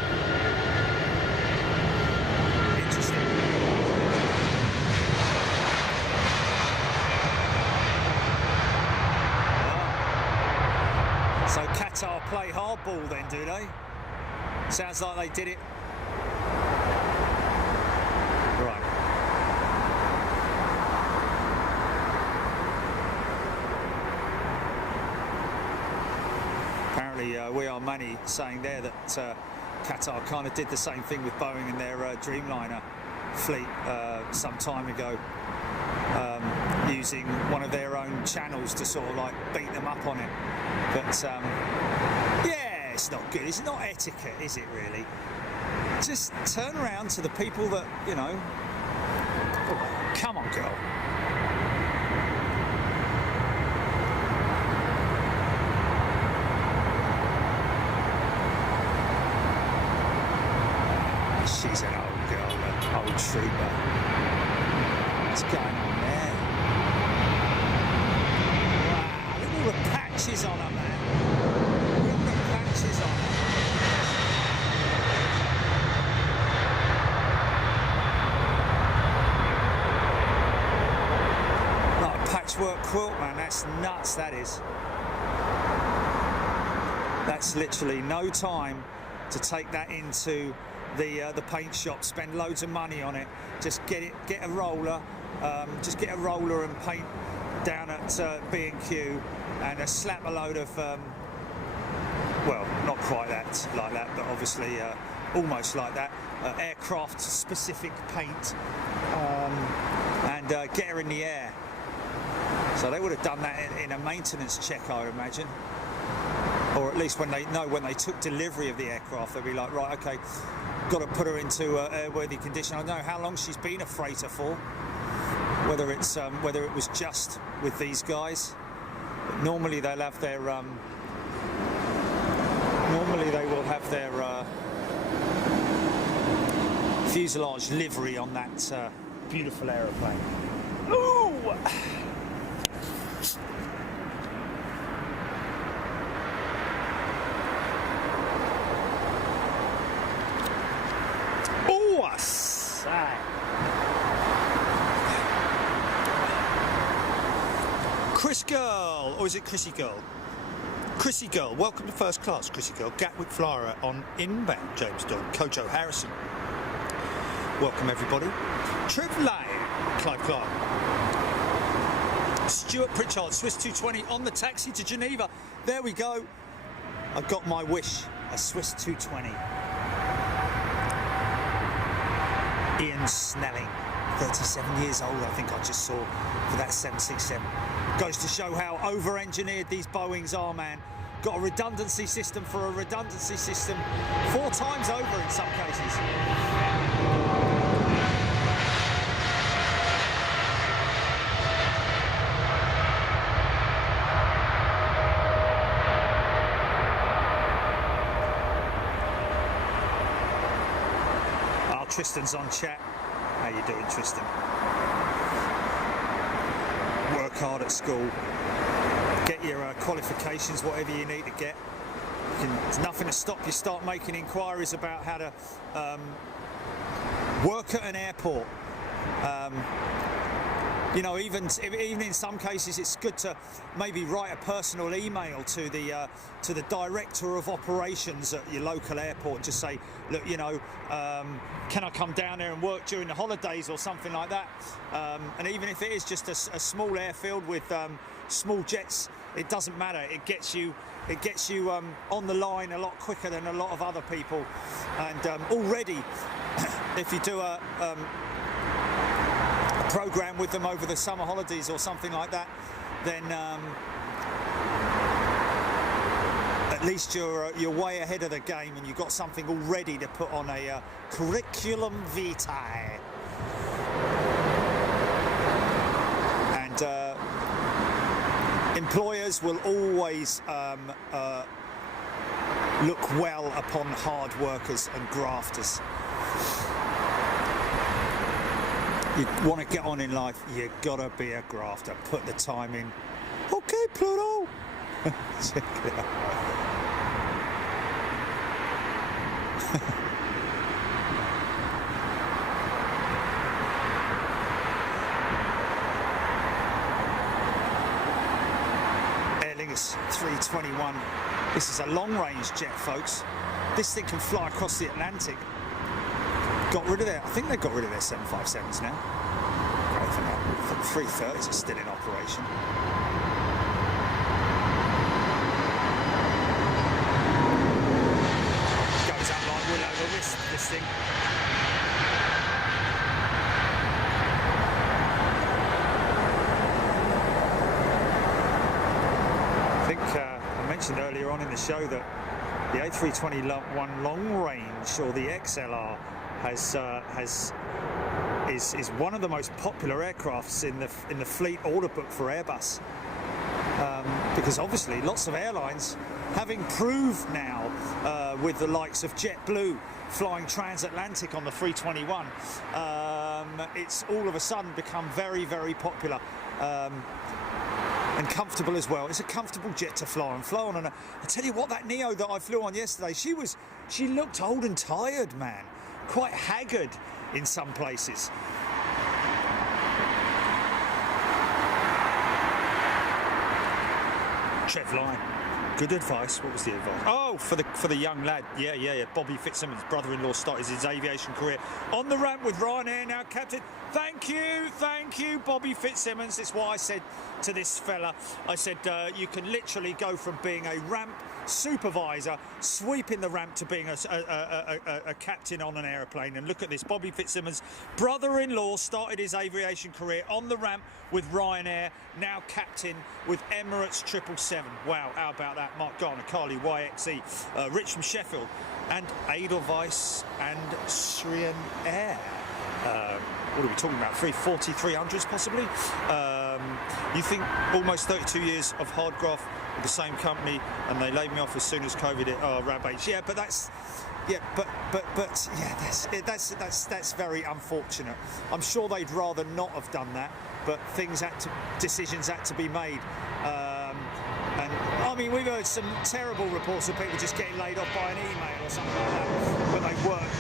Interesting. So Qatar play hardball then, do they? Sounds like they did it. Right. Apparently We Are Money saying there that Qatar kind of did the same thing with Boeing and their Dreamliner fleet some time ago, using one of their own channels to sort of like beat them up on it. But yeah, it's not good. It's not etiquette, is it really? Just turn around to the people that, you know, oh, come on, girl. patches on her, man. Real good patches on her. Like a patchwork quilt, man. That's nuts, that is. That's literally no time to take that into the paint shop, spend loads of money on it. Just get a roller, just get a roller and paint down at B&Q and slap a load of, well, not quite like that, but obviously almost like that, aircraft specific paint, and get her in the air. So they would have done that in a maintenance check, I would imagine. Or at least when they took delivery of the aircraft, they'll be like, right, okay, got to put her into airworthy condition. I don't know how long she's been a freighter for, whether it was just with these guys. But normally they'll have their fuselage livery on that beautiful aeroplane. Ooh! Chris Girl, or is it Chrissy Girl? Chrissy Girl, welcome to first class, Chrissy Girl. Gatwick Flyer on inbound, James Dodd. Coach O'Harrison. Welcome everybody. Trip Lane, Clive Clark. Stuart Pritchard, Swiss 220 on the taxi to Geneva. There we go. I got my wish, a Swiss 220. Ian Snelling, 37 years old, I think I just saw, for that 767. Goes to show how over-engineered these Boeings are, man. Got a redundancy system for a redundancy system 4 times over in some cases. Tristan's on chat. How you doing, Tristan? Work hard at school. Get your qualifications, whatever you need to get. There's nothing to stop you start making inquiries about how to work at an airport. You know, even in some cases, it's good to maybe write a personal email to the director of operations at your local airport. Just say, look, you know, can I come down there and work during the holidays or something like that? And even if it is just a small airfield with small jets, it doesn't matter. It gets you on the line a lot quicker than a lot of other people. And already, if you do a program with them over the summer holidays or something like that, then at least you're way ahead of the game and you've got something already to put on a curriculum vitae. And employers will always look well upon hard workers and grafters. You want to get on in life, you gotta be a grafter. Put the time in. Okay, Pluto. Check it out. Aer Lingus 321. This is a long-range jet, folks. This thing can fly across the Atlantic. Got rid of their, I think they got rid of their 757s now. Great for that. 330s are still in operation. Goes up like will over this thing. I think I mentioned earlier on in the show that the A321 long range, or the XLR, is one of the most popular aircrafts in the fleet order book for Airbus, because obviously lots of airlines, having proved now with the likes of JetBlue flying transatlantic on the 321, it's all of a sudden become very, very popular. and comfortable as well. It's a comfortable jet to fly on. And I tell you what, that Neo that I flew on yesterday, she looked old and tired, man. Quite haggard in some places. Trev line. Good advice. What was the advice? Oh, for the young lad. Yeah. Bobby Fitzsimmons' brother-in-law started his aviation career on the ramp with Ryanair, now captain. Thank you, Bobby Fitzsimmons. That's why I said to this fella, I said, you can literally go from being a ramp supervisor, sweeping the ramp, to being a captain on an aeroplane. And look at this, Bobby Fitzsimmons' brother-in-law started his aviation career on the ramp with Ryanair, now captain with Emirates 777. Wow, how about that? Mark Garner, Carly, YXE, Rich from Sheffield, and Edelweiss and Srian Air. What are we talking about? 340, 300s possibly? You think almost 32 years of hard graft with the same company, and they laid me off as soon as COVID hit. Oh, rabbits. Yeah, but that's... Yeah, that's very unfortunate. I'm sure they'd rather not have done that, but decisions had to be made. And I mean, we've heard some terrible reports of people just getting laid off by an email or something like that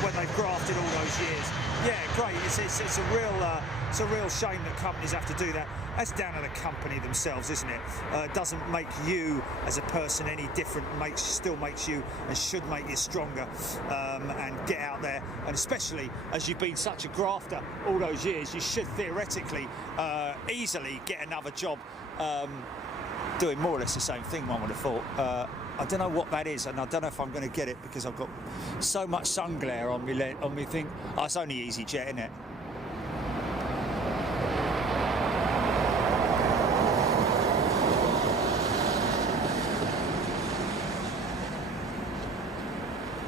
when they've grafted all those years. Yeah, great. It's a real shame that companies have to do that. That's down to the company themselves, isn't it? It doesn't make you as a person any different. Still makes you and should make you stronger. And get out there. And especially as you've been such a grafter all those years, you should theoretically easily get another job. Doing more or less the same thing, one would have thought. I don't know what that is, and I don't know if I'm going to get it because I've got so much sun glare on me thing. Oh, it's only EasyJet, isn't it?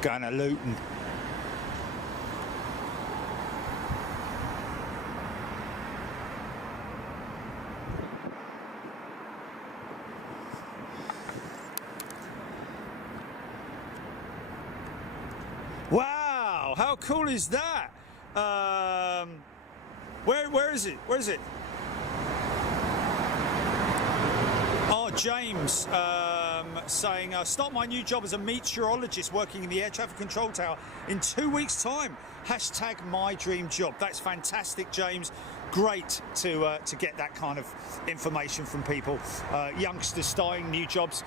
Going to Luton. Wow, how cool is that? Where is it? Where is it? Oh, James saying, start my new job as a meteorologist working in the air traffic control tower in 2 weeks' time. Hashtag my dream job. That's fantastic, James. Great to get that kind of information from people. Youngsters starting new jobs,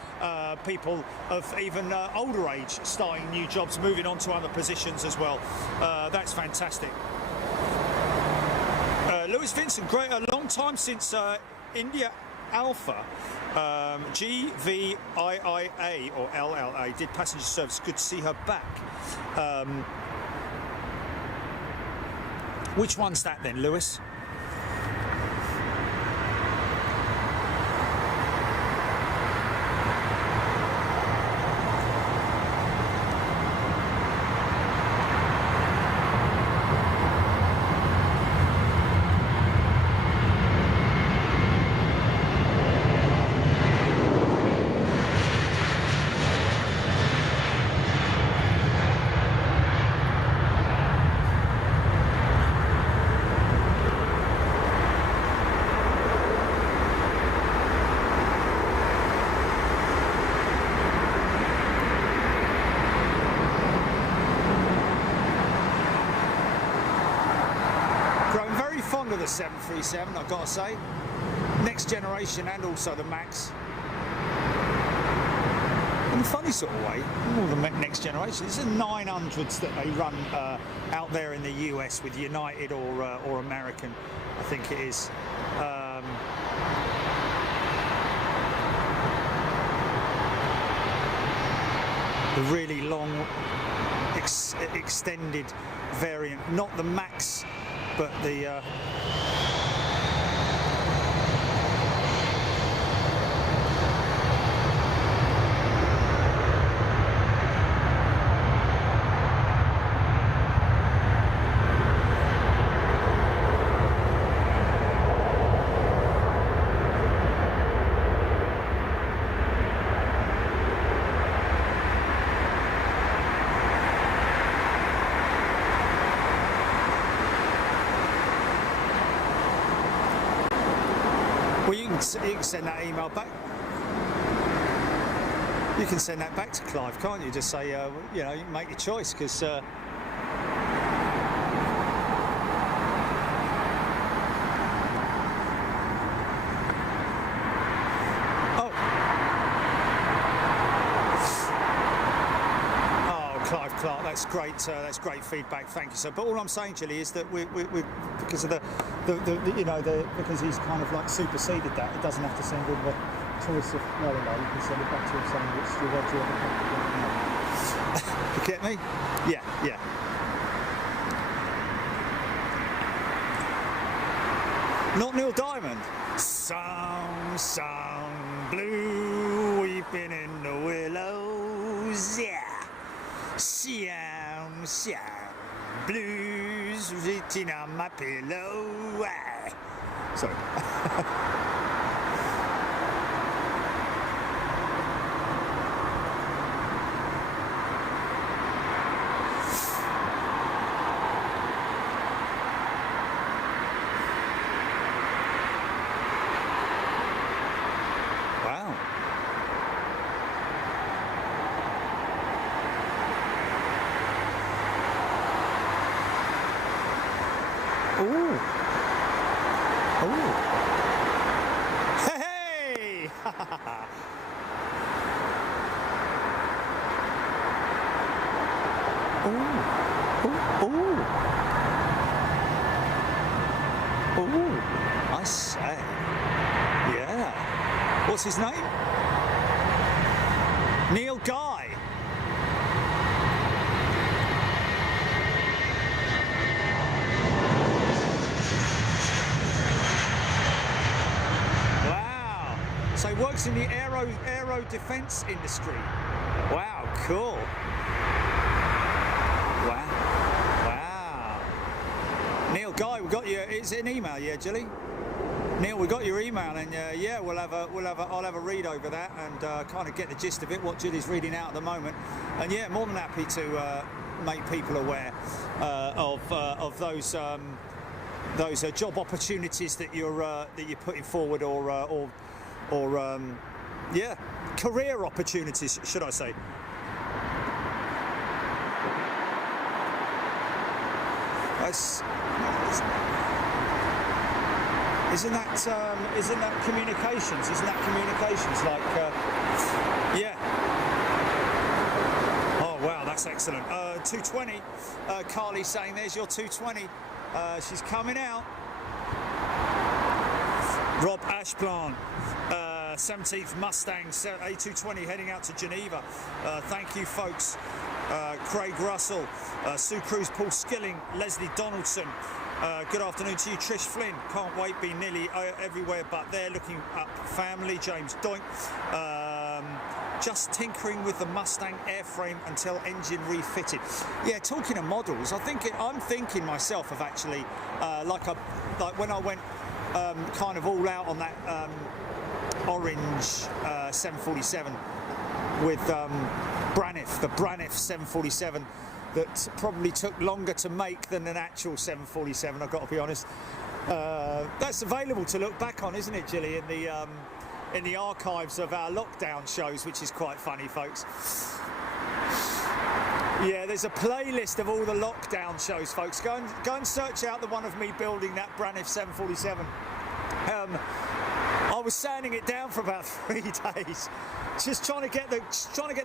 people of even older age starting new jobs, moving on to other positions as well. That's fantastic. Lewis Vincent, great, a long time since India Alpha. GVIIA or LLA did passenger service. Good to see her back. Which one's that then, Lewis? Of the 737, I've got to say, next generation and also the Max, in a funny sort of way, all the next generation. These are 900s that they run out there in the US with United or American, I think it is. The really long extended variant, not the Max, but the can send that email back. You can send that back to Clive, can't you? Just say, you know, you make your choice, because oh, Clive Clark, that's great. That's great feedback. Thank you, sir. But all I'm saying, Gilly, is that we because of the you know, because he's kind of like superseded that. It doesn't have to send all the choice of no, you can send it back to him saying it's still there to you get me? Yeah. Not Neil Diamond. Some blue weeping in the willows. Yeah. Some blues written on my pillow. Sorry. Hey! I say. Yeah. What's his name? Neil Guy. Wow. So he works in the aero defense industry. Wow, cool. Wow. Neil Guy, we got you. Is it an email? Yeah, Gilly. Neil, we got your email, and yeah, I'll have a read over that and kind of get the gist of it, what Gilly's reading out at the moment. And yeah, more than happy to make people aware of those job opportunities that you're putting forward, or yeah, career opportunities, should I say? Isn't that communications? Isn't that communications? Like, yeah. Oh wow, that's excellent. 220. Carly saying, "There's your 220." She's coming out. Rob Ashplant, 17th Mustang A220 heading out to Geneva. Thank you, folks. Craig Russell, Sue Cruz, Paul Skilling, Leslie Donaldson. Good afternoon to you, Trish Flynn. Can't wait, be nearly everywhere but there. Looking up family, James Doink. Just tinkering with the Mustang airframe until engine refitted. Yeah, talking of models, I'm thinking myself of actually like when I went kind of all out on that orange 747 with Braniff, the Braniff 747. That probably took longer to make than an actual 747, I've got to be honest. That's available to look back on, isn't it, Gilly, in the archives of our lockdown shows, which is quite funny, folks. Yeah, there's a playlist of all the lockdown shows, folks. Go and search out the one of me building that Braniff 747. I was sanding it down for about 3 days, just trying to get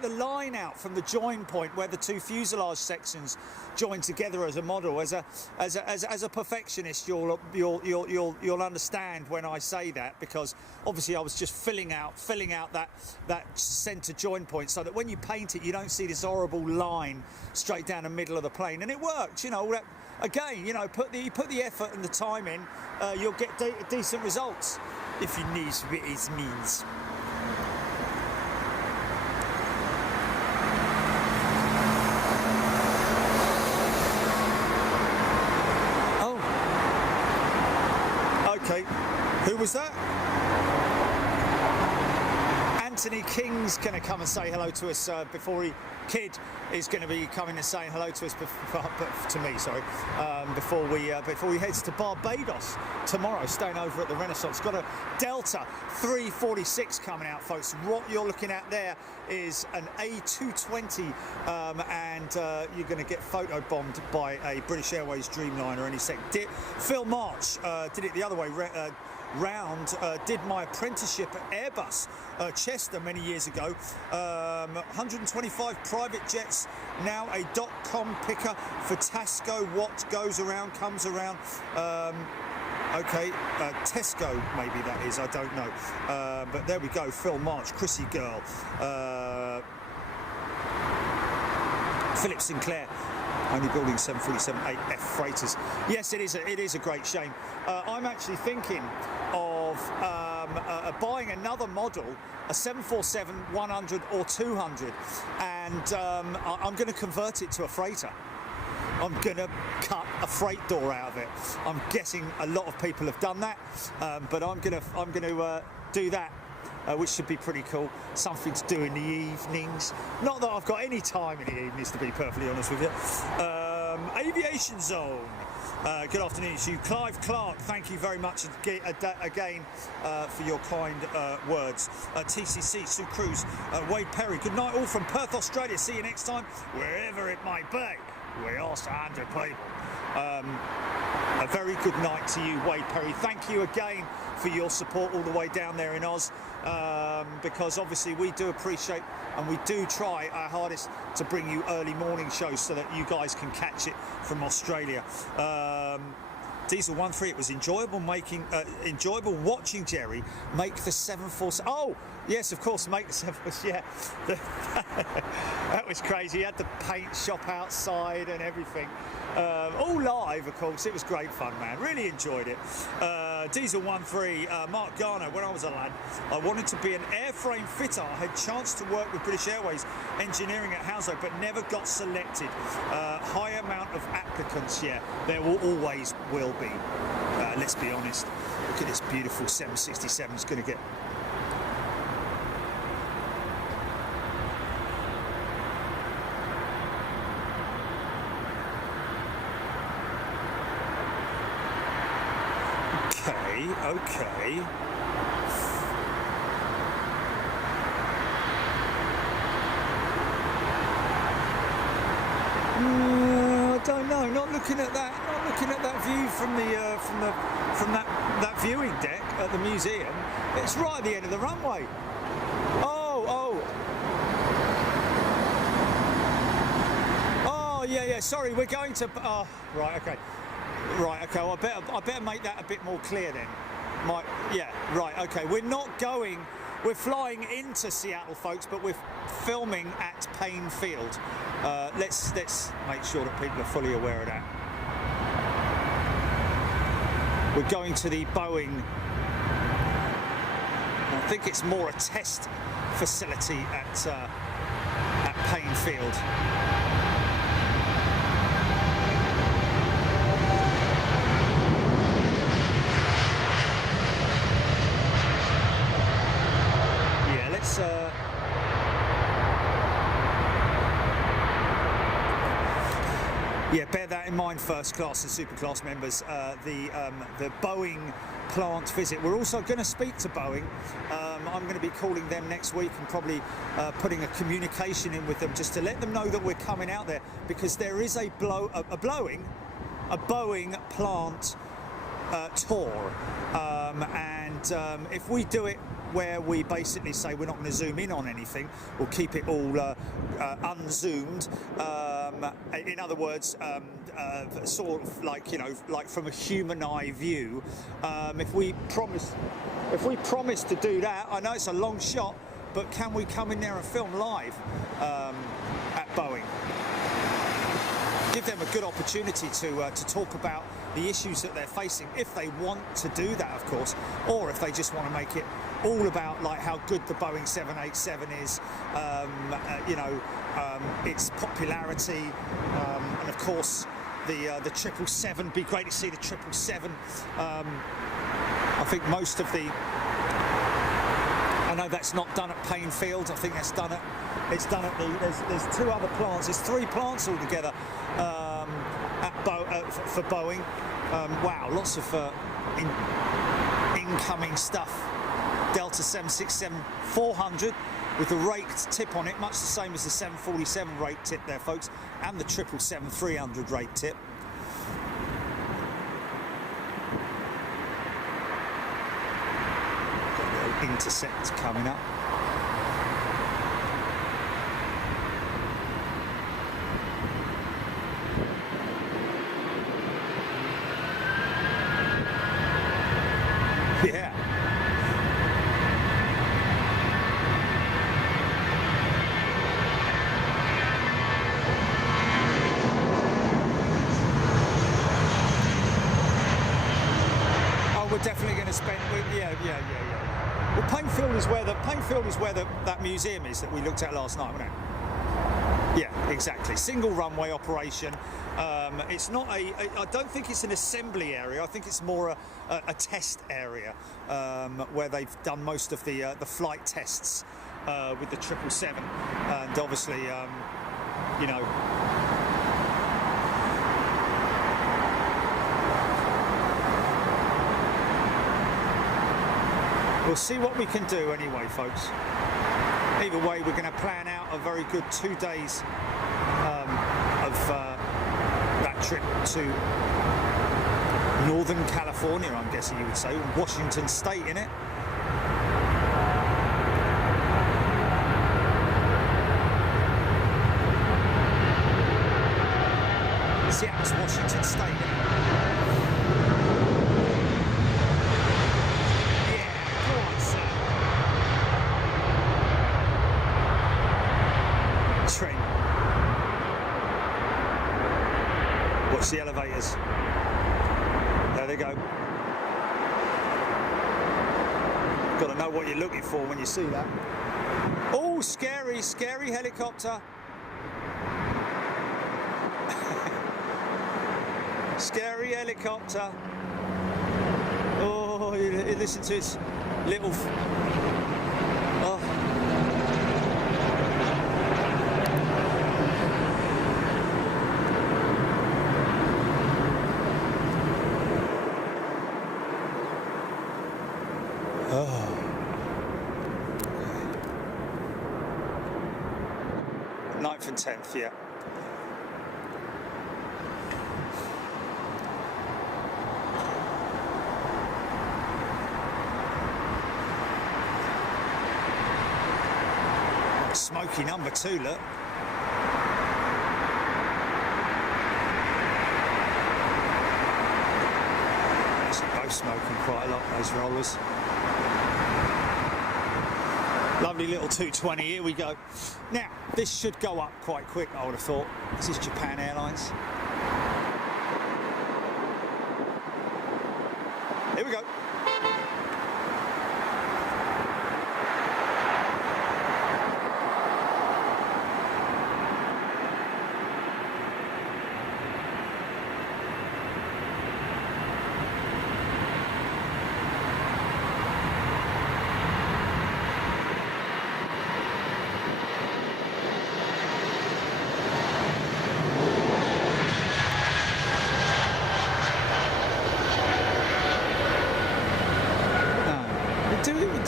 the line out from the join point where the two fuselage sections join together as a model. As a perfectionist, you'll understand when I say that, because obviously I was just filling out that centre join point, so that when you paint it, you don't see this horrible line straight down the middle of the plane, and it worked. You know, again, you know, put the effort and the time in, you'll get decent results. If you need what it means. Oh. Okay. Who was that? Anthony King's going to come and say hello to us before he... Kid is going to be coming and saying hello to us, to me, sorry, before he heads to Barbados tomorrow, staying over at the Renaissance. Got a Delta 346 coming out, folks. What you're looking at there is an A220, and you're going to get photobombed by a British Airways Dreamliner any second. Phil March did it the other way round, did my apprenticeship at Airbus Chester many years ago. 125 private jets, now a .com picker for Tasco. What goes around comes around. Okay, Tesco maybe that is, I don't know. But there we go, Phil March, Chrissy Girl, Philip Sinclair. Only building 747-8F freighters. Yes, it is a great shame. I'm actually thinking of buying another model, a 747-100 or 200, and I'm going to convert it to a freighter. I'm going to cut a freight door out of it. I'm guessing a lot of people have done that, but I'm going to do that. Which should be pretty cool. Something to do in the evenings. Not that I've got any time in the evenings, to be perfectly honest with you. Aviation Zone. Good afternoon to you. Clive Clark, thank you very much again for your kind words. TCC, Sue Cruz, Wade Perry. Good night all from Perth, Australia. See you next time, wherever it might be. We are 100 people. A very good night to you, Wade Perry. Thank you again for your support all the way down there in Oz, because obviously we do appreciate and we do try our hardest to bring you early morning shows so that you guys can catch it from Australia. Diesel 13, it was enjoyable watching Jerry make the 747. Oh, yes, of course, make the 747. Yeah, that was crazy. He had the paint shop outside and everything. All live, of course. It was great fun, man. Really enjoyed it. Diesel 13, Mark Garner. When I was a lad, I wanted to be an airframe fitter. I had chance to work with British Airways engineering at Heathrow, but never got selected. High amount of applicants. Yeah, there always will be. Let's be honest. Look at this beautiful 767. It's going to get. Okay. I don't know. Not looking at that. Not looking at that view from that viewing deck at the museum. It's right at the end of the runway. Oh, yeah. Sorry, we're going to. Oh, right. Okay. Right, okay, well, I better make that a bit more clear then. Okay, we're flying into Seattle, folks, but we're filming at Payne Field. Let's make sure that people are fully aware of that. We're going to the Boeing, I think it's more a test facility at Payne Field. Yeah, bear that in mind, first class and super class members. The Boeing plant visit. We're also going to speak to Boeing. I'm going to be calling them next week and probably putting a communication in with them just to let them know that we're coming out there, because there is a Boeing plant tour, and if we do it where we basically say we're not going to zoom in on anything, we'll keep it all unzoomed. In other words, sort of like, like from a human eye view. If we promise to do that, I know it's a long shot, but can we come in there and film live at Boeing? Give them a good opportunity to talk about the issues that they're facing, if they want to do that, of course, or if they just want to make it all about like how good the Boeing 787 is, its popularity, and of course the 777. Be great to see the 777. I think most of the, and know that's not done at Painfield. I think that's done at. It's done at the. There's 2 other plants. There's 3 plants altogether for Boeing. Wow, lots of incoming stuff. Delta 767-400 with the raked tip on it, much the same as the 747 rake tip there, folks, and the 777-300 rake tip. Got the intercept coming up. Yeah. We're definitely going to spend. Yeah. Well, Painfield is where that museum is that we looked at last night, wasn't it? Yeah, exactly. Single runway operation. It's not a. I don't think it's an assembly area. I think it's more a test area where they've done most of the flight tests with the 777, and obviously, you know. We'll see what we can do anyway, folks. Either way, we're going to plan out a very good 2 days of that trip to Northern California, I'm guessing you would say, Washington State, innit? Seattle's Washington State, innit? Watch the elevators. There they go. Got to know what you're looking for when you see that. Oh, scary, scary helicopter. Scary helicopter. Oh, you listen to its little... Oh. Oh. 9th and 10th, yeah. Smoky number 2, look. Actually, both smoking quite a lot, those rollers. Lovely little 220, here we go. Now, this should go up quite quick, I would have thought. This is Japan Airlines. Here we go.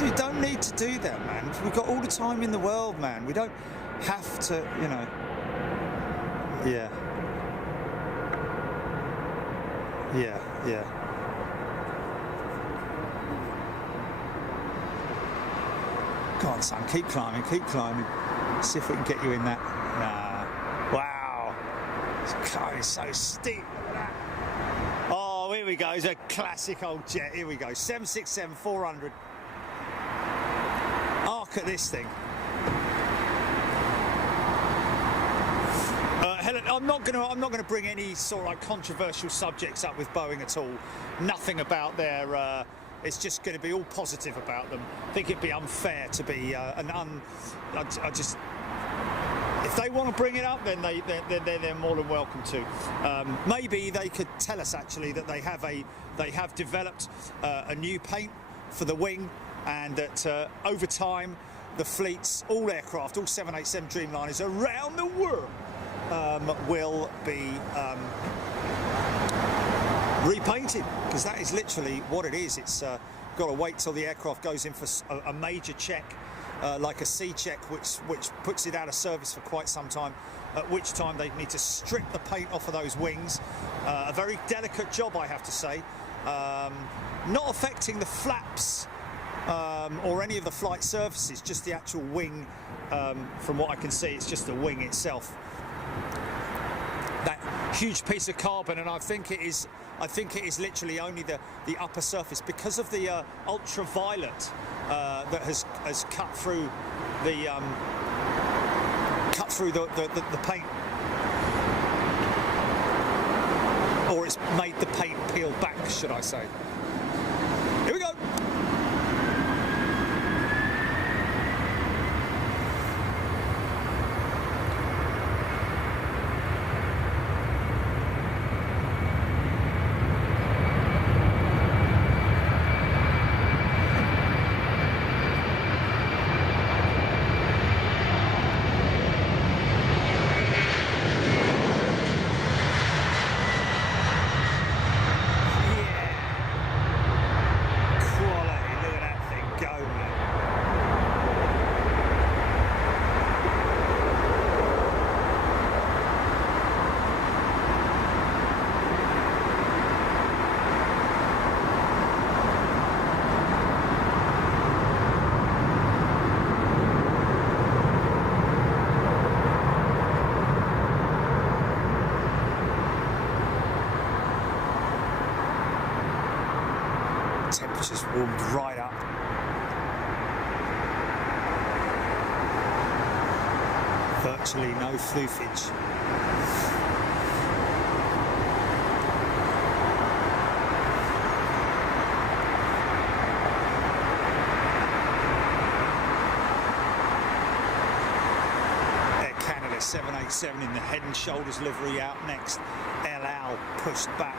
You don't need to do that, man. We've got all the time in the world, man. We don't have to, you know. Yeah. Go on, son. Keep climbing. Keep climbing. See if we can get you in that. Nah. Wow. It's climbing so steep. Look at that. Oh, here we go. It's a classic old jet. Here we go. 767-400. Look at this thing. Helen, I'm not going to bring any sort of like controversial subjects up with Boeing at all. Nothing about their. It's just going to be all positive about them. I think it'd be unfair to be I just. If they want to bring it up, then they're more than welcome to. Maybe they could tell us actually that they have developed a new paint for the wing. and that over time the fleets, all aircraft, all 787 Dreamliners around the world will be repainted, because that is literally what it is. It's got to wait till the aircraft goes in for a major check, like a C check, which puts it out of service for quite some time, at which time they need to strip the paint off of those wings. A very delicate job, I have to say, not affecting the flaps or any of the flight surfaces, just the actual wing. From what I can see, it's just the wing itself. That huge piece of carbon, and I think it is literally only the upper surface, because of the ultraviolet that has cut through the paint, or it's made the paint peel back, should I say. Here we go. Temperatures warmed right up. Virtually no floofage. Air Canada 787 in the head and shoulders livery out next. El Al pushed back.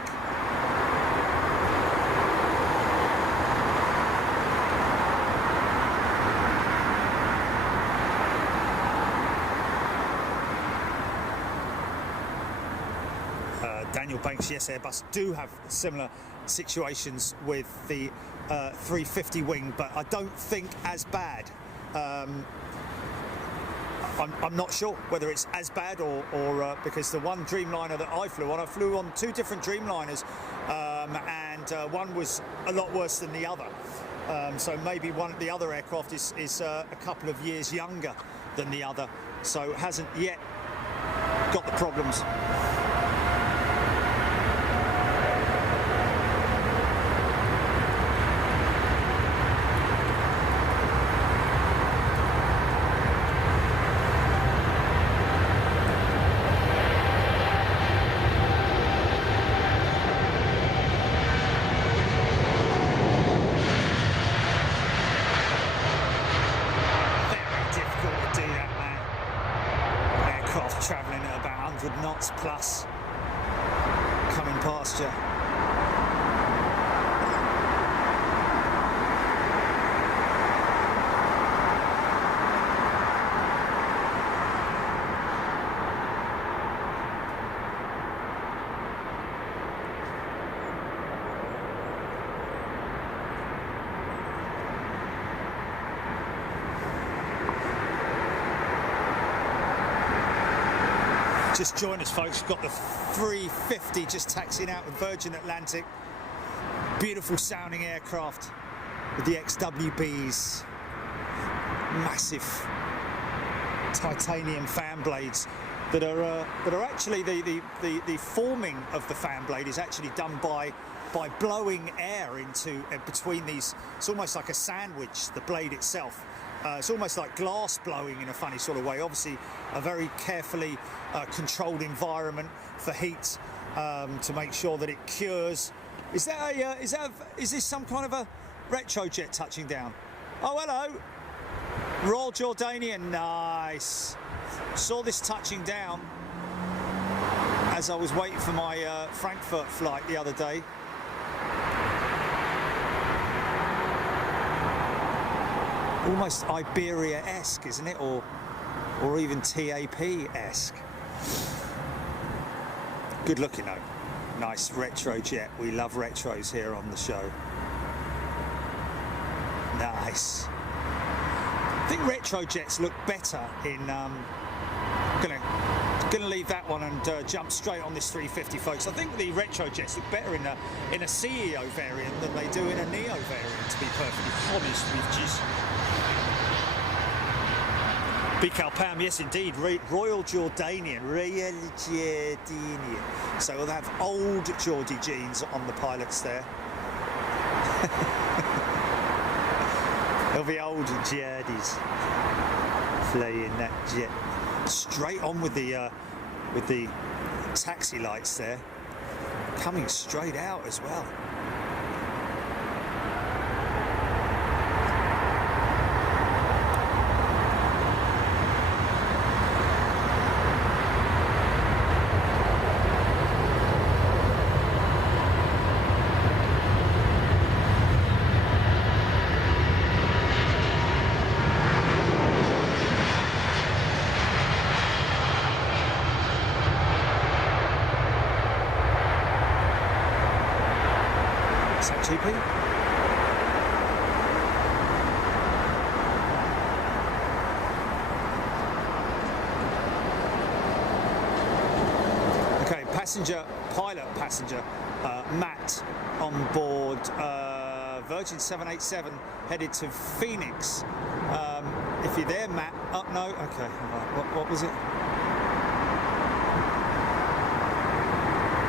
Daniel Banks, yes, Airbus do have similar situations with the 350 wing, but I don't think as bad. I'm not sure whether it's as bad or because the one Dreamliner that I flew on two different Dreamliners, and one was a lot worse than the other. So maybe the other aircraft is a couple of years younger than the other, so hasn't yet got the problems. Travelling at about 100 knots plus, coming past you. Just join us, folks. We've got the 350 just taxiing out with Virgin Atlantic. Beautiful sounding aircraft with the XWBs. Massive titanium fan blades that are actually the forming of the fan blade is actually done by blowing air into between these. It's almost like a sandwich, the blade itself. It's almost like glass blowing in a funny sort of way. Obviously, a very carefully controlled environment for heat to make sure that it cures. Is this some kind of a retrojet touching down? Oh, hello, Royal Jordanian, nice. Saw this touching down as I was waiting for my Frankfurt flight the other day. almost Iberia-esque, isn't it? Or even TAP-esque. Good looking though. Nice retro jet. We love retros here on the show. Nice. I think retro jets look better in. Gonna leave that one and jump straight on this 350, folks. I think the retro jets look better in a CEO variant than they do in a Neo variant, to be perfectly honest with you. Bikal Pam, yes indeed, Royal Jordanian. So we'll have old Geordie jeans on the pilots there. There'll be old Geordies flying that jet. Straight on with the taxi lights there. Coming straight out as well. Okay, pilot passenger Matt on board Virgin 787 headed to Phoenix. If you're there, Matt. Oh no, okay. What was it?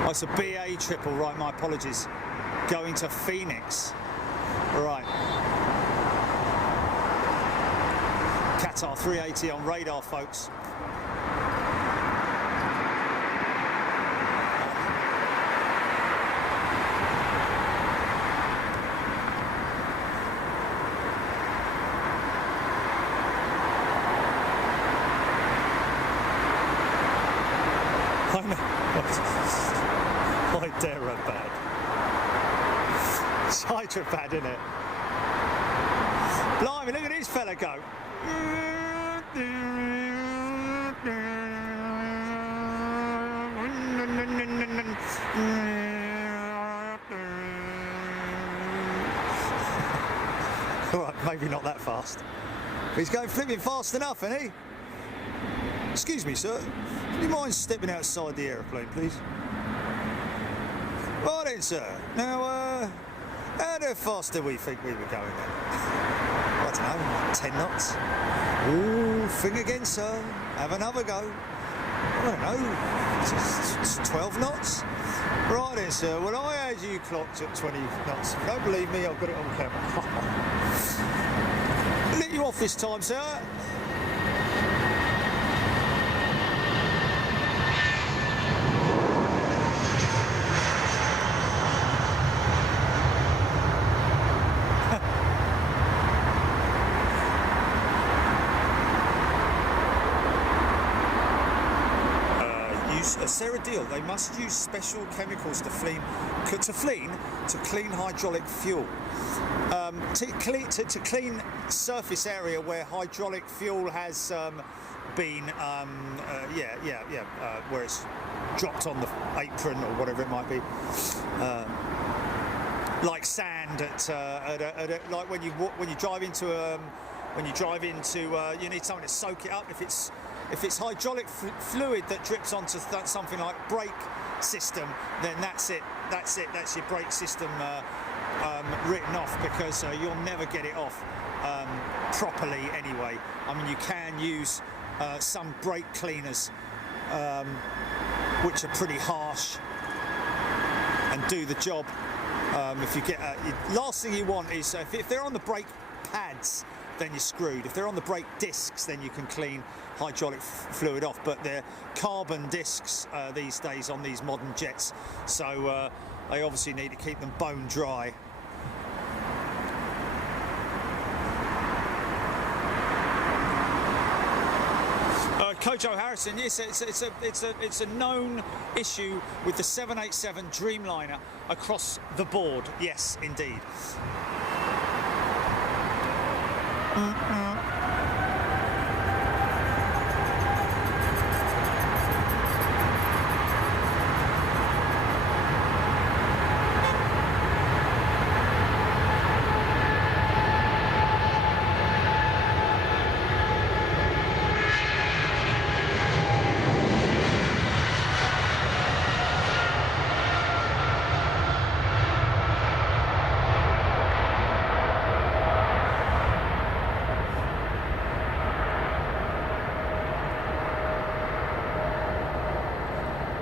Oh, it's a BA triple. Right, my apologies. Going to Phoenix. Right. Qatar 380 on radar, folks. Hyderabad. It's Hyderabad, isn't it? Blimey, look at this fella go. Alright, maybe not that fast. But he's going flipping fast enough, isn't he? Excuse me, sir. Do you mind stepping outside the aeroplane, please? Right then, sir. Now, how fast do we think we were going then? I don't know, 10 knots? Ooh, think again, sir. Have another go. I don't know, it's 12 knots? Right then, sir. Well, I had you clocked at 20 knots. If you don't believe me, I've got it on camera. Let you off this time, sir. Sarah Deal, they must use special chemicals to clean hydraulic fuel. To clean surface area where hydraulic fuel has been, where it's dropped on the apron or whatever it might be. Like sand like when you drive into you need something to soak it up. If it's hydraulic fluid that drips onto something like brake system, then that's it. That's your brake system written off, because you'll never get it off properly anyway. I mean, you can use some brake cleaners which are pretty harsh and do the job. If you get last thing you want is if they're on the brake pads, then you're screwed. If they're on the brake discs, then you can clean hydraulic fluid off, but they're carbon discs these days on these modern jets, so they obviously need to keep them bone dry. Kojo Harrison, yes, it's a known issue with the 787 Dreamliner across the board. Yes, indeed.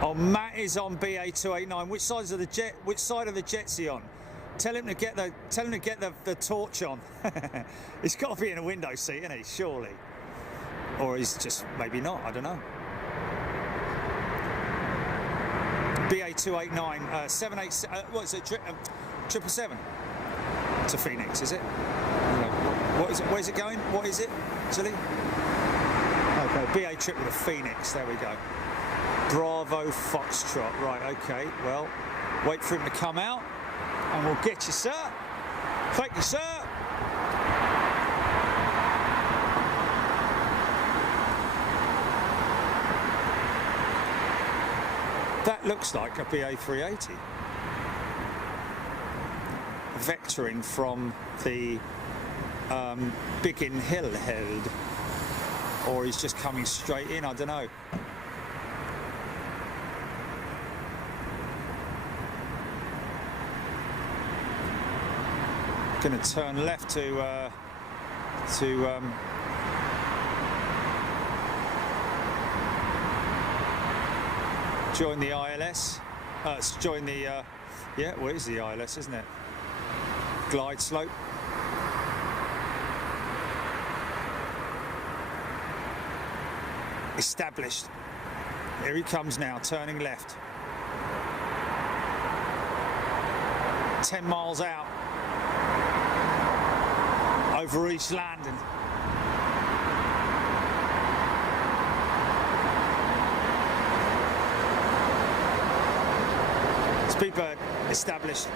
Oh, Matt is on BA289. Which side of the jet's he on? Tell him to get the torch on. He's got to be in a window seat, isn't he? Surely. Or he's just maybe not. I don't know. BA289 787. What is it? 777 to Phoenix, is it? What is it? Where's it going? What is it? Chile? Okay, BA trip with a Phoenix. There we go. Bravo Foxtrot. Right, okay, well, wait for him to come out and we'll get you, sir. Thank you, sir. That looks like a BA380. Vectoring from the Biggin Hill held. Or he's just coming straight in, I don't know. Going to turn left to join the ILS. Join the yeah, well, it is the ILS, isn't it? Glide slope. Established. Here he comes now, turning left. 10 miles out. Over East London. Speedbird established.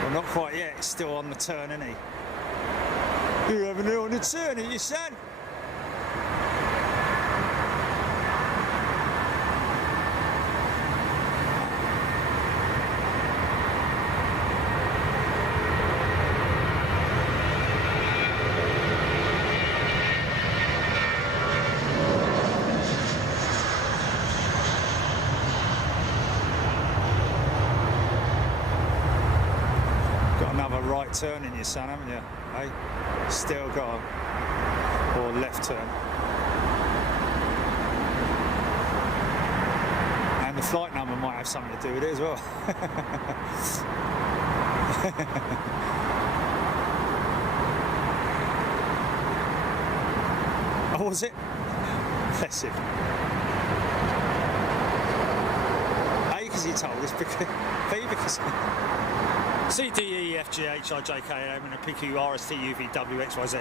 Well, not quite yet, it's still on the turn, isn't he? You're having it on the turn, ain't you, son? Turn in your son, haven't you? Hey, still got a, or left turn. And the flight number might have something to do with it as well. Oh, was it? Bless him. A, because he told us, because B, because C, D, E, F, G, H, I, J, K, L, M, N, P, Q, R, S, T, U, V, W, X, Y, Z.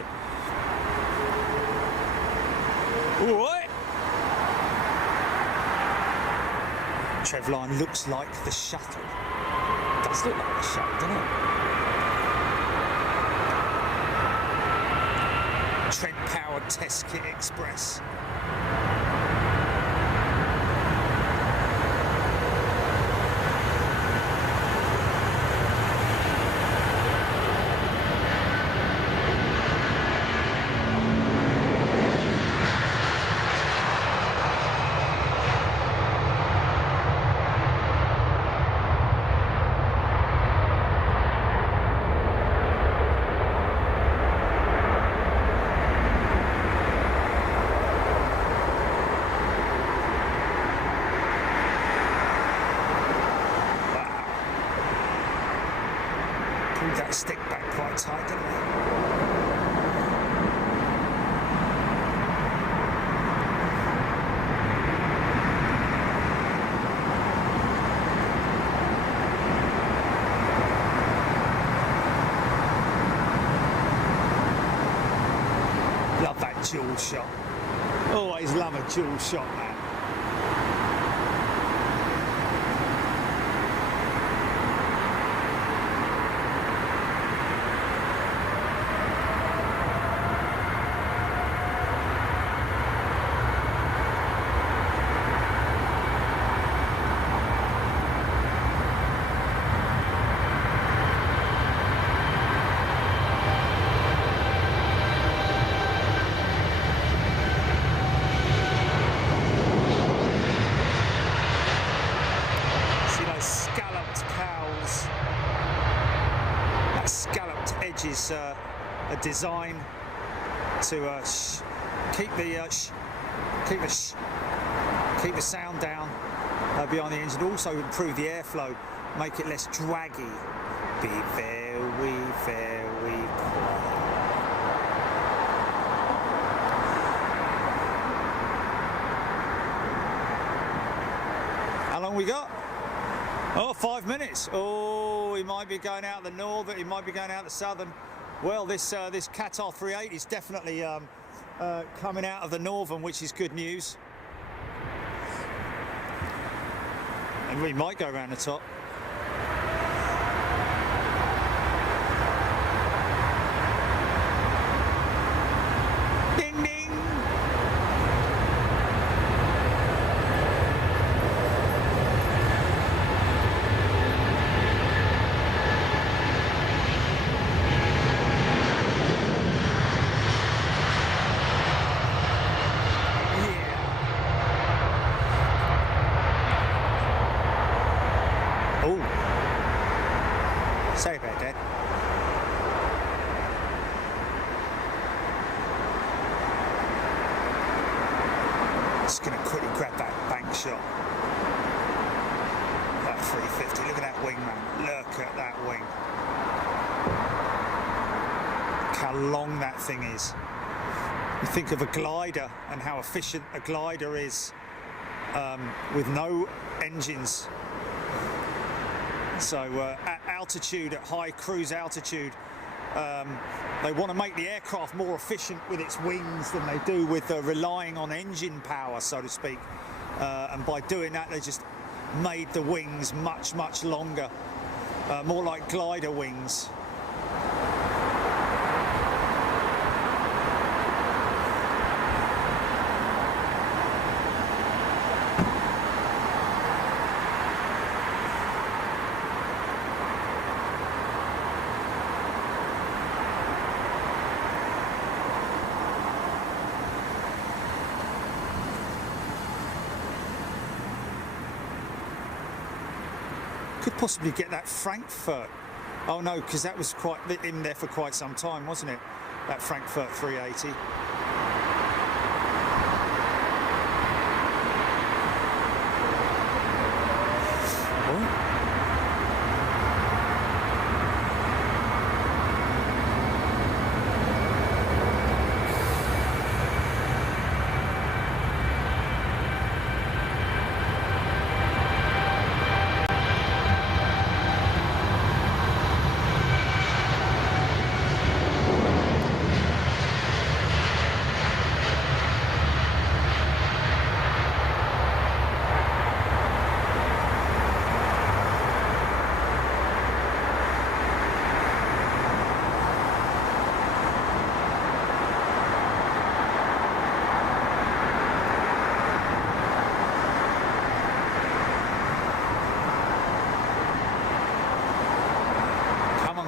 What? Trevline looks like the shuttle. Does look like the shuttle, doesn't it? Trent-powered test kit express. That stick back quite tight, didn't they? Love that dual shot. Always love a dual shot, man. a design to keep the sound down behind the engine, also improve the airflow, make it less draggy. Be very, very quiet. How long we got? Oh, 5 minutes. Oh, he might be going out the northern, he might be going out the southern. Well, this Qatar 380 is definitely coming out of the northern, which is good news. And we might go around the top. Ding ding. Sorry about that. Just going to quickly grab that bank shot. That 350. Look at that wing, man. Look at that wing. Look how long that thing is. You think of a glider and how efficient a glider is with no engines. So at altitude, at high cruise altitude, they want to make the aircraft more efficient with its wings than they do with relying on engine power, so to speak. And by doing that, they just made the wings much, much longer, more like glider wings. Could possibly get that Frankfurt. Oh no, because that was quite in there for quite some time, wasn't it? That Frankfurt 380. Oh.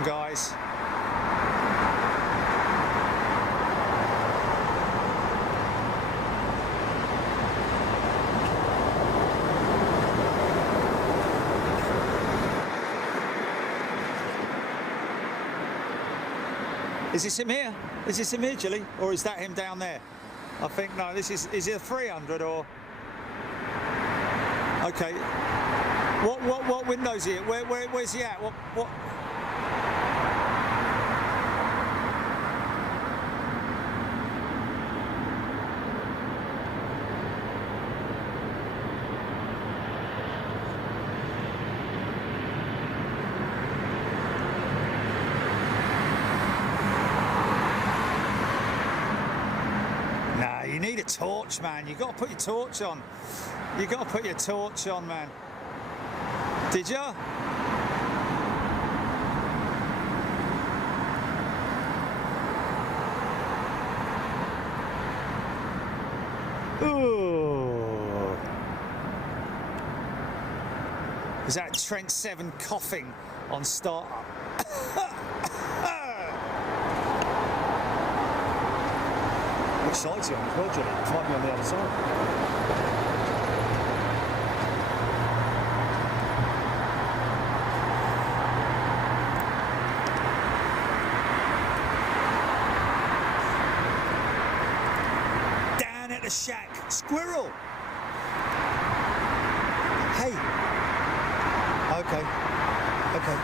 Guys. Is this him here? Is this him here, Jilly? Or is that him down there? I think, no, this is it a 300 or? Okay. What window's he at? Where's he at? What? You need a torch, man. You got to put your torch on. You got to put your torch on, man. Did ya? Ooh. Is that Trent 7 coughing on startup? Which side's he on as well, Johnny? It might be on the other side. the shack. Squirrel. Hey. Okay. Okay.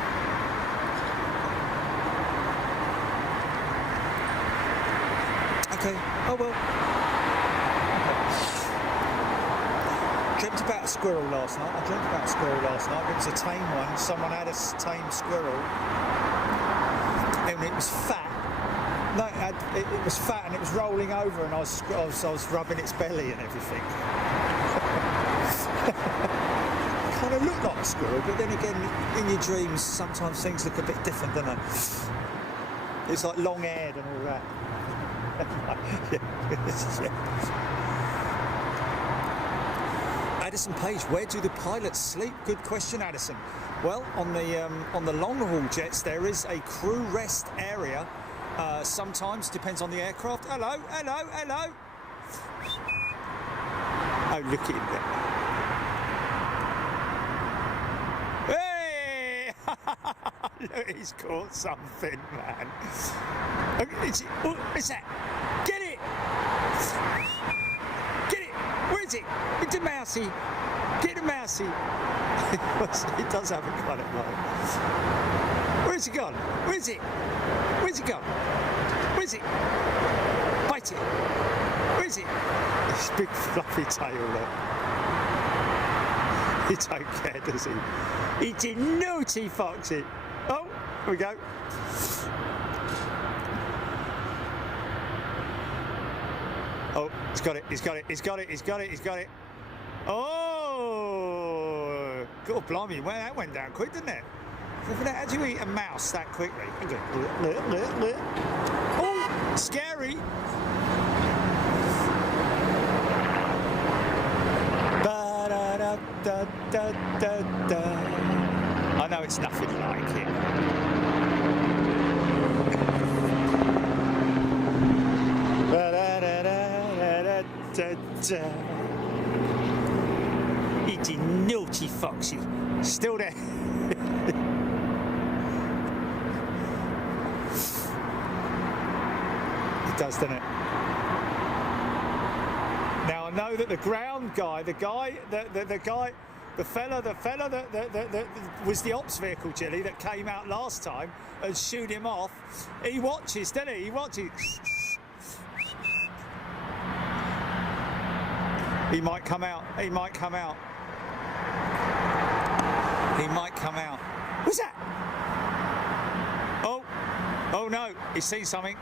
Okay. Oh well. Dreamt about a squirrel last night. I dreamt about a squirrel last night. It was a tame one. Someone had a tame squirrel, and it was fat. No, it was fat and it was rolling over, and I was rubbing its belly and everything. Kind of looked like a squirrel, but then again, in your dreams, sometimes things look a bit different, don't they? It's like long-haired and all that. Yeah. Addison Page, where do the pilots sleep? Good question, Addison. Well, on the long-haul jets, there is a crew rest area. Sometimes, depends on the aircraft. Hello, hello, hello. Oh, look at him there. Hey! Look, he's caught something, man. What's that? Get it! Get it! Where is it? It's a mousey. Get a mousey. He does have a kind of like. Where's he gone? Where's it? Where's he gone? Where's it? Bite it. Where's it? His big fluffy tail, look. He don't care, does he? It's a naughty foxy. Oh, here we go. Oh, he's got it, he's got it, he's got it, he's got it, he's got it. Oh! God blimey, well, that went down quick, didn't it? How do you eat a mouse that quickly? Oh, scary! I know it's nothing like it. It's a naughty foxy. Still there. It does, doesn't it? Now I know that the ground guy, the fella that was the ops vehicle, Jilly, that came out last time and shoot him off. He watches, doesn't he? He watches. He might come out. He might come out. He might come out. What's that? Oh, oh no! He's seen something.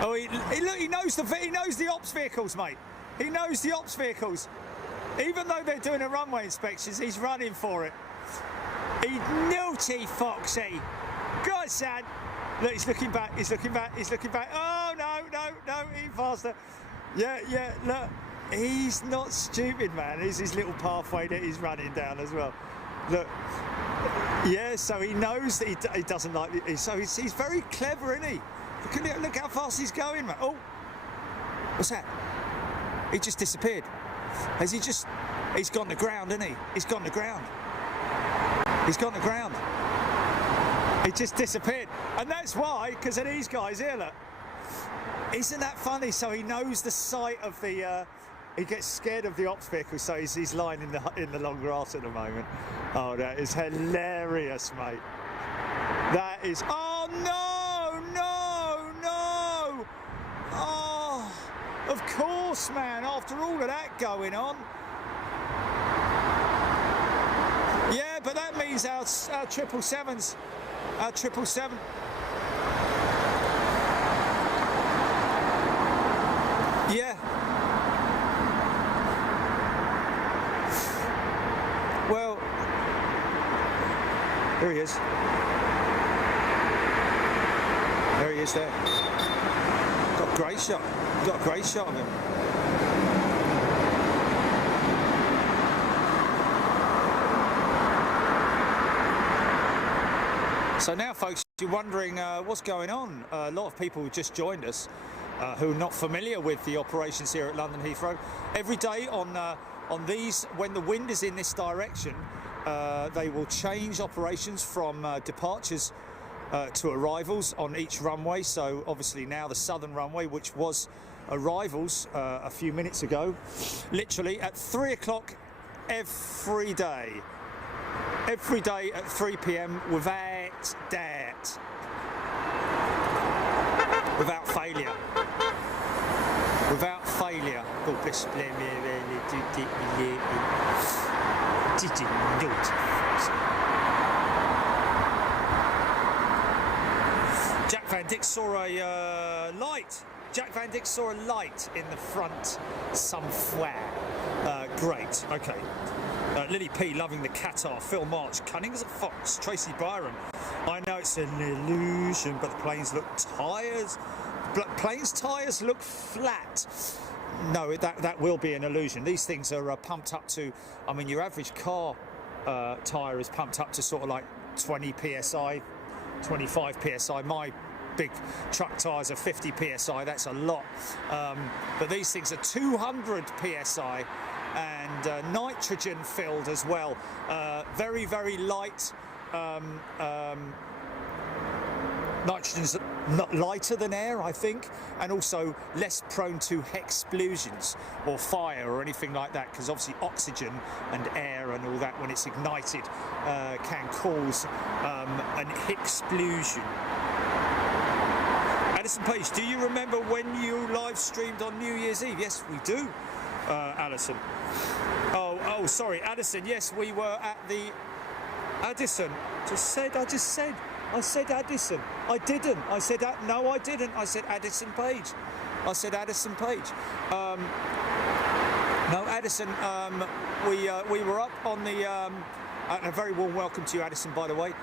Oh, look! He knows the ops vehicles, mate. He knows the ops vehicles. Even though they're doing a runway inspections, he's running for it. He naughty foxy. God, son. Look, he's looking back. He's looking back. He's looking back. Oh no, no, no! Even faster. Yeah, yeah. Look. He's not stupid, man. There's his little pathway that he's running down as well. Look, yeah. So he knows that he doesn't like it. So he's very clever, isn't he? Look how fast he's going, man. Oh, what's that? He just disappeared. Has he just? He's gone to ground, isn't he? He's gone to ground. He's gone to ground. He just disappeared, and that's why, because of these guys here. Look, isn't that funny? So he knows the sight of the. He gets scared of the ops vehicle, so he's lying in the long grass at the moment. Oh, that is hilarious, mate. That is. Oh no, no, no! Oh, of course, man. After all of that going on. Yeah, but that means our 777s, our 777. Yeah. Well, there he is. There he is there. Got a great shot. Got a great shot of him. So now, folks, you're wondering what's going on. A lot of people who just joined us who are not familiar with the operations here at London Heathrow. Every day on these, when the wind is in this direction, they will change operations from departures to arrivals on each runway. So obviously now the southern runway, which was arrivals a few minutes ago, literally at 3 o'clock every day at 3 p.m. without doubt, without failure. Without failure. Jack Van Dyck saw a light. Jack Van Dyck saw a light in the front somewhere. Great, okay. Lily P loving the Qatar. Phil March, cunning as a fox. Tracy Byron, I know it's an illusion, but the plane's tyres look flat. No, that will be an illusion. These things are pumped up to, I mean, your average car tyre is pumped up to sort of like 20 psi, 25 psi. My big truck tyres are 50 psi, that's a lot. But these things are 200 psi and nitrogen filled as well. Very, very light. Nitrogen's not lighter than air, I think, and also less prone to explosions or fire or anything like that, because obviously oxygen and air and all that, when it's ignited, can cause an explosion. Alison Page, do you remember when you live streamed on New Year's Eve? Yes, we do, Alison. Oh, sorry, Addison. Yes, we were at the Addison. I said Addison. I didn't. I said no, I didn't. I said Addison Page. I said Addison Page. No, Addison. We were up on the. And a very warm welcome to you, Addison. By the way,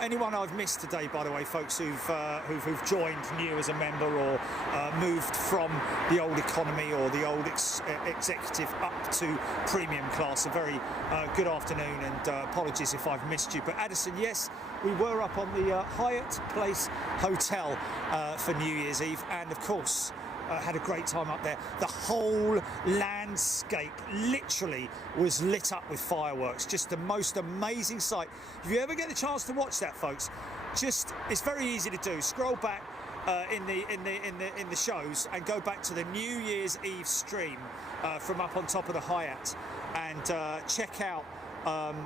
anyone I've missed today, by the way, folks who've joined new as a member or moved from the old economy or the old executive up to premium class, a very good afternoon, and apologies if I've missed you. But Addison, yes, we were up on the Hyatt Place Hotel for New Year's Eve, and of course had a great time up there. The whole landscape literally was lit up with fireworks. Just the most amazing sight. If you ever get the chance to watch that, folks, it's very easy to do. Scroll back in the shows and go back to the New Year's Eve stream from up on top of the Hyatt, and check out.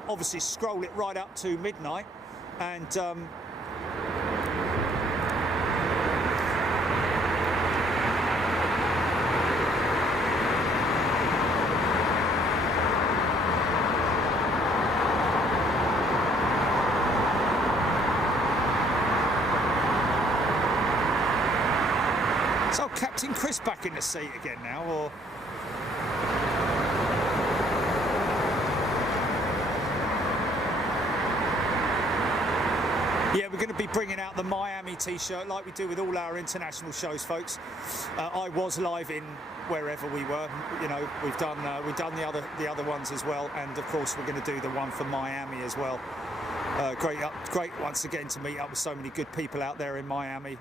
Obviously, scroll it right up to midnight, and Captain Chris back in the seat again now, or yeah, we're going to be bringing out the Miami t-shirt like we do with all our international shows, folks. I was live in wherever we were. You know, we've done the other ones as well, and of course we're going to do the one for Miami as well. Great once again to meet up with so many good people out there in Miami.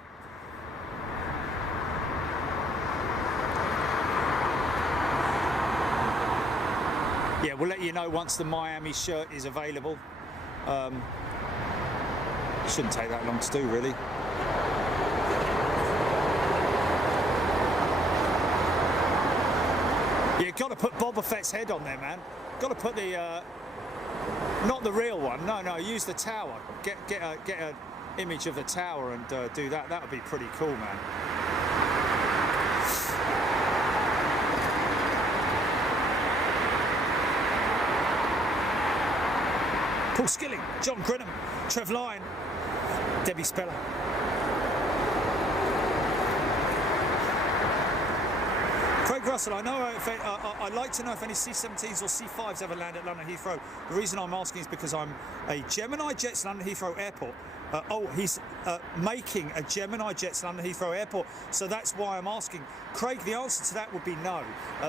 Yeah, we'll let you know once the Miami shirt is available. Shouldn't take that long to do, really. Yeah, got to put Boba Fett's head on there, man. Got to put the not the real one. No, use the tower. Get a image of the tower and do that. That would be pretty cool, man. Paul Skilling, John Grinham, Trev Lyon, Debbie Speller. Craig Russell, I know I'd like to know if any C-17s or C-5s ever land at London Heathrow. The reason I'm asking is because I'm a Gemini Jets London Heathrow Airport. He's making a Gemini Jets London Heathrow Airport, so that's why I'm asking. Craig, the answer to that would be no.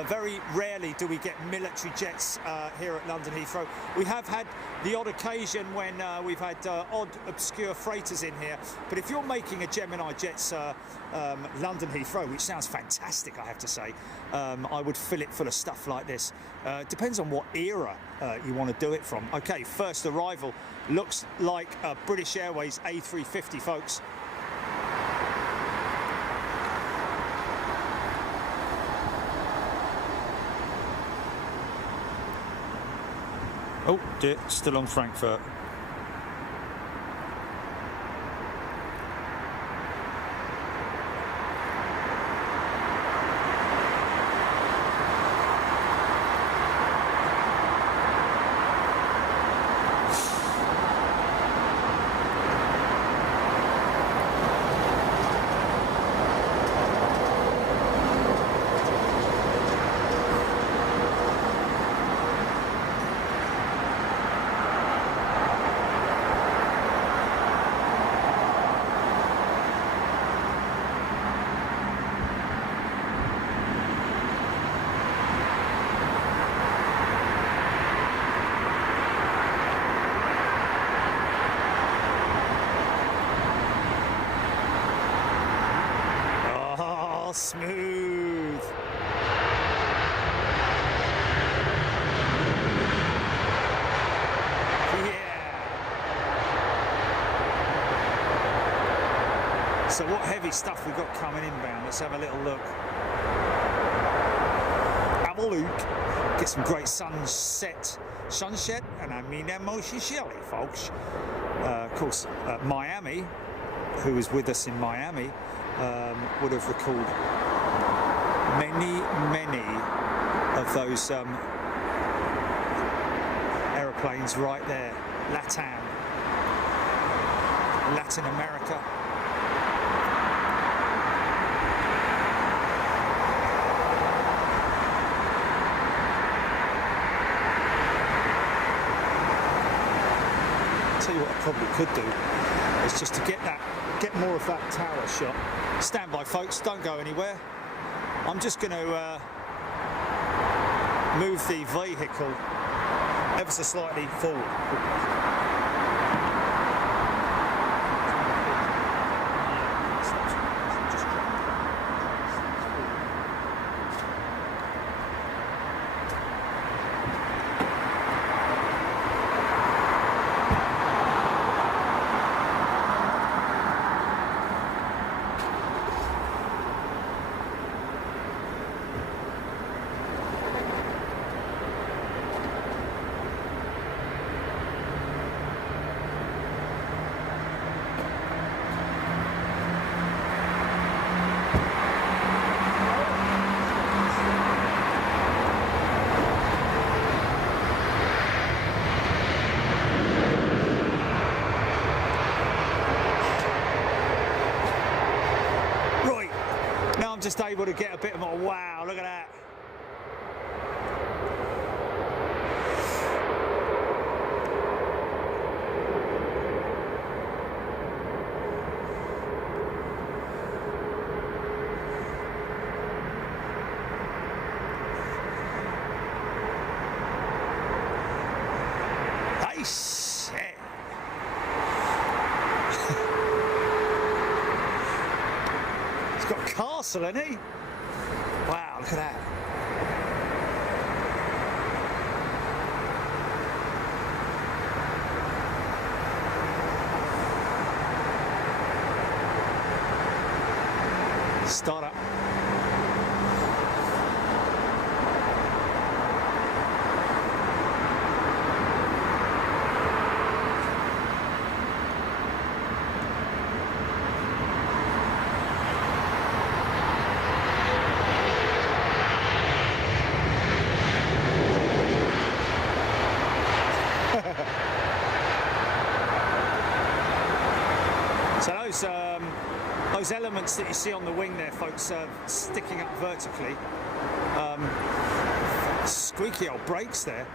Very rarely do we get military jets here at London Heathrow. We have had the odd occasion when we've had odd obscure freighters in here, but if you're making a Gemini Jets London Heathrow, which sounds fantastic, I have to say, I would fill it full of stuff like this. Depends on what era you want to do it from. Okay, first arrival looks like British Airways A350, folks. Oh dear, still on Frankfurt. Smooth. Yeah. So what heavy stuff we got coming inbound? Let's have a little look. Have a look. Get some great sunset, and I mean emotionally, folks. Of course, Miami, who was with us in Miami, would have recalled many of those aeroplanes right there. Latin America. Tell you what I probably could do is just to get more of that tower shot. Stand by, folks, don't go anywhere. I'm just going to move the vehicle ever so slightly forward. I'm just able to get a bit more. Wow, look at that. Nice. Got a castle, hasn't he? Wow, look at that. Start up. So those elements that you see on the wing there, folks, sticking up vertically, squeaky old brakes there,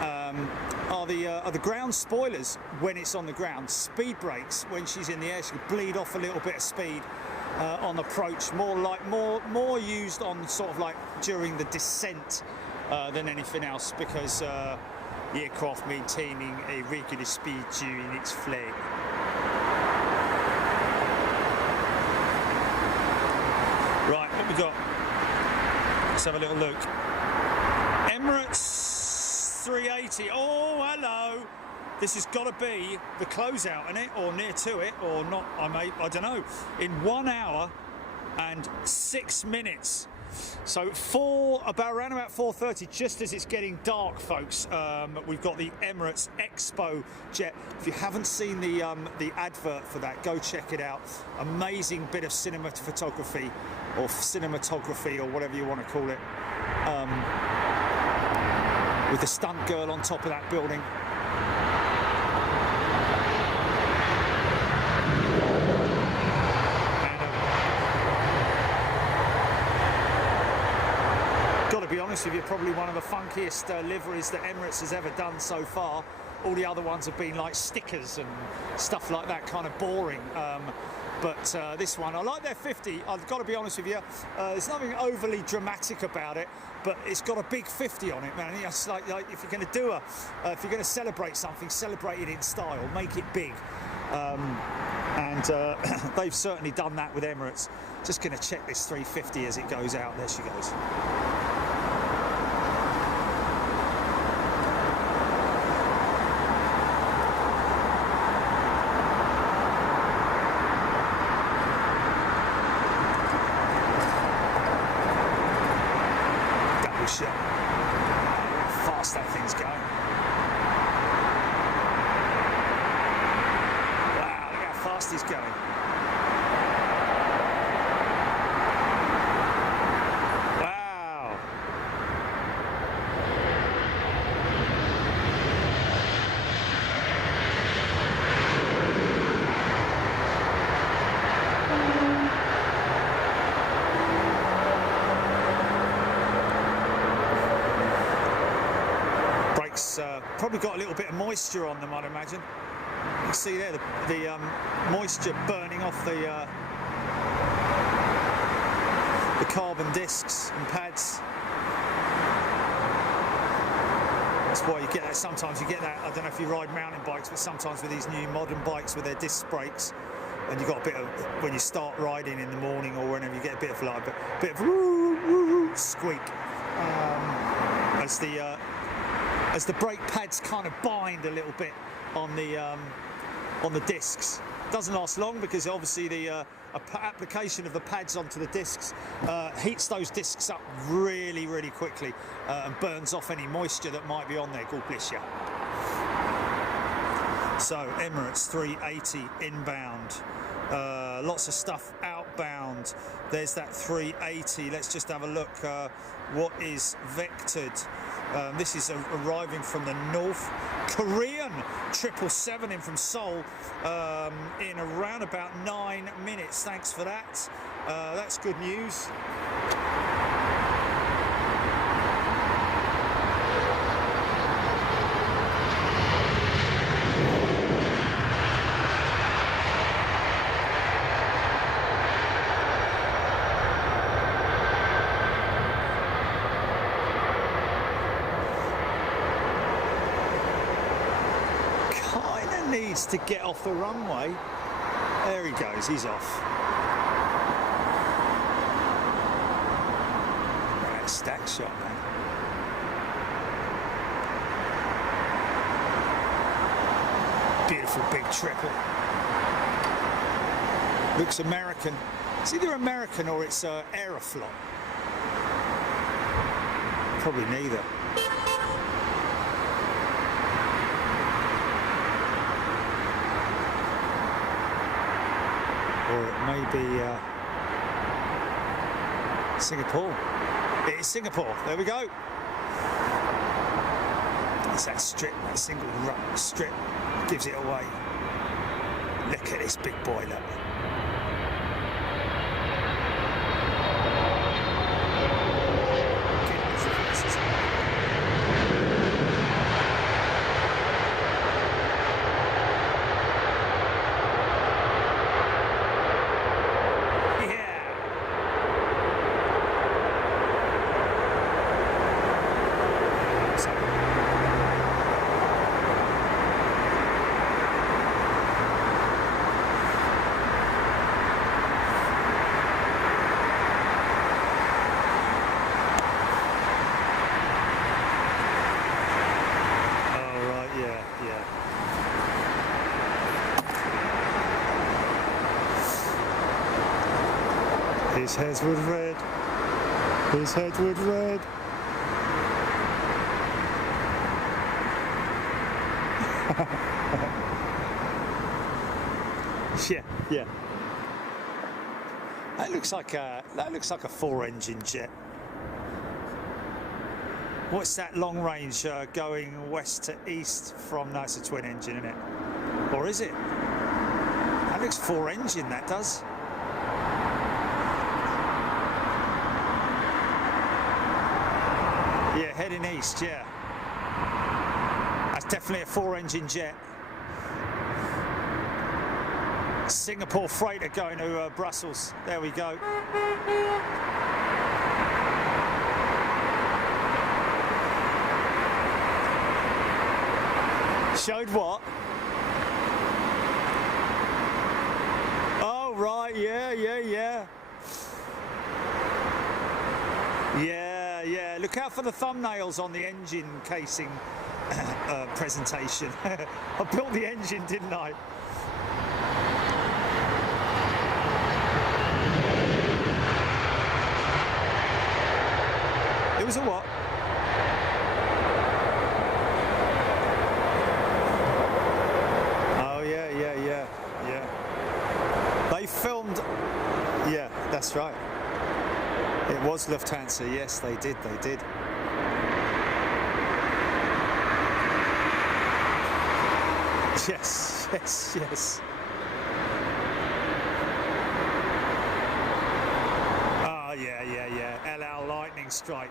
are the ground spoilers when it's on the ground. Speed brakes when she's in the air, she'll bleed off a little bit of speed on approach, more used on sort of like during the descent than anything else, because the aircraft maintaining a regular speed during its flight. Right, what we got? Let's have a little look. Emirates 380. Oh, hello. This has got to be the closeout, isn't it? Or near to it, or not. I don't know. In 1 hour and 6 minutes. So around about 4:30, just as it's getting dark, folks, we've got the Emirates Expo jet. If you haven't seen the advert for that, go check it out. Amazing bit of cinematography or whatever you want to call it, with the stunt girl on top of that building. To be honest with you, probably one of the funkiest liveries that Emirates has ever done so far. All the other ones have been like stickers and stuff like that, kind of boring. But this one, I like their 50. I've got to be honest with you, there's nothing overly dramatic about it, but it's got a big 50 on it, man. It's like if you're going to do if you're going to celebrate something, celebrate it in style, make it big. And they've certainly done that with Emirates. Just going to check this 350 as it goes out. There she goes. Shot. How fast that thing's going. Wow, look how fast he's going. Wow. Probably got a little bit of moisture on them, I'd imagine. You can see there the moisture burning off the carbon discs and pads. That's why you get that. Sometimes you get that. I don't know if you ride mountain bikes, but sometimes with these new modern bikes with their disc brakes, and you got a bit of, when you start riding in the morning or whenever, you get a bit of like a bit of squeak as the brake pads kind of bind a little bit on the discs. Doesn't last long because obviously the application of the pads onto the discs heats those discs up really, really quickly and burns off any moisture that might be on there. God bless you. So Emirates 380 inbound. Lots of stuff outbound. There's that 380. Let's just have a look. What is vectored? This is arriving from the North Korean 777 in from Seoul in around about 9 minutes. Thanks for that. That's good news. Needs to get off the runway. There he goes, he's off. Right, stack shot, man. Beautiful big triple. Looks American. It's either American or it's Aeroflot. Probably neither. Or it may be Singapore. It is Singapore. There we go. It's that strip, that single strip gives it away. Look at this big boy, look. His heads would red. His head would red. Yeah. That looks like a four-engine jet. What's that long range going west to east from? No, it's a twin engine, isn't it? Or is it? That looks four-engine. That does. Yeah, heading east. Yeah, that's definitely a four-engine jet. Singapore freighter going to Brussels. There we go. Showed what? Oh, right, yeah. Yeah. Look out for the thumbnails on the engine casing presentation. I built the engine, didn't I? It was a what? Oh, yeah. They filmed... Yeah, that's right. It was Lufthansa. Yes, they did. Yes. Oh, yeah. LL Lightning Strike.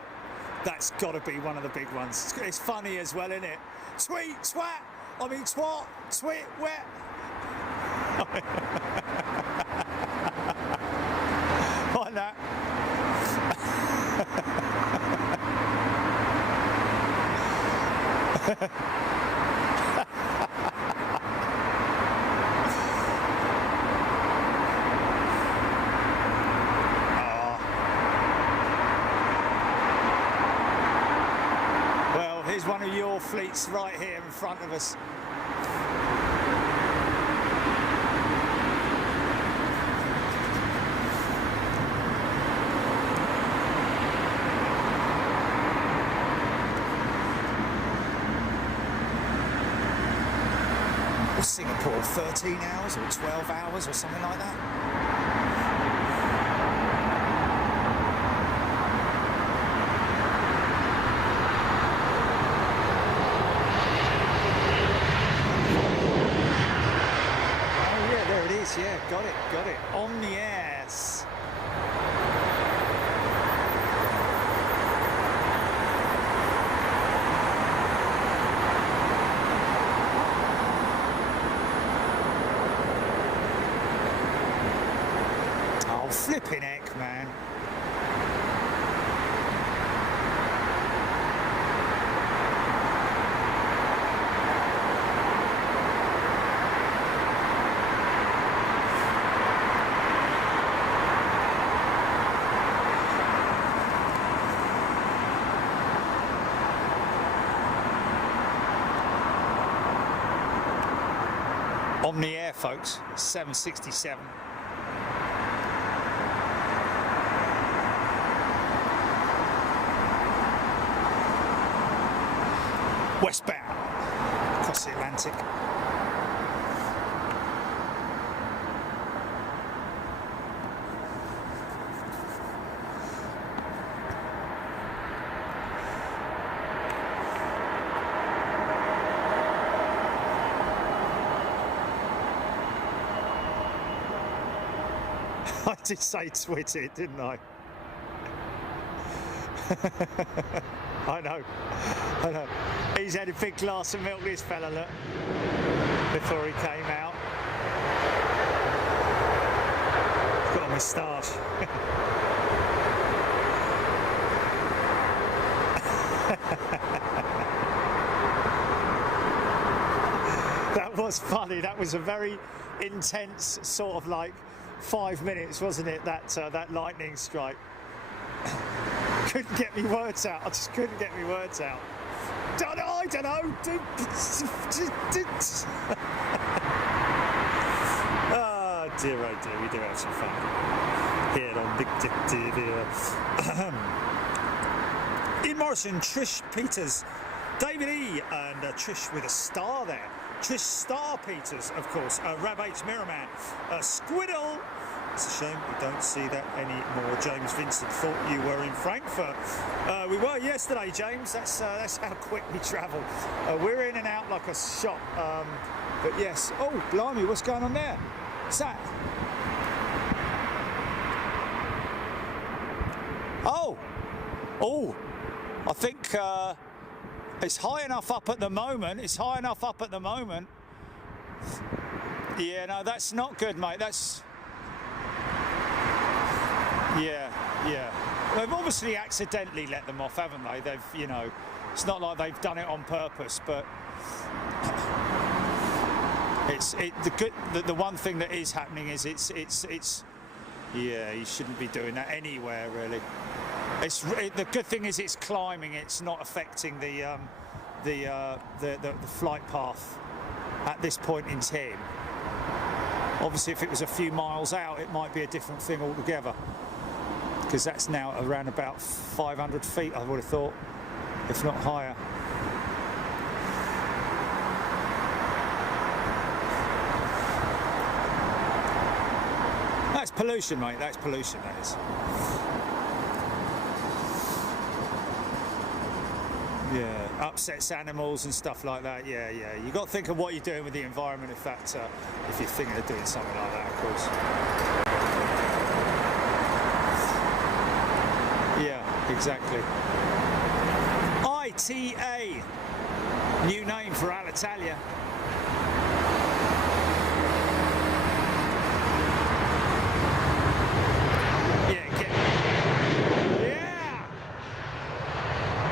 That's got to be one of the big ones. It's funny as well, isn't it? Tweet, twat. I mean, twat, twit, wet. Like that. Here's one of your fleets right here in front of us. Or Singapore, 13 hours or 12 hours or something like that. Yeah, got it. On the airs. Oh, flipping heck, man. On the air, folks, 767. Westbound, across the Atlantic. I did say twit it, didn't I? I know. He's had a big glass of milk, this fella, look, before he came out. He's got a moustache. That was funny. That was a very intense sort of like 5 minutes, wasn't it? That lightning strike. Couldn't get me words out. I just couldn't get me words out. I don't know. Oh dear, we do have some fun. here on Big Dick TV. Ian Morrison, Trish Peters, David E, and Trish with a star there. Trish Star Peters, of course. Rab H Mirrorman, Squiddle. It's a shame we don't see that anymore. James Vincent thought you were in Frankfurt. We were yesterday, James. That's how quick we travel. We're in and out like a shot. But yes. Oh, blimey, what's going on there? What's that? Oh, I think it's high enough up at the moment. It's high enough up at the moment. Yeah, no, that's not good, mate. That's... Yeah. They've obviously accidentally let them off, haven't they? They've, you know, it's not like they've done it on purpose, but the one thing that is happening is it's yeah, you shouldn't be doing that anywhere really. The good thing is it's climbing. It's not affecting the flight path at this point in time. Obviously, if it was a few miles out, it might be a different thing altogether. Because that's now around about 500 feet, I would have thought, if not higher. That's pollution, mate. That's pollution, that is. Yeah, upsets animals and stuff like that. Yeah. You got to think of what you're doing with the environment if you're thinking of doing something like that, of course. Yeah, exactly. ITA, new name for Alitalia.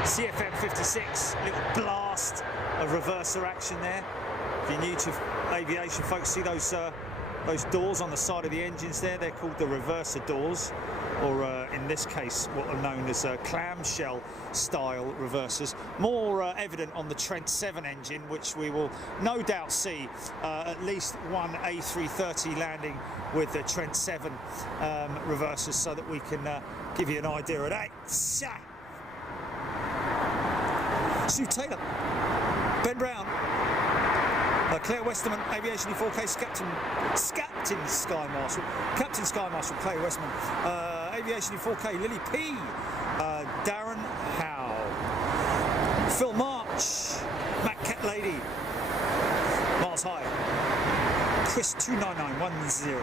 CFM 56, little blast of reverser action there. If you're new to aviation, folks, see those doors on the side of the engines there? They're called the reverser doors, or in this case, what are known as clamshell style reversers. More evident on the Trent 7 engine, which we will no doubt see at least one A330 landing with the Trent 7 reversers, so that we can give you an idea of that. Sue Taylor, Ben Brown, Claire Westerman, Aviation E4K, Captain Sky Marshal Claire Westerman, Aviation E4K, Lily P, Darren Howe, Phil March, Matt Cat Lady, Mars High, Chris 29910.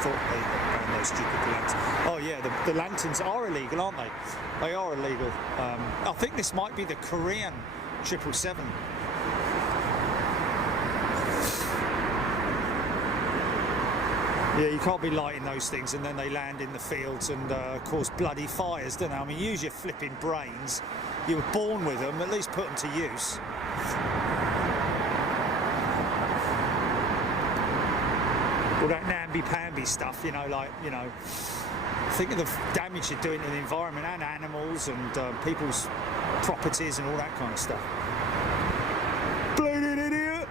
Thought they ran those stupid lanterns. Oh yeah, the lanterns are illegal, aren't they? They are illegal. I think this might be the Korean 777. Yeah, you can't be lighting those things and then they land in the fields and cause bloody fires, don't they? I mean, use your flipping brains. You were born with them, at least put them to use. All that namby-pamby stuff, you know, like, you know, think of the damage you're doing to the environment and animals and people's properties and all that kind of stuff. Bleeding idiot!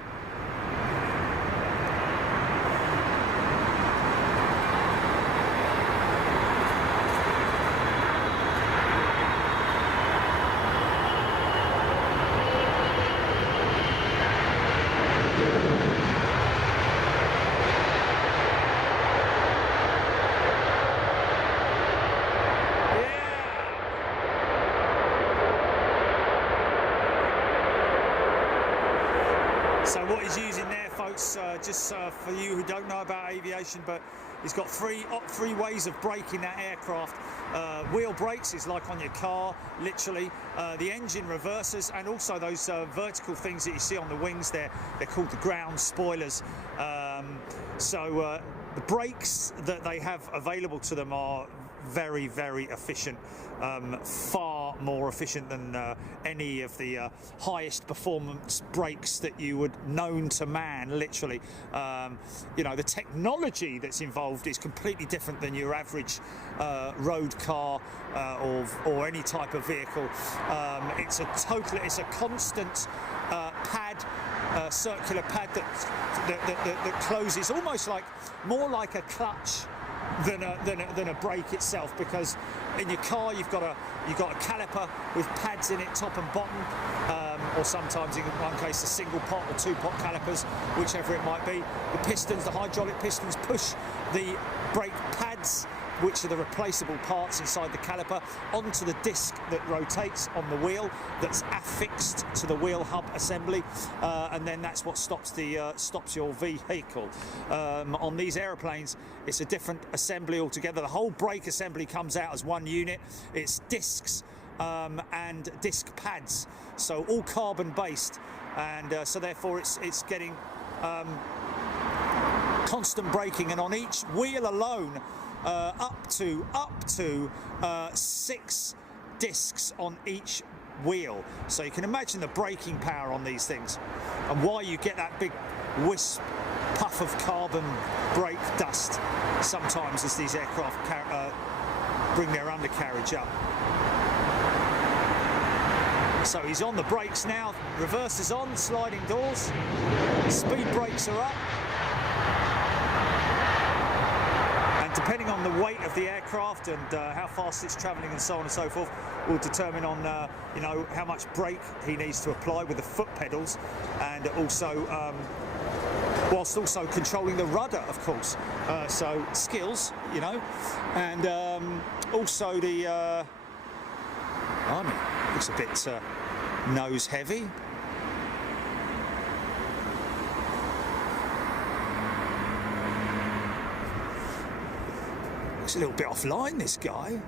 So what he's using there, folks, just for you who don't know about aviation, but he's got three ways of braking that aircraft. Wheel brakes is like on your car, literally. The engine reversers, and also those vertical things that you see on the wings there, they're called the ground spoilers. So the brakes that they have available to them are very, very efficient, far more efficient than any of the highest performance brakes that you would known to man, literally. You know, the technology that's involved is completely different than your average road car or any type of vehicle. It's a constant pad, circular pad that closes, almost like more like a clutch than a brake itself, because in your car you've got a caliper with pads in it, top and bottom, or sometimes in one case a single pot or two pot calipers, whichever it might be. The pistons, the hydraulic pistons, push the brake pads, which are the replaceable parts inside the caliper, onto the disc that rotates on the wheel, that's affixed to the wheel hub assembly, and then that's what stops your vehicle. On these aeroplanes, it's a different assembly altogether. The whole brake assembly comes out as one unit. It's discs and disc pads, so all carbon based, and so therefore it's getting constant braking, and on each wheel alone, up to 6 discs on each wheel. So you can imagine the braking power on these things, and why you get that big wisp puff of carbon brake dust sometimes as these aircraft bring their undercarriage up. So he's on the brakes now, reverse is on, sliding doors, speed brakes are up. Depending on the weight of the aircraft and how fast it's travelling and so on and so forth, will determine on how much brake he needs to apply with the foot pedals, and also whilst also controlling the rudder, of course. So skills, and also the looks a bit nose heavy. A little bit offline, this guy.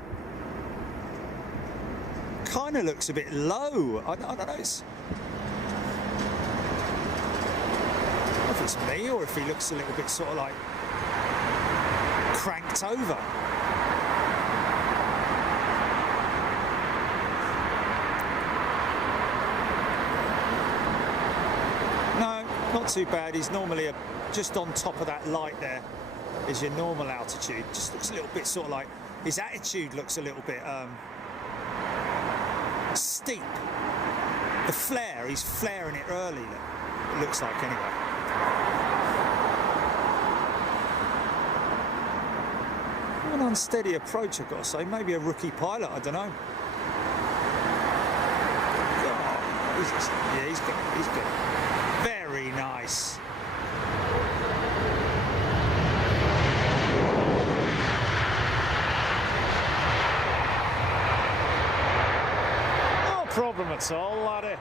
Kind of looks a bit low. I don't know. If it's me or if he looks a little bit sort of like cranked over. No, not too bad. He's normally just on top of that light there. Is your normal altitude. Just looks a little bit sort of like, his attitude looks a little bit steep. The flare, he's flaring it early, it looks like, anyway. An unsteady approach, I've got to say. Maybe a rookie pilot, I don't know. Yeah, he's good. Very nice. Problem at all, laddie.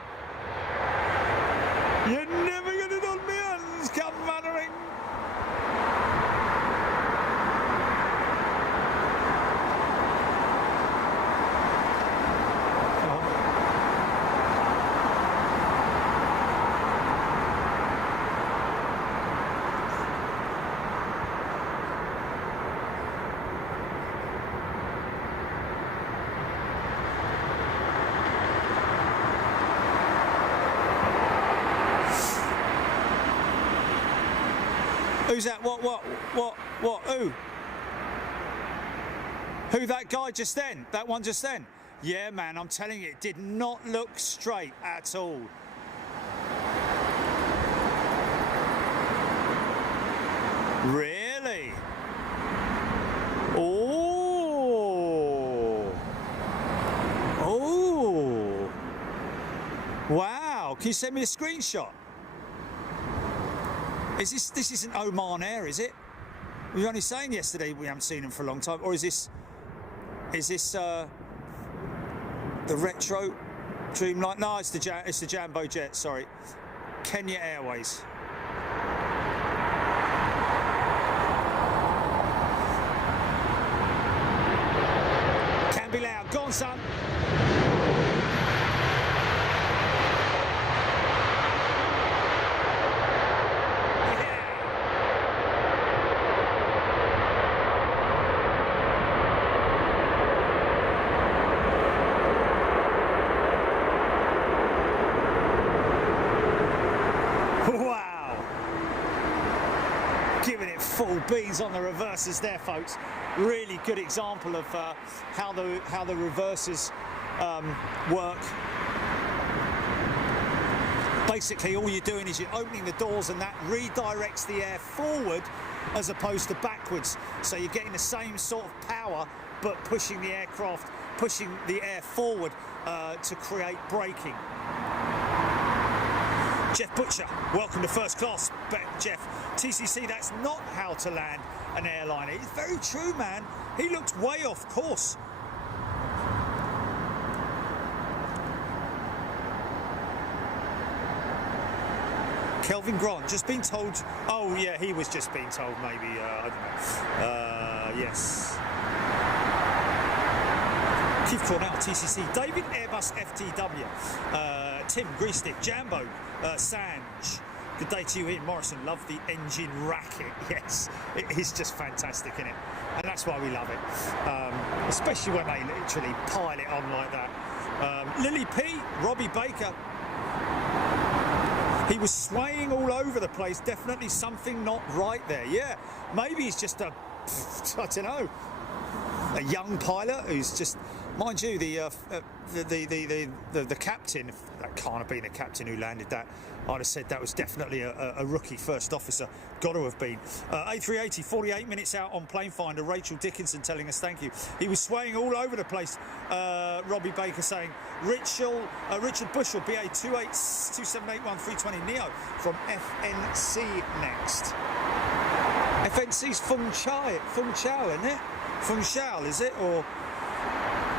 You're never gonna done me hands, come Mannering. Who's that? What? Who? Who, that guy just then? That one just then? Yeah, man, I'm telling you, it did not look straight at all. Really? Oh. Oh. Wow. Can you send me a screenshot? This isn't Oman Air, is it? We were only saying yesterday we haven't seen them for a long time, or is this the retro Dreamliner? No, it's the Jambo Jet. Sorry, Kenya Airways. Can be loud. Go on, son. Full beans on the reversers there, folks. Really good example of how the reversers work. Basically, all you're doing is you're opening the doors, and that redirects the air forward as opposed to backwards. So you're getting the same sort of power, but pushing the aircraft, pushing the air forward to create braking. Jeff Butcher, welcome to First Class. Jeff, TCC, that's not how to land an airliner. It's very true, man. He looked way off course. Kelvin Grant, just been told. Oh, yeah, he was just being told, maybe. I don't know. Yes. Keith Cornell, TCC. David Airbus FTW. Tim Greestick, Jambo, Sanj. Good day to you, Ian Morrison. Love the engine racket. Yes, it is just fantastic, isn't it? And that's why we love it. Especially when they literally pile it on like that. Lily P, Robbie Baker. He was swaying all over the place. Definitely something not right there. Yeah, maybe he's just I don't know, a young pilot who's just, mind you, the captain. That can't have been the captain who landed that. I'd have said that was definitely a rookie first officer. Got to have been. A380, 48 minutes out on plane finder. Rachel Dickinson telling us thank you. He was swaying all over the place. Robbie Baker saying Richard Bushell, BA 27881 320 Neo from FNC next. FNC's Fung Chao, isn't it? Fung Chao, is it? Or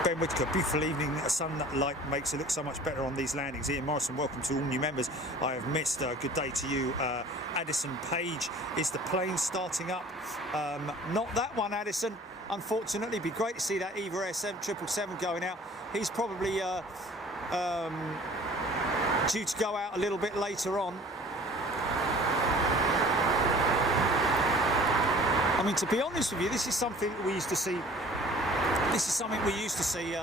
Ben Whitaker, beautiful evening. Sunlight makes it look so much better on these landings. Ian Morrison, welcome to all new members I have missed. Good day to you. Addison Page, is the plane starting up? Not that one, Addison. Unfortunately, it'd be great to see that Eva Air 777 going out. He's probably due to go out a little bit later on. I mean, to be honest with you, this is something we used to see. This is something we used to see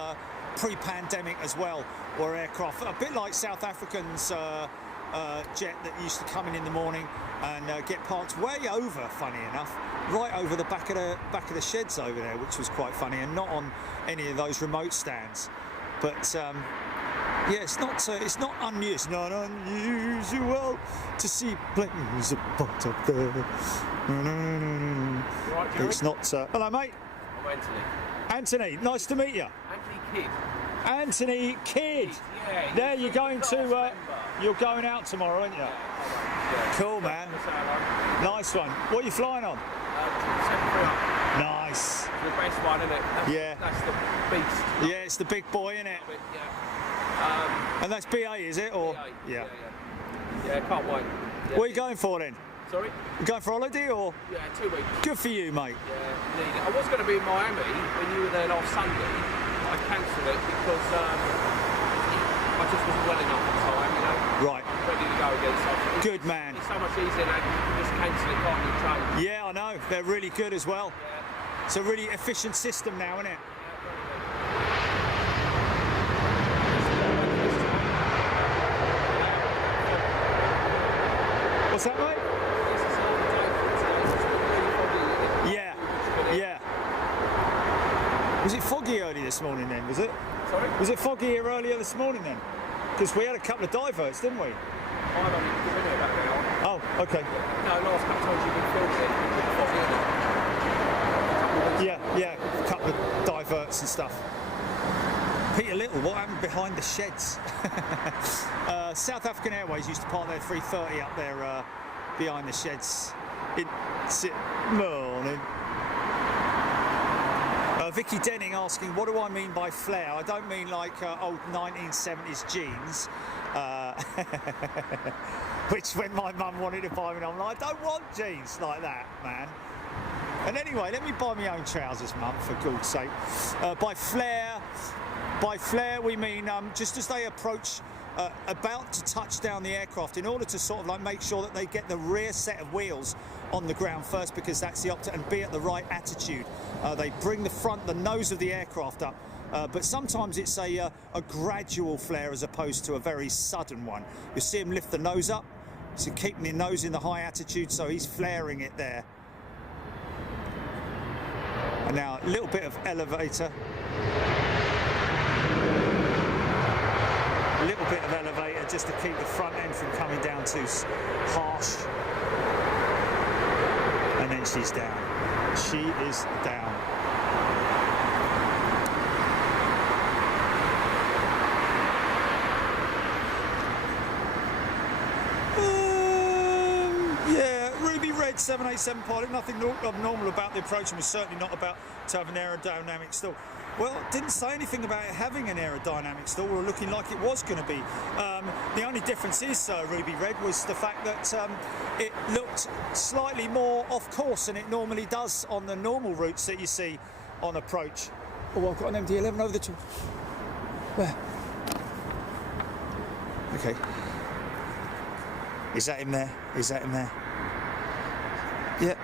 pre-pandemic as well, where aircraft, a bit like South Africans jet that used to come in the morning and get parked way over, funny enough, right over the back of the sheds over there, which was quite funny, and not on any of those remote stands. But yeah, it's not unusual. It's not unusual to see planes apart up there. Right, It's not. Hello, mate. I'm Anthony. Anthony, nice to meet you. Anthony Kidd. Anthony Kidd. Yeah. There, you're going to. You're going out tomorrow, aren't you? Yeah. Cool, man. Nice one. What are you flying on? 737. Nice. The best one, isn't it? That's the beast. Yeah, it's the big boy, isn't it? But, yeah. And that's BA, is it? Or Yeah, can't wait. Yeah. What are you going for then? Sorry? You going for holiday or? Yeah, 2 weeks. Good for you, mate. Yeah, need it. I was going to be in Miami when you were there last Sunday. I cancelled it because I just wasn't well enough at the time, you know. Right. Ready to go again. So Good man. It's so much easier now. You can just cancel it, can't you? Train. Yeah, I know. They're really good as well. Yeah. It's a really efficient system now, isn't it? What's that, mate? Yeah. Was it foggy early this morning then, was it? Sorry? Was it foggy here earlier this morning then? Because we had a couple of diverts, didn't we? I've only been here about an hour. Oh, okay. No, last couple of times you've been filming it. Yeah, a couple of diverts and stuff. Peter Little, what happened behind the sheds? South African Airways used to park their 330 up there behind the sheds. Morning. Vicky Denning asking, what do I mean by flare? I don't mean like old 1970s jeans, which when my mum wanted to buy me, I'm like, I don't want jeans like that, man. And anyway, let me buy my own trousers, mum, for God's sake. By flare we mean just as they approach about to touch down the aircraft, in order to sort of like make sure that they get the rear set of wheels on the ground first, because that's the optic, and be at the right attitude. They bring the nose of the aircraft up, but sometimes it's a gradual flare as opposed to a very sudden one. You see him lift the nose up, so keeping the nose in the high attitude, so he's flaring it there. And now a little bit of elevator. A little bit of elevator just to keep the front end from coming down too harsh. And then And she's down. She is down. Yeah, Ruby Red 787 pilot. Nothing abnormal about the approach, and was certainly not about to have an aerodynamic stall. Well, didn't say anything about it having an aerodynamic stall or looking like it was going to be. The only difference is, Ruby Red, was the fact that it looked slightly more off course than it normally does on the normal routes that you see on approach. Oh, I've got an MD-11 over the top. Where? Okay. Is that him there? Is that him there? Yeah.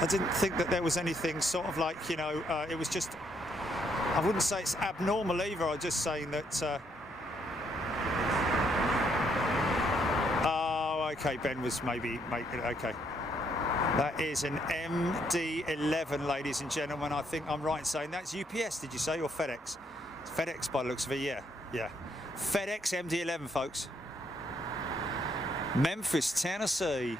I didn't think that there was anything sort of like, you know, it was just... I wouldn't say it's abnormal either. I'm just saying that. Oh, okay. Ben was maybe making it. Okay. That is an MD-11, ladies and gentlemen. I think I'm right in saying that's UPS. Did you say, or FedEx? It's FedEx by the looks of it. Yeah, yeah. FedEx MD-11, folks. Memphis, Tennessee.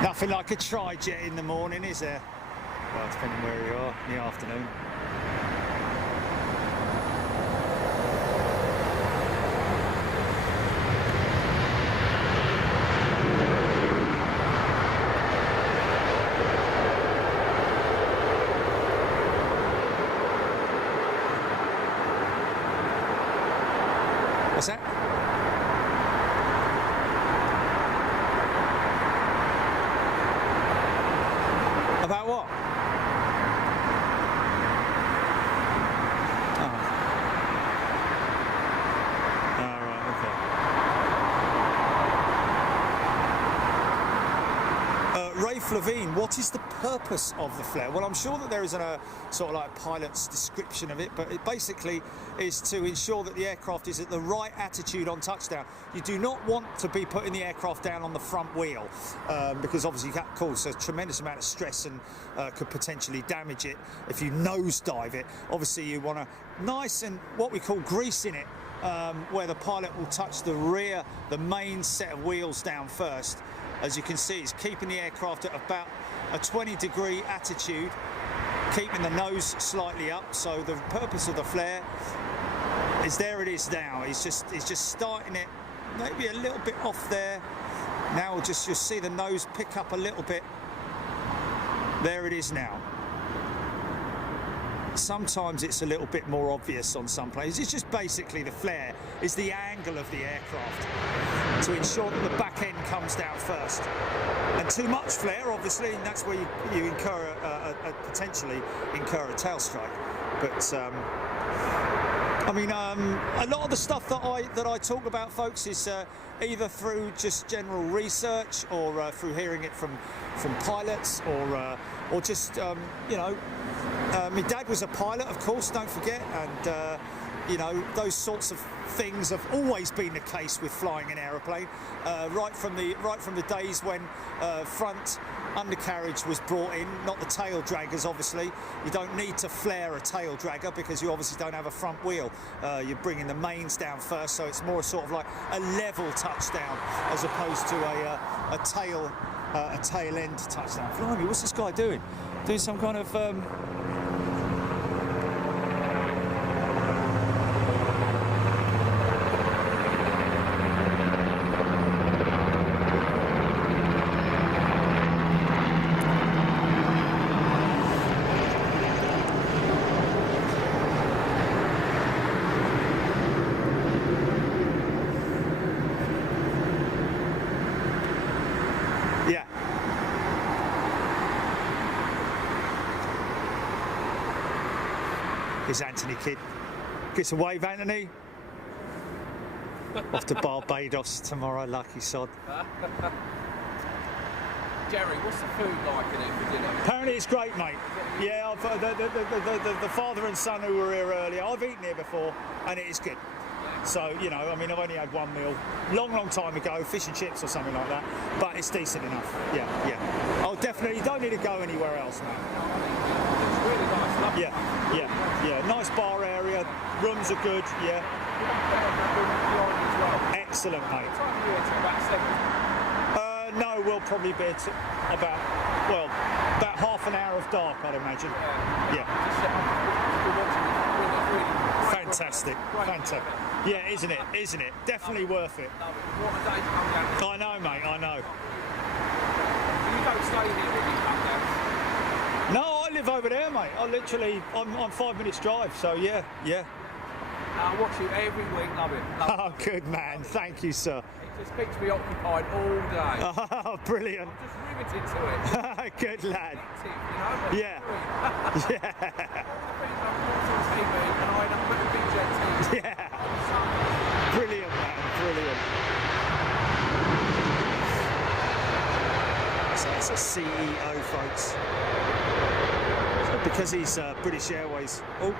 Nothing like a tri-jet in the morning, is there? Well, depending where you are in the afternoon. What's that? About what? Rafe Levine, what is the purpose of the flare? Well, I'm sure that there is a sort of like pilot's description of it, but it basically is to ensure that the aircraft is at the right attitude on touchdown. You do not want to be putting the aircraft down on the front wheel because obviously that causes a tremendous amount of stress and could potentially damage it if you nosedive it. Obviously you want to nice and what we call greasing it, where the pilot will touch the rear, the main set of wheels down first. As you can see, it's keeping the aircraft at about a 20-degree attitude, keeping the nose slightly up. So the purpose of the flare is there. It is now. It's just starting it maybe a little bit off there. Now you'll see the nose pick up a little bit. There it is now. Sometimes it's a little bit more obvious on some planes. It's just basically the flare is the angle of the aircraft to ensure that the back end comes down first. And too much flare, obviously, and that's where you incur potentially incur a tail strike. But I mean, a lot of the stuff that I talk about, folks, is either through just general research or through hearing it from pilots or just you know. My dad was a pilot, of course, don't forget, and you know, those sorts of things have always been the case with flying an aeroplane, right from the days when front undercarriage was brought in, not the tail draggers. Obviously, you don't need to flare a tail dragger because you obviously don't have a front wheel. You're bringing the mains down first, so it's more sort of like a level touchdown as opposed to a tail end touchdown. Blimey, what's this guy doing? Doing some kind of yeah. Is Anthony Kidd. Give us a wave, Anthony. Off to Barbados tomorrow, lucky sod. Jerry, what's the food like in it for dinner? Apparently it's great, mate. Yeah, the father and son who were here earlier, I've eaten here before, and it is good. So, you know, I mean, I've only had one meal, long time ago, fish and chips or something like that, but it's decent enough. Yeah. Oh, definitely, you don't need to go anywhere else, man. It's really nice. Lovely. Yeah. Nice bar area, rooms are good, yeah. As well. Excellent, mate. What time are you here till? About 7? No, we'll probably be at about half an hour of dark, I'd imagine. Yeah. Fantastic. Yeah, isn't it? Definitely worth it. Love it. What a day to come down here. I know, mate, I know. You don't stay here when you come down. No, I live over there, mate. I'm 5 minutes drive, so yeah. I watch you every week, love it. Oh, good man. Thank you, sir. It just keeps me occupied all day. Oh, brilliant. I'm just riveted to it. Good lad. You know? Yeah. All the things I've watched on TV and I end up putting big jet TV. Yeah. Brilliant, man. Brilliant. So that's a CEO, folks. So because he's British Airways. Oh.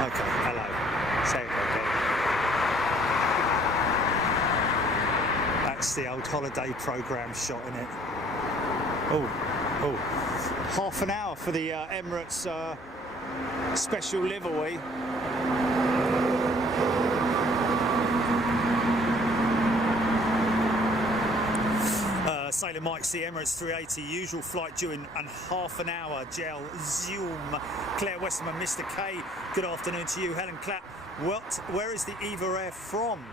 Okay, hello. Say it, okay. That's the old holiday programme shot in it. Oh. Half an hour for the Emirates special liveaway. Sailor Mike, the Emirates 380, usual flight due in and half an hour. Gel, Zoom. Claire Westerman, Mr. K, good afternoon to you. Helen Clapp, where is the Eva Air from?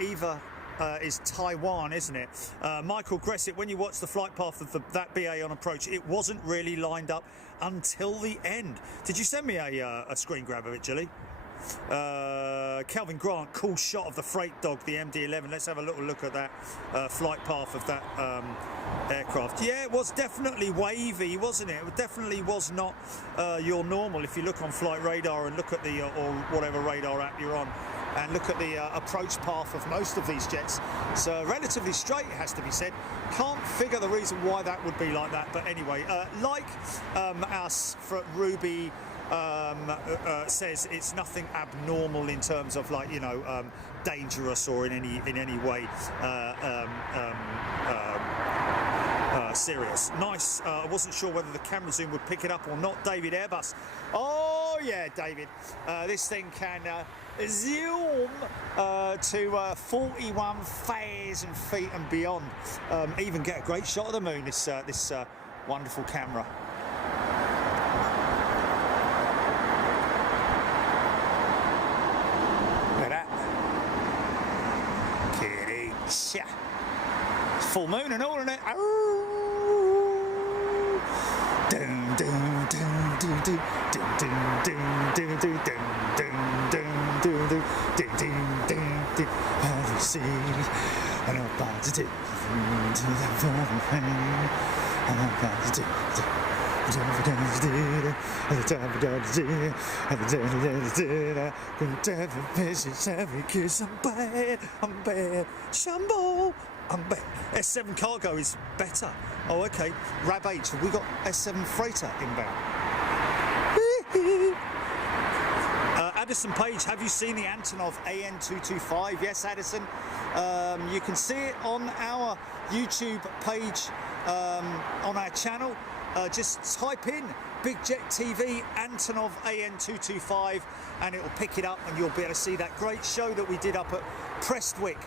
Eva is Taiwan, isn't it? Michael Gressett, when you watch the flight path of that BA on approach, it wasn't really lined up until the end. Did you send me a screen grab of it, Gilly? Calvin Grant, cool shot of the freight dog, the MD-11. Let's have a little look at that flight path of that aircraft. Yeah, it was definitely wavy, wasn't it? It definitely was not your normal. If you look on Flight Radar and look at the or whatever radar app you're on, and look at the approach path of most of these jets, it's relatively straight, it has to be said. Can't figure the reason why that would be like that, but anyway, like us for Ruby says, it's nothing abnormal in terms of, like, you know, dangerous or in any way serious. Nice. I wasn't sure whether the camera zoom would pick it up or not. David Airbus. Oh yeah, David. This thing can zoom to 41,000 feet and beyond. Even get a great shot of the moon. This wonderful camera. It's full moon and all in it. I'm bad. S7 cargo is better. Oh, okay. Rab H, have we got S7 freighter inbound? Addison Page, have you seen the Antonov AN225? Yes, Addison. You can see it on our YouTube page, on our channel. Just type in Big Jet TV Antonov AN225 and it will pick it up and you'll be able to see that great show that we did up at Prestwick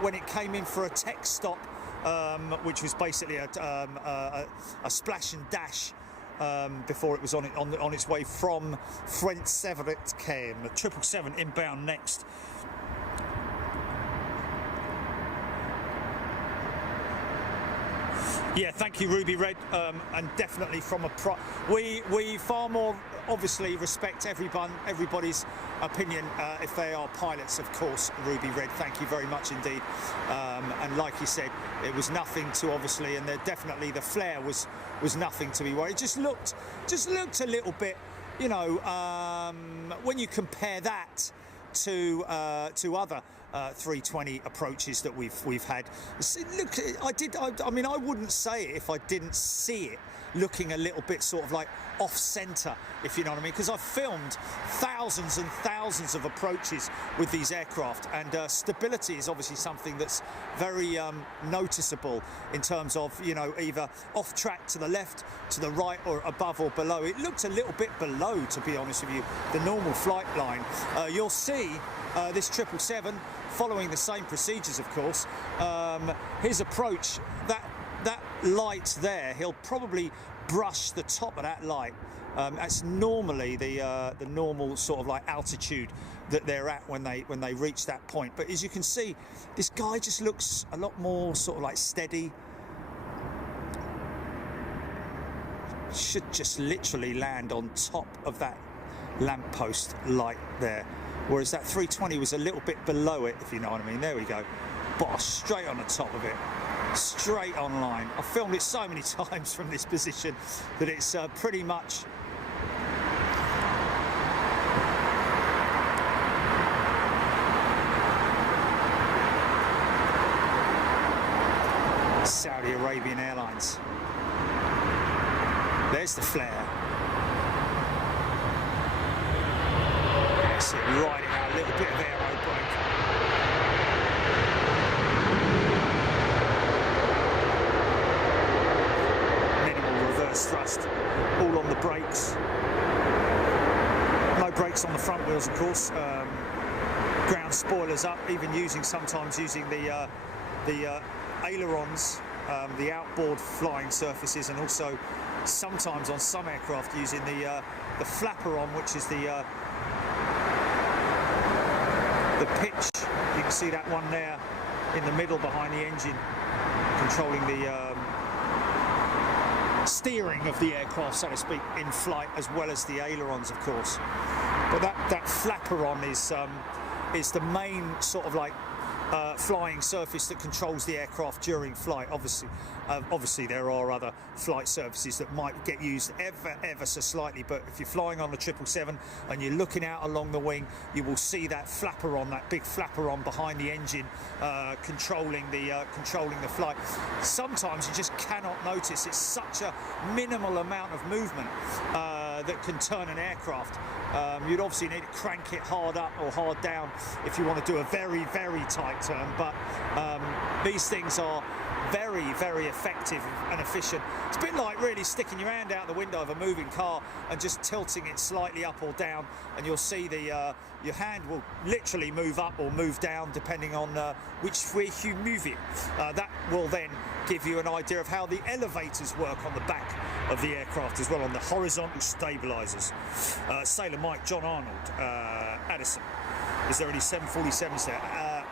when it came in for a tech stop, which was basically a splash and dash before it was on its way from French Severet came. 777 inbound next. Yeah, thank you, Ruby Red, and definitely from we far more obviously respect everybody's opinion if they are pilots, of course. Ruby Red, thank you very much indeed. And like you said, it was nothing to obviously, and definitely the flare was nothing to be worried. It just looked a little bit, you know, when you compare that to other 320 approaches that we've had. See, look, I mean, I wouldn't say it if I didn't see it looking a little bit sort of like off centre, if you know what I mean, because I've filmed thousands and thousands of approaches with these aircraft, and stability is obviously something that's very noticeable in terms of, you know, either off track to the left, to the right, or above or below. It looked a little bit below, to be honest with you, the normal flight line. You'll see this 777 following the same procedures, of course. His approach, that light there, he'll probably brush the top of that light. That's normally the normal sort of like altitude that they're at when they reach that point. But as you can see, this guy just looks a lot more sort of like steady. Should just literally land on top of that lamppost light there, whereas that 320 was a little bit below it, if you know what I mean. There we go. Boss, straight on the top of it, straight on line. I've filmed it so many times from this position that it's pretty much Saudi Arabian Airlines. There's the flare. That's it, riding out a little bit of aero brake. Minimal reverse thrust, all on the brakes. No brakes on the front wheels, of course. Ground spoilers up, even sometimes using the ailerons, the outboard flying surfaces, and also sometimes on some aircraft using the flaperon, which is the pitch. You can see that one there in the middle behind the engine, controlling the steering of the aircraft, so to speak, in flight, as well as the ailerons, of course. But that flaperon is the main sort of like flying surface that controls the aircraft during flight. Obviously there are other flight surfaces that might get used ever so slightly, but if you're flying on the 777 and you're looking out along the wing, you will see that flaperon, that big flaperon behind the engine, controlling the flight. Sometimes you just cannot notice. It's such a minimal amount of movement that can turn an aircraft. You'd obviously need to crank it hard up or hard down if you want to do a very, very tight turn, but these things are very, very effective and efficient. It's a bit like really sticking your hand out the window of a moving car and just tilting it slightly up or down, and you'll see your hand will literally move up or move down depending on which way you move it. That will then give you an idea of how the elevators work on the back of the aircraft as well, on the horizontal stabilizers. Sailor Mike, John Arnold, Addison. Is there any 747s there?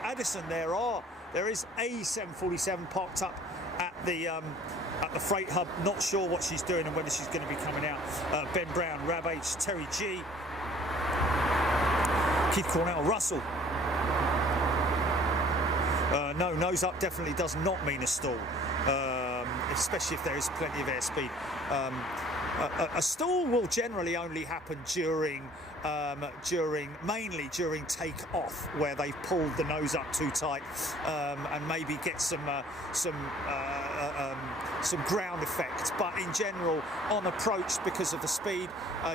Addison, there is a 747 parked up at the freight hub. Not sure what she's doing and whether she's going to be coming out. Ben Brown, Rab H, Terry G, Keith Cornell, Russell. No, nose up definitely does not mean a stall, especially if there is plenty of airspeed. A stall will generally only happen mainly during take-off, where they've pulled the nose up too tight, and maybe get some ground effect. But in general, on approach, because of the speed,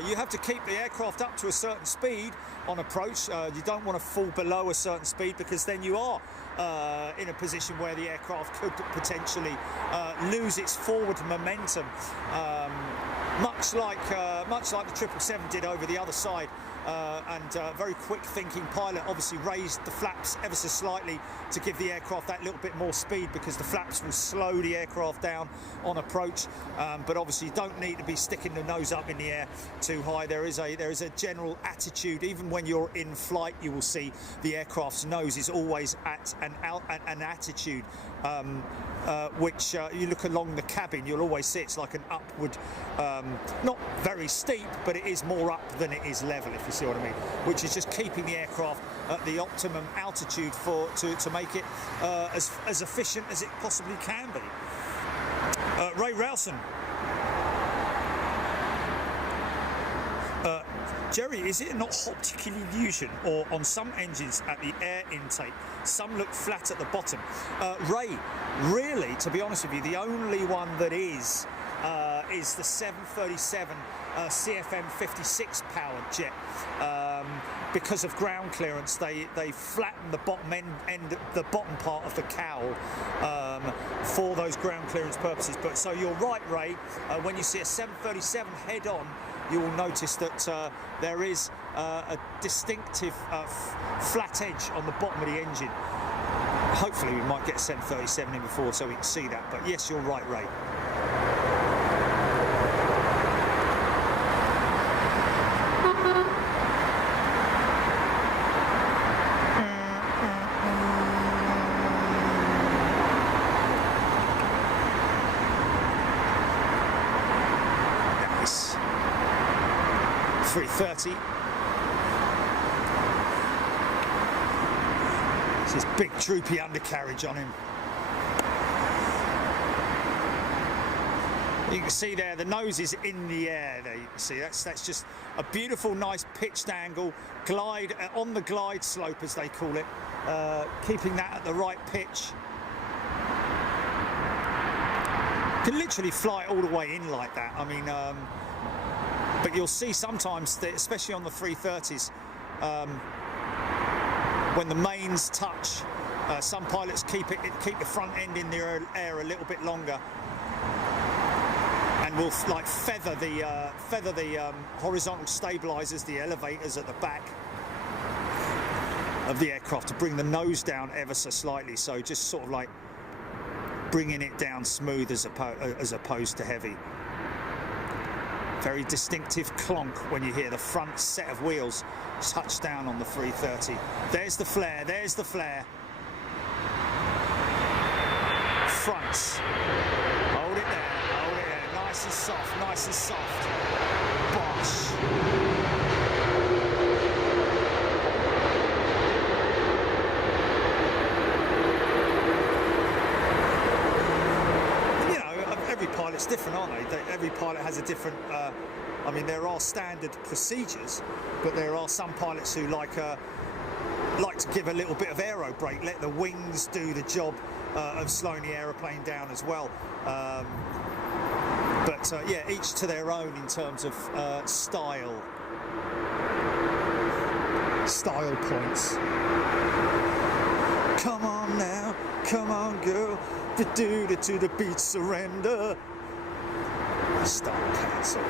you have to keep the aircraft up to a certain speed on approach. You don't want to fall below a certain speed, because then you are in a position where the aircraft could potentially lose its forward momentum. Much like the 777 did over the other side, and very quick thinking pilot obviously raised the flaps ever so slightly to give the aircraft that little bit more speed, because the flaps will slow the aircraft down on approach, but obviously you don't need to be sticking the nose up in the air too high. There is a general attitude. Even when you're in flight, you will see the aircraft's nose is always at an attitude, which you look along the cabin, you'll always see it's like an upward, not very steep, but it is more up than it is level, if you see what I mean, which is just keeping the aircraft at the optimum altitude to make it as efficient as it possibly can be. Ray Rowson. Jerry, is it not optical illusion, or on some engines at the air intake, some look flat at the bottom? Ray, really, to be honest with you, the only one that is the 737 CFM 56 powered jet. Because of ground clearance, they flatten the bottom end, the bottom part of the cowl for those ground clearance purposes. But so you're right, Ray. When you see a 737 head on, you will notice that there is a distinctive flat edge on the bottom of the engine. Hopefully we might get a 737 in before so we can see that. But yes, you're right, Ray. Nice. 330. This is big droopy undercarriage on him. You can see there the nose is in the air there. You can see that's just a beautiful, nice pitched angle, glide on the glide slope as they call it, keeping that at the right pitch. Can literally fly all the way in like that. I mean, but you'll see sometimes that, especially on the 330s, when the mains touch, some pilots keep the front end in the air a little bit longer, and will like feather the horizontal stabilizers, the elevators at the back of the aircraft to bring the nose down ever so slightly. So just sort of like bringing it down smooth as opposed to heavy. Very distinctive clonk when you hear the front set of wheels touch down on the 330. There's the flare, there's the flare. Fronts. Hold it there, nice and soft, nice and soft. Bosh. It's different, aren't they? Every pilot has a different. I mean, there are standard procedures, but there are some pilots who like to give a little bit of aero brake, let the wings do the job of slowing the aeroplane down as well. But yeah, each to their own in terms of style points. Come on now, come on, girl. Do to the beat, surrender. Start cancel.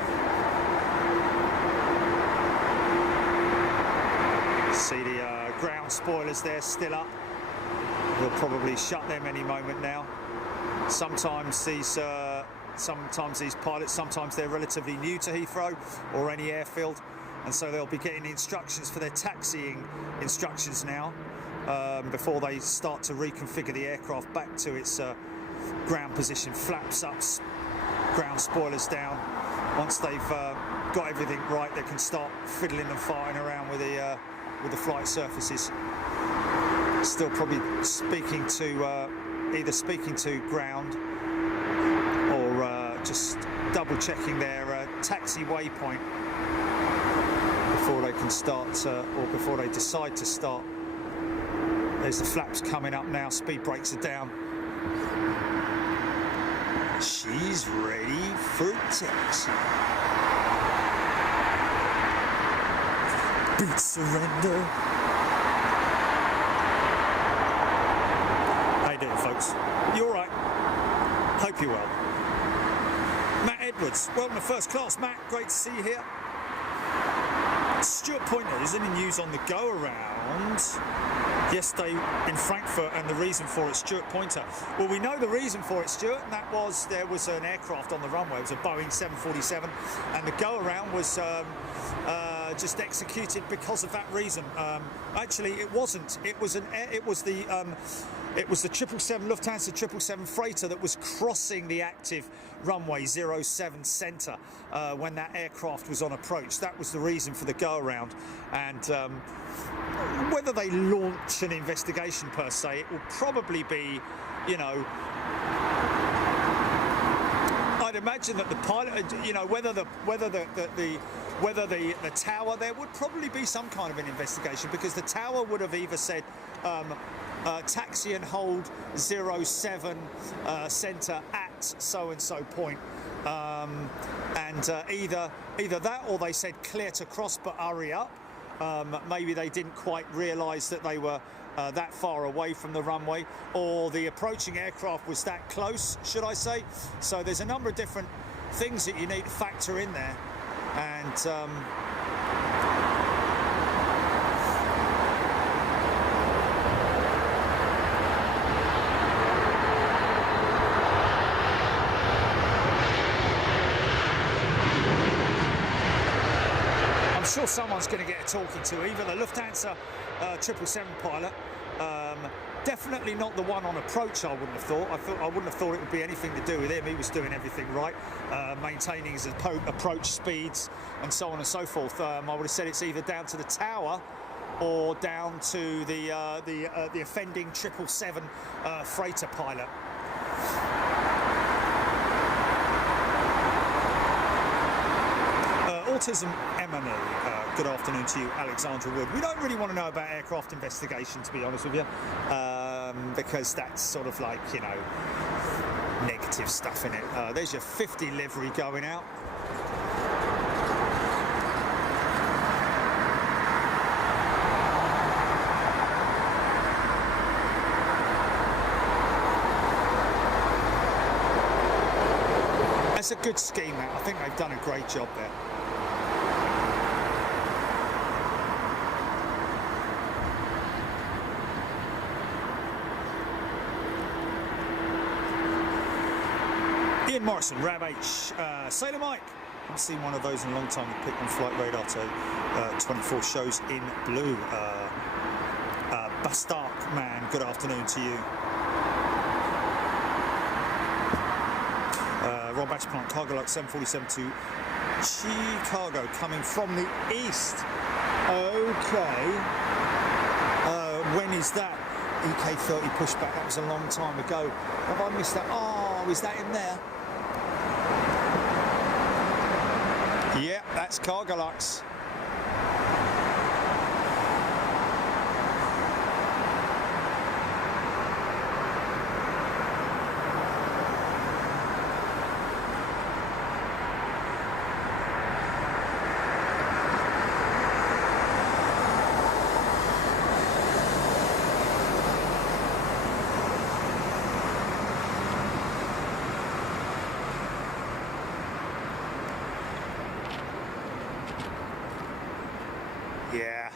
See the ground spoilers there still up. They'll probably shut them any moment now. Sometimes these pilots, sometimes they're relatively new to Heathrow or any airfield, and so they'll be getting instructions for their taxiing instructions now. Before they start to reconfigure the aircraft back to its ground position. Flaps up, ground spoilers down. Once they've got everything right, they can start fiddling and farting around with the flight surfaces. Still probably either speaking to ground or just double checking their taxi waypoint before they can start or before they decide to start. There's the flaps coming up now, speed brakes are down. She's ready for taxi. Beat surrender. How you doing, folks? You all right? Hope you're well. Matt Edwards, welcome to First Class. Matt, great to see you here. Stuart Pointer, is any news on the go-around yesterday in Frankfurt and the reason for it, Stuart Pointer? Well, we know the reason for it, Stuart, and that was there was an aircraft on the runway. It was a Boeing 747, and the go-around was just executed because of that reason. Actually, it wasn't. It was the 777 Lufthansa 777 freighter that was crossing the active runway 07 center when that aircraft was on approach. That was the reason for the go-around, and whether they launch an investigation per se, it will probably be, you know, I'd imagine that the pilot, you know, whether the whether the tower, there would probably be some kind of an investigation, because the tower would have either said taxi and hold 07 centre at so-and-so point, and either that, or they said clear to cross but hurry up. Maybe they didn't quite realise that they were that far away from the runway, or the approaching aircraft was that close, should I say. So there's a number of different things that you need to factor in there, and I'm sure someone's going to get a talking to, either the Lufthansa 777 pilot, definitely not the one on approach. I wouldn't have thought. I wouldn't have thought it would be anything to do with him. He was doing everything right, maintaining his approach speeds and so on and so forth. I would have said it's either down to the tower or down to the offending 777 freighter pilot. Autism Emily, good afternoon to you, Alexandra Wood. We don't really want to know about aircraft investigation, to be honest with you, because that's sort of like, you know, negative stuff in it. There's your 50 livery going out. That's a good scheme, that. I think they've done a great job there. Ian Morrison, Rab H, Sailor Mike. I haven't seen one of those in a long time. We picked on Flight Radar to 24 shows in blue. Bastark Man, good afternoon to you. Rob Ashplant, cargo like 747 to Chicago, coming from the east. Okay. When is that? EK30 pushback, that was a long time ago. Have I missed that? Oh, is that in there? Yeah, that's Cargolux. Yeah,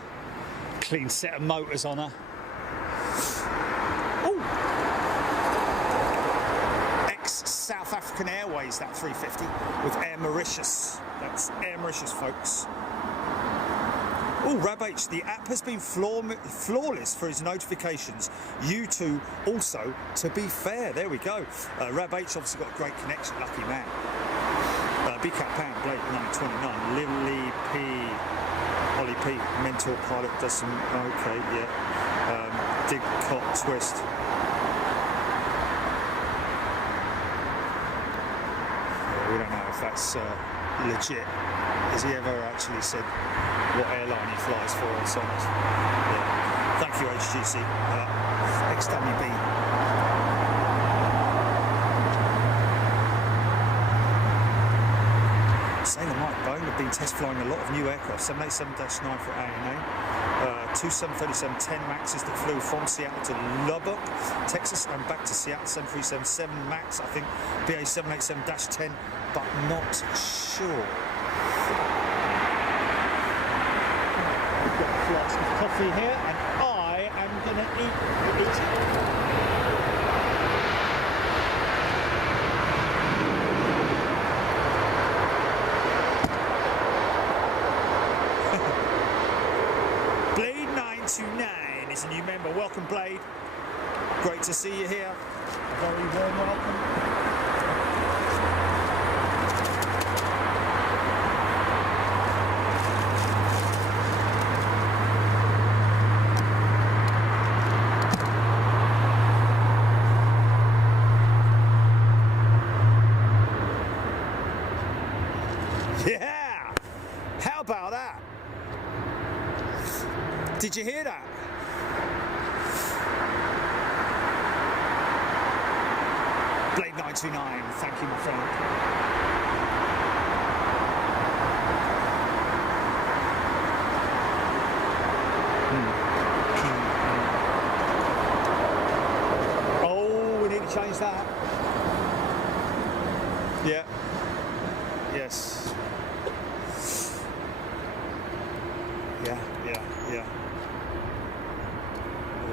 clean set of motors on her. Ooh. Ex-South African Airways, that 350 with Air Mauritius. That's Air Mauritius, folks. Oh, Rab H, the app has been flawless for his notifications. You too, also, to be fair. There we go. Rab H obviously got a great connection, lucky man. BCAP Pound, Blade 929, Lily P. Ollie P, mentor pilot, does some, okay, yeah. Dig cot twist. Yeah, we don't know if that's legit. Has he ever actually said what airline he flies for and so on? Yeah. Thank you, HGC. XWB. Sailor Mike Bone have been test flying a lot of new aircraft, 787-9 for ANA, two 737-10 Maxes that flew from Seattle to Lubbock, Texas, and back to Seattle, 737-7 Max, I think BA 787-10, but not sure. I've got a flask of coffee here, and I am going to eat it. Is a new member. Welcome, Blade. Great to see you here. Very warm welcome. Yeah! How Did you hear that? Blade 929, thank you, my friend. Oh, we need to change that. Yeah. Yes. Yeah.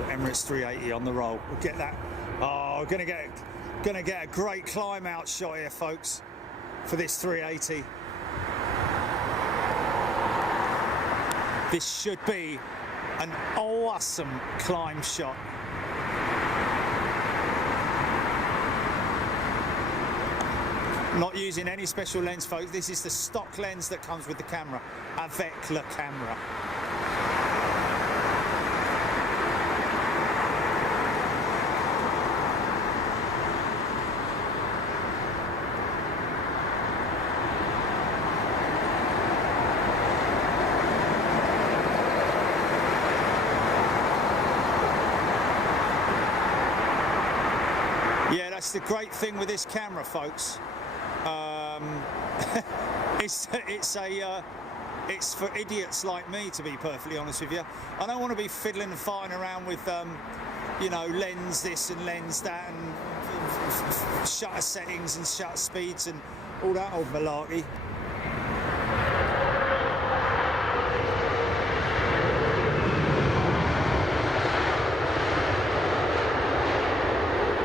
Emirates 380 on the roll. We'll get that. Oh, we're gonna get a great climb out shot here, folks, for this 380. This should be an awesome climb shot. Not using any special lens, folks. This is the stock lens that comes with the camera, avec le camera. Yeah, that's the great thing with this camera, folks. It's for idiots like me, to be perfectly honest with you. I don't want to be fiddling and farting around with, you know, lens this and lens that and shutter settings and shutter speeds and all that old malarkey.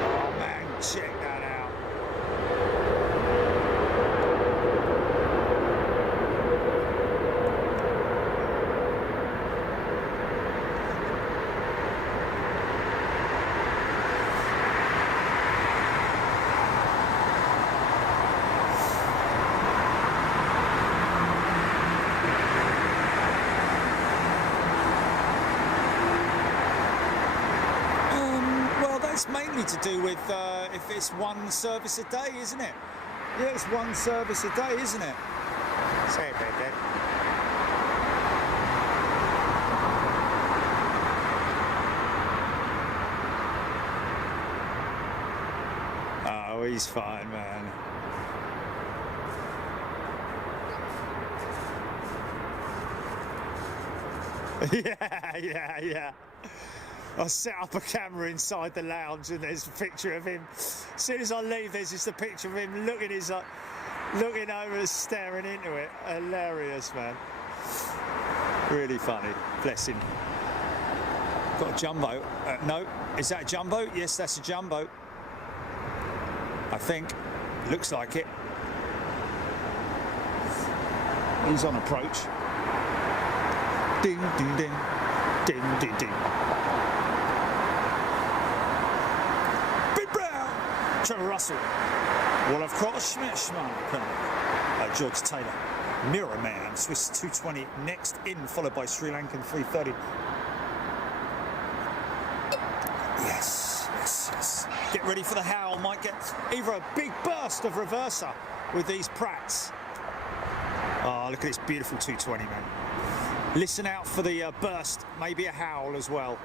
Oh man, check that out. It's mainly to do with if it's one service a day, isn't it? Yeah, it's one service a day, isn't it? Say it, baby. Oh, he's fine, man. Yeah. I set up a camera inside the lounge and there's a picture of him. As soon as I leave, there's just a picture of him looking over and staring into it. Hilarious, man. Really funny. Bless him. Got a jumbo. No, is that a jumbo? Yes, that's a jumbo. I think. Looks like it. He's on approach. Ding, ding, ding. Ding, ding, ding. Trevor Russell, Wall of Cross, George Taylor, Mirror Man, Swiss 220 next in, followed by Sri Lankan 330. Yes. Get ready for the howl. Might get either a big burst of reverser with these Pratts. Oh, look at this beautiful 220, man. Listen out for the burst, maybe a howl as well.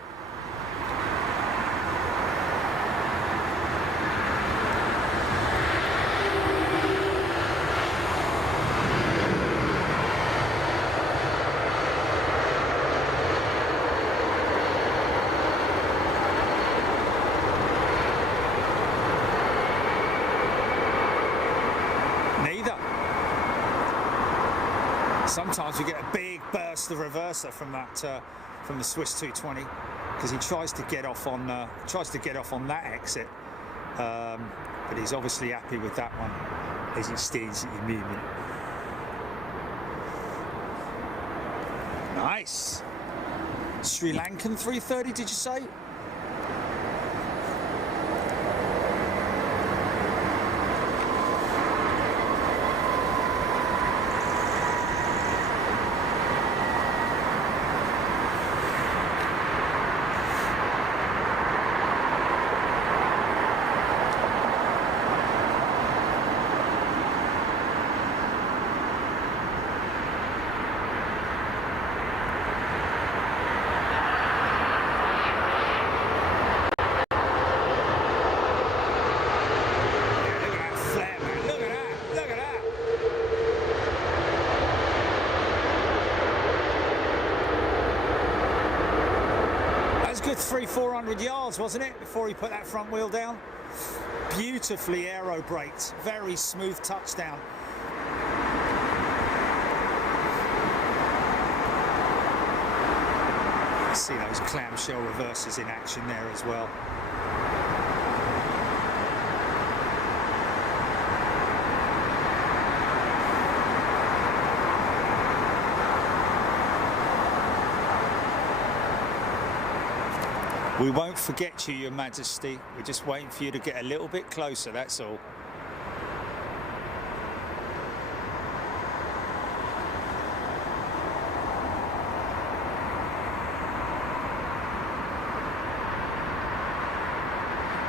Sometimes you get a big burst of reverser from that from the Swiss 220 because he tries to get off on that exit, but he's obviously happy with that one as he stays at the moment. Nice. Sri Lankan 330, did you say? good 300-400 yards, wasn't it, before he put that front wheel down? Beautifully aero braked, very smooth touchdown. See those clamshell reverses in action there as well. We won't forget you, Your Majesty. We're just waiting for you to get a little bit closer, that's all.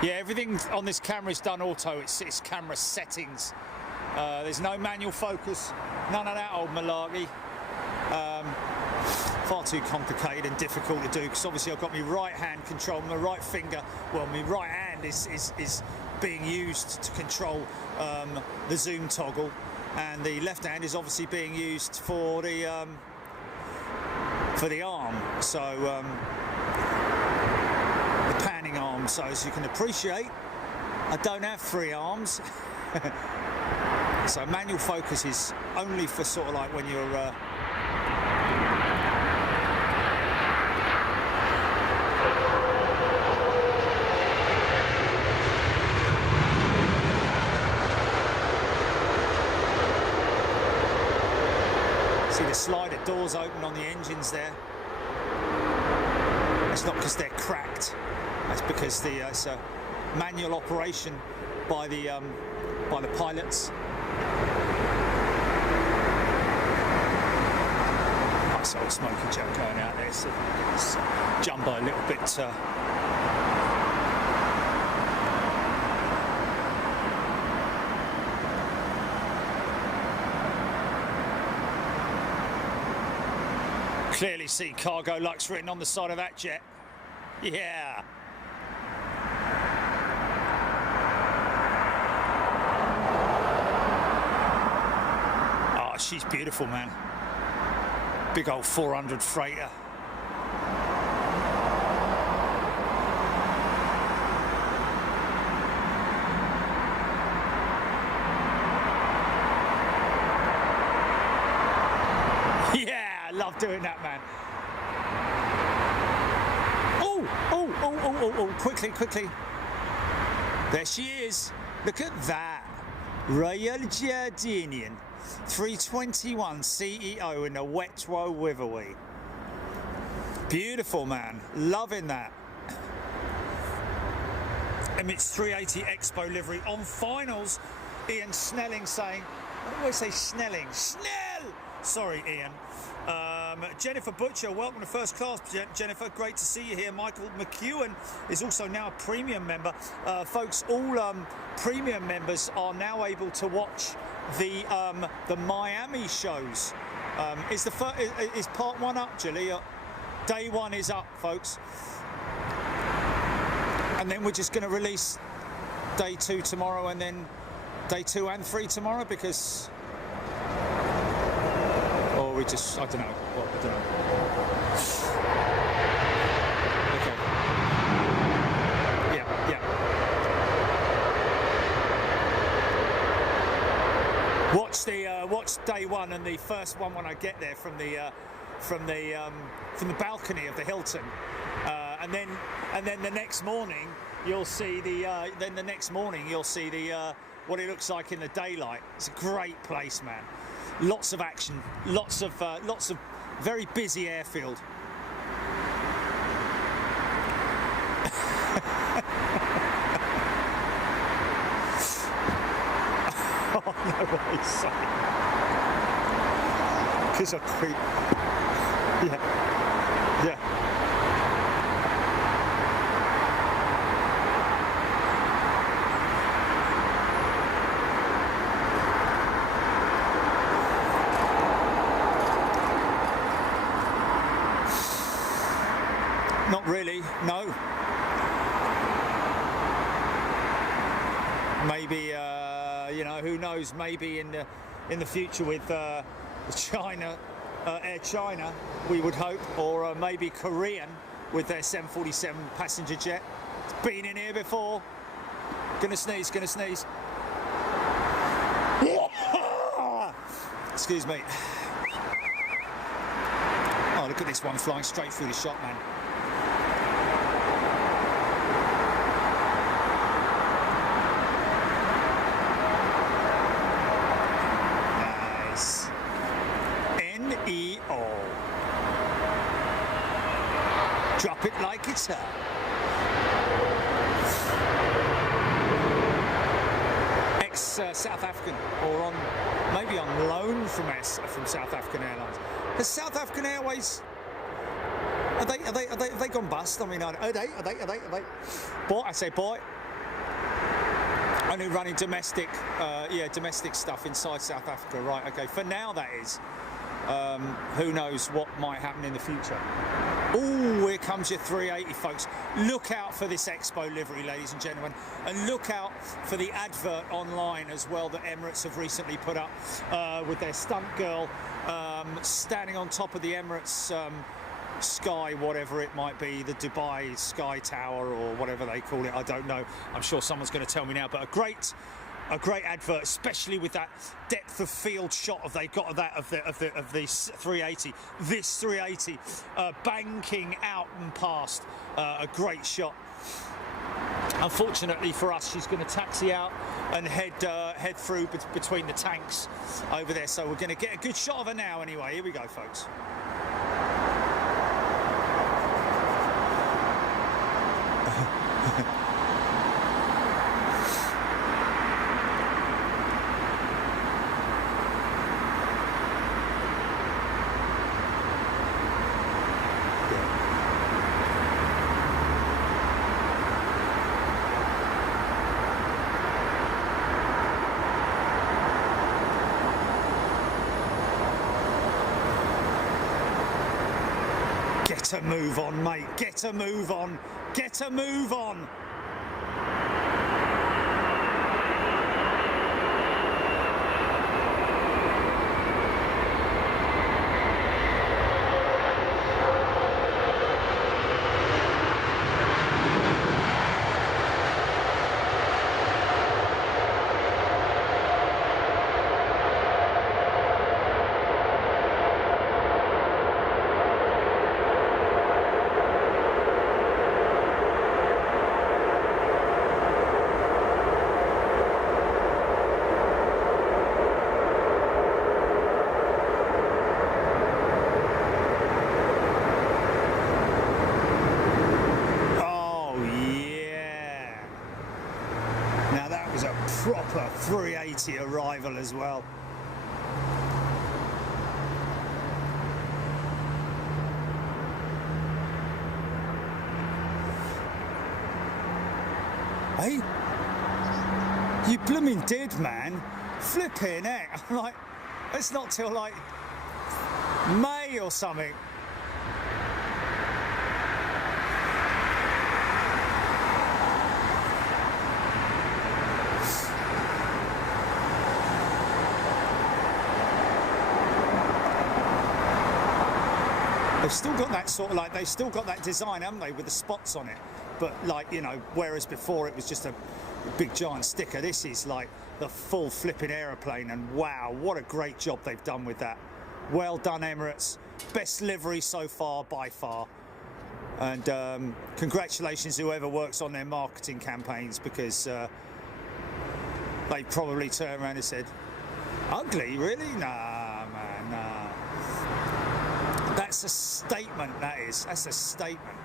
Yeah, everything on this camera is done auto. It's camera settings. There's no manual focus, none of that old malarkey. Far too complicated and difficult to do, because obviously I've got my right hand control, my right finger, well, my right hand is being used to control the zoom toggle, and the left hand is obviously being used for the arm, so the panning arm. So as you can appreciate, I don't have 3 arms. So manual focus is only for sort of like when you're see the slider doors open on the engines there. It's not because they're cracked. That's because it's a manual operation by the pilots. Nice old Smoky Joe going out there. So it's jumbo a little bit. Clearly see Cargo Lux written on the side of that jet. Yeah. Oh, she's beautiful, man. Big old 400 freighter. Love doing that, man. Oh, quickly. There she is. Look at that. Royal Jordanian 321 CEO in the Heathrow Riverway. Beautiful, man. Loving that. Emirates 380 Expo livery on finals. Ian Snelling saying, I always say Snelling. Snell! Sorry, Ian. Jennifer Butcher, welcome to First Class, Jennifer. Great to see you here. Michael McEwen is also now a premium member. Folks, all premium members are now able to watch the Miami shows. Is part 1 up, Julie? Day 1 is up, folks. And then we're just going to release day 2 tomorrow, and then day 2 and 3 tomorrow, because... Or we just, I don't know. What, I don't know. Okay. Yeah. Watch day 1 and the first one when I get there from the balcony of the Hilton, and then the next morning you'll see what it looks like in the daylight. It's a great place, man. Lots of action, lots of very busy airfield. Oh, no way, sorry. Because I creep. Yeah. Not really, no. Maybe, who knows? Maybe in the future with China, Air China, we would hope, or maybe Korean. with their 747 passenger jet. It's been in here before. Gonna sneeze, gonna sneeze. Excuse me. Oh, look at this one flying straight through the shot, man. Nice. NEO. Drop it like it's hot. South African, or maybe on loan from South African Airlines. Has South African Airways, have they gone bust? I mean, are they? Boy, I say boy. Only running domestic, domestic stuff inside South Africa, right? Okay, for now that is. Who knows what might happen in the future. Oh, here comes your 380, folks. Look out for this Expo livery, ladies and gentlemen. And look out for the advert online as well that Emirates have recently put up with their stunt girl standing on top of the Emirates sky, whatever it might be, the Dubai Sky Tower or whatever they call it. I don't know. I'm sure someone's going to tell me now. But a great advert, especially with that depth of field shot they got of the 380. This 380 banking out and past, a great shot. Unfortunately for us, she's going to taxi out and head through between the tanks over there. So we're going to get a good shot of her now. Anyway, here we go, folks. Get a move on, mate. Get a move on. Get a move on. Proper 380 arrival as well. Hey, you blooming did, man. Flipping heck. I'm like, it's not till like May or something. They've still got that sort of like, they've still got that design, haven't they, with the spots on it. But like, you know, whereas before it was just a big giant sticker, this is like the full flipping aeroplane, and wow, what a great job they've done with that. Well done, Emirates. Best livery so far, by far. And congratulations whoever works on their marketing campaigns, because they probably turned around and said, ugly, really? Nah, man, nah. That's a statement, that is. That's a statement.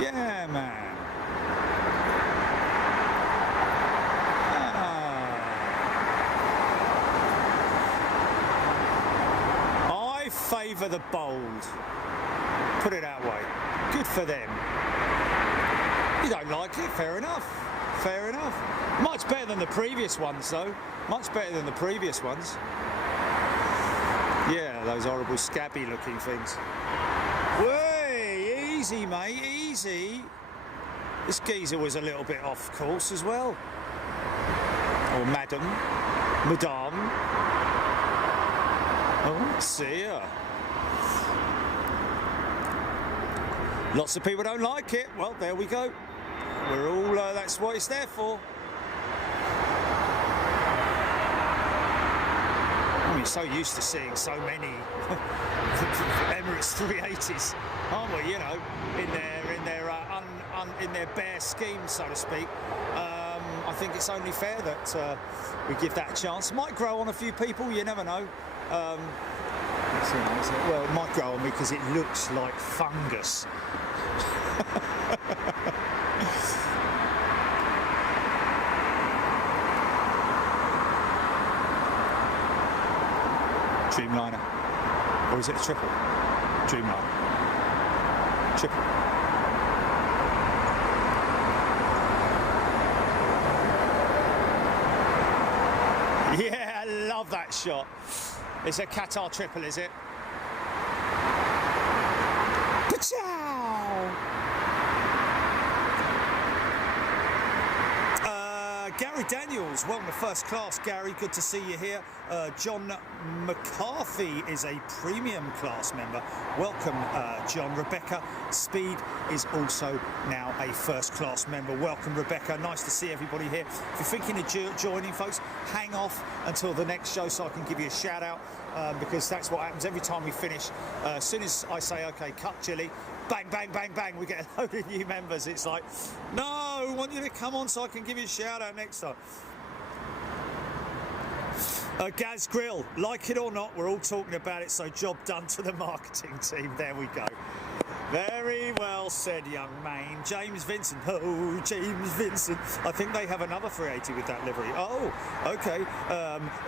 Yeah, man. I favour the bold. Put it that way. Good for them. You don't like it? Fair enough. Fair enough. Much better than the previous ones, though. Much better than the previous ones. Yeah, those horrible scabby-looking things. Way easy, mate, easy. This geezer was a little bit off course as well. Or madam. Oh, see ya. Lots of people don't like it. Well, there we go. We're all, that's what it's there for. I mean, so used to seeing so many Emirates 380s, aren't we? You know, in their bare scheme, so to speak. I think it's only fair that we give that a chance. Might grow on a few people, you never know. Well, it might grow on me because it looks like fungus. Dreamliner. Or is it a triple? Dreamliner. Triple. Yeah, I love that shot. It's a Qatar triple, is it? Ka-chow! Gary Daniels, welcome to First Class, Gary. Good to see you here. John McCarthy is a premium class member. Welcome, John. Rebecca Speed is also now a First Class member. Welcome, Rebecca. Nice to see everybody here. If you're thinking of joining, folks, hang off until the next show so I can give you a shout out, because that's what happens every time we finish. As soon as I say, okay, cut Chili, bang, bang, bang, bang, we get a load of new members. It's like, no, I want you to come on so I can give you a shout out next time. Gaz Grill, like it or not, we're all talking about it, so job done to the marketing team. There we go. Very well said, young man. James Vincent. Oh, James Vincent. I think they have another 380 with that livery. Oh, okay.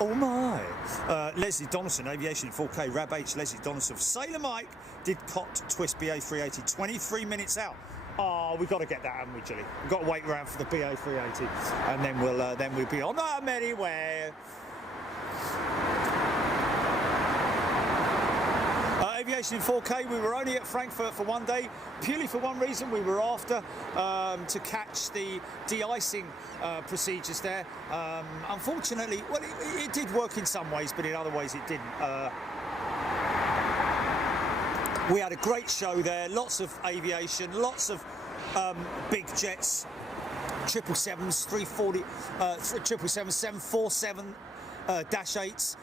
Oh, my. Leslie Donaldson, Aviation in 4K. Rab H, Leslie Donaldson. Sailor Mike did Cot Twist BA 380. 23 minutes out. Oh, we've got to get that, haven't we, Jilly? We've got to wait around for the BA 380. And then we'll be on our merry way. Aviation in 4K, we were only at Frankfurt for one day, purely for one reason. We were after to catch the de-icing procedures there. Unfortunately, well, it did work in some ways, but in other ways it didn't. We had a great show there, lots of aviation, lots of big jets, 777s, 340, 777s, 747 -8s.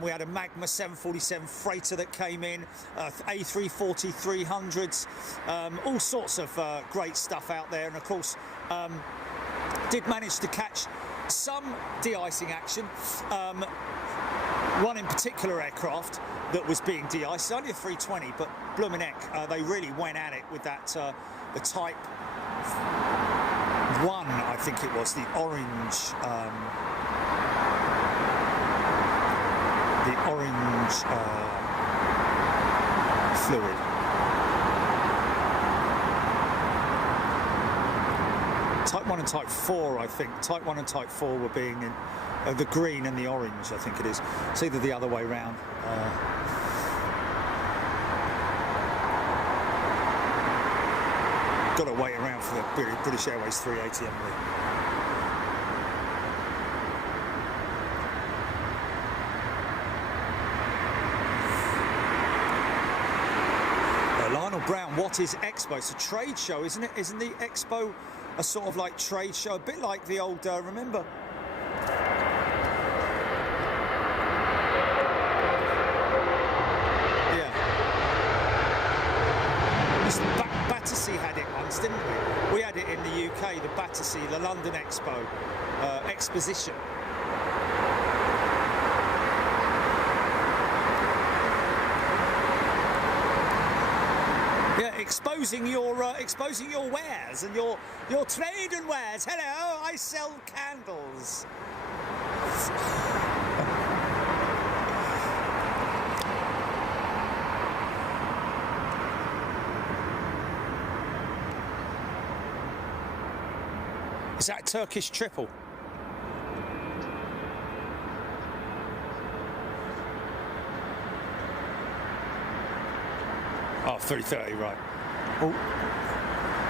We had a Magma 747 freighter that came in, A340 300s, all sorts of great stuff out there. And of course, did manage to catch some de-icing action. One in particular aircraft that was being de-iced, only a 320, but bloomin' heck, they really went at it with that, the Type 1, I think it was, the orange, fluid. Type 1 and Type 4, I think. Type 1 and Type 4 were being in the green and the orange, I think it is. It's either the other way round. Got to wait around for the British Airways 380, haven't we? Lionel Brown, what is Expo? It's a trade show, isn't it? Isn't the Expo a sort of like trade show? A bit like the old, remember? Yeah. Battersea had it once, didn't we? We had it in the UK, the Battersea, the London Expo, Exposition. Exposing your wares and your trade and wares. Hello, I sell candles. Is that Turkish triple? Oh, 330, right. Oh,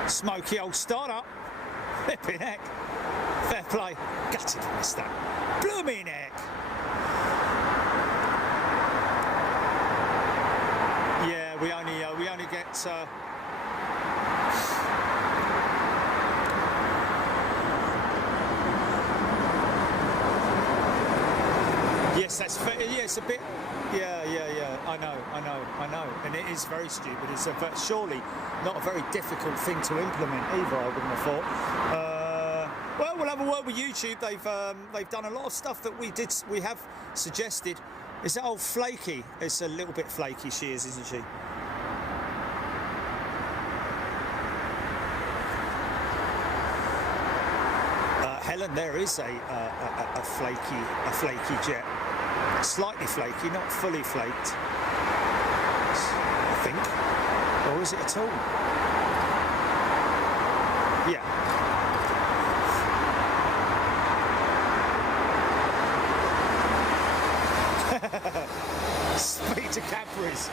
smoky old startup. Flipping heck. Fair play. Gutted to miss that. Blooming heck. Yeah, we only get. Yes, that's fair. Yeah, it's a bit. Yeah. I know, and it is very stupid. It's surely not a very difficult thing to implement either. I wouldn't have thought. Well, we'll have a word with YouTube. They've done a lot of stuff that we have suggested. Is that old Flaky? It's a little bit flaky. She is, isn't she? Helen, there is a flaky jet. Slightly flaky, not fully flaked, I think. Or is it at all? Yeah. Speak to Capri's.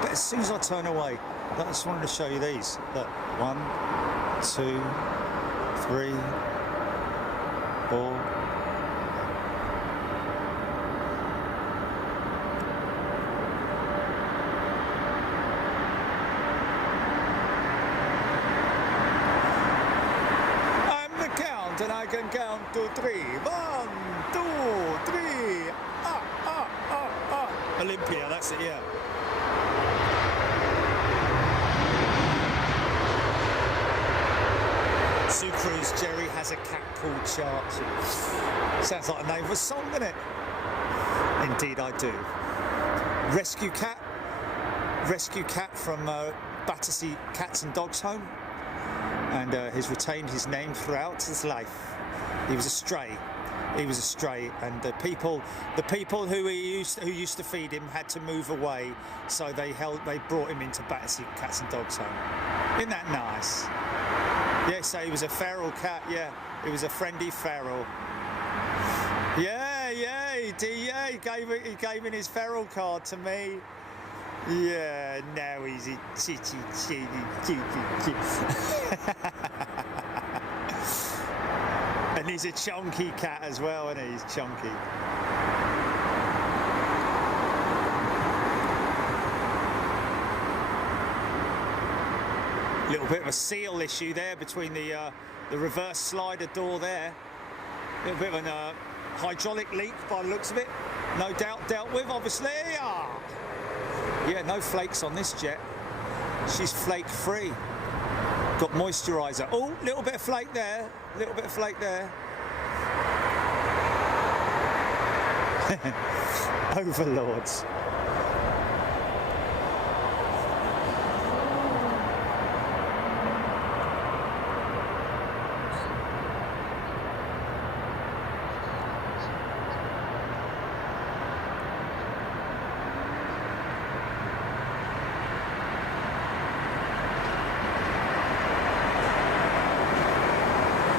But as soon as I turn away, I just wanted to show you these. Look, 1, 2, 3, 4. I'm the count, and I can count to 3. 1, 2, 3. Olympia, that's it, yeah. Sucrose Jerry has a cat called Charlie. Sounds like the name of a song, doesn't it? Indeed I do. Rescue cat from Battersea Cats and Dogs Home, and has retained his name throughout his life. He was a stray, and the people who used to feed him had to move away, so they brought him into Battersea Cats and Dogs Home. Isn't that nice? Yeah, so he was a feral cat, yeah. He was a friendly feral. Yeah, he gave in his feral card to me. Yeah, now he's a chitty. And he's a chunky cat as well, and he's chunky. Little bit of a seal issue there between the reverse slider door there. A little bit of a hydraulic leak by the looks of it. No doubt dealt with, obviously. Yeah, no flakes on this jet. She's flake free. Got moisturiser. Oh, little bit of flake there. Overlords.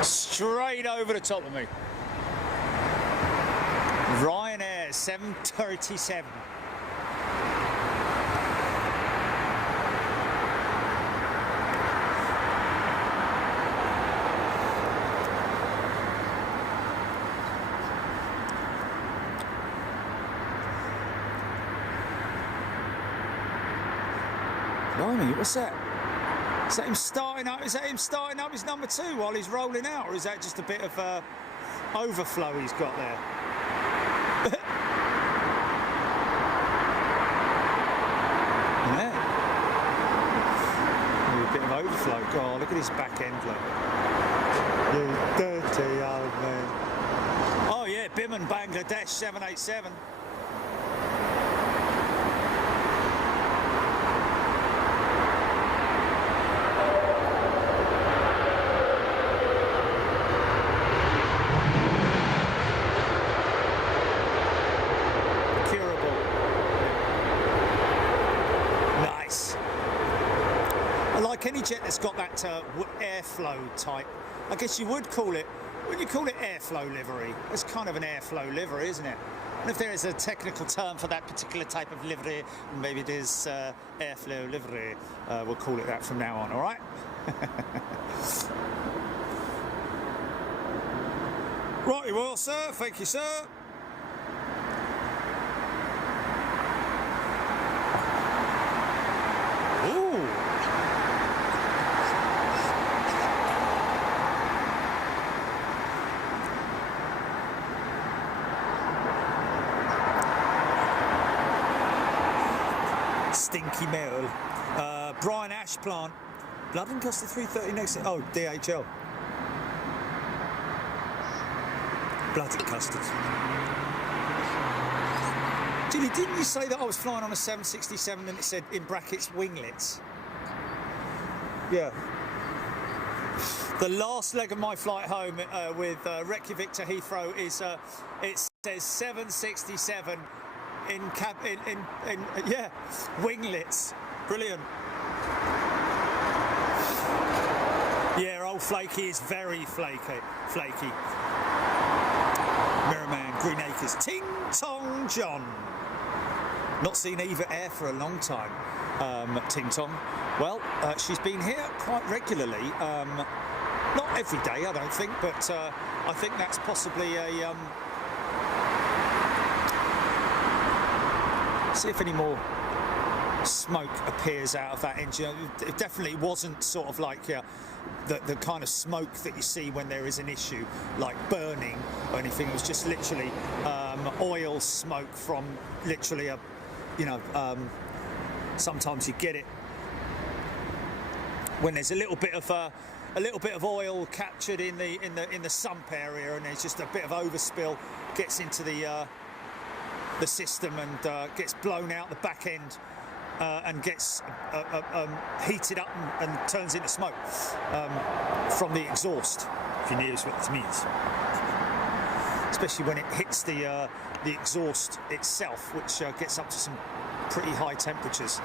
Straight over the top of me. Ryanair 737. Blimey, what's that? Is that him starting up? Is that him starting up his number 2 while he's rolling out, or is that just a bit of overflow he's got there? Yeah, maybe a bit of overflow. God, look at his back end, look. You dirty old man. Oh yeah, Biman Bangladesh 787. Any jet that's got that airflow type, I guess you would call it, when you call it airflow livery, it's kind of an airflow livery, isn't it? And if there is a technical term for that particular type of livery, maybe it is airflow livery. We'll call it that from now on, all right? Right, well, sir. Thank you, sir. Ooh. Stinky Merle. Brian Ashplant. Blood and Costa 330 next. Oh, DHL. Blood and custard. Julie, didn't you say that I was flying on a 767 and it said in brackets winglets? Yeah. The last leg of my flight home with Reykjavik to Heathrow is it says 767 in yeah, winglets. Brilliant. Yeah, old Flaky is very flaky. Mirrorman, Green Acres, Ting Tong John. Not seen Eva Air for a long time. Ting Tong. Well, she's been here quite regularly. Not every day, I don't think, but I think that's possibly a. See if any more smoke appears out of that engine. It definitely wasn't sort of like the kind of smoke that you see when there is an issue, like burning or anything. It was just literally oil smoke from literally a, sometimes you get it when there's a little bit of oil captured in the sump area, and there's just a bit of overspill gets into the system and gets blown out the back end and gets heated up and turns into smoke from the exhaust, if you know what it means. Especially when it hits the exhaust itself, which gets up to some pretty high temperatures.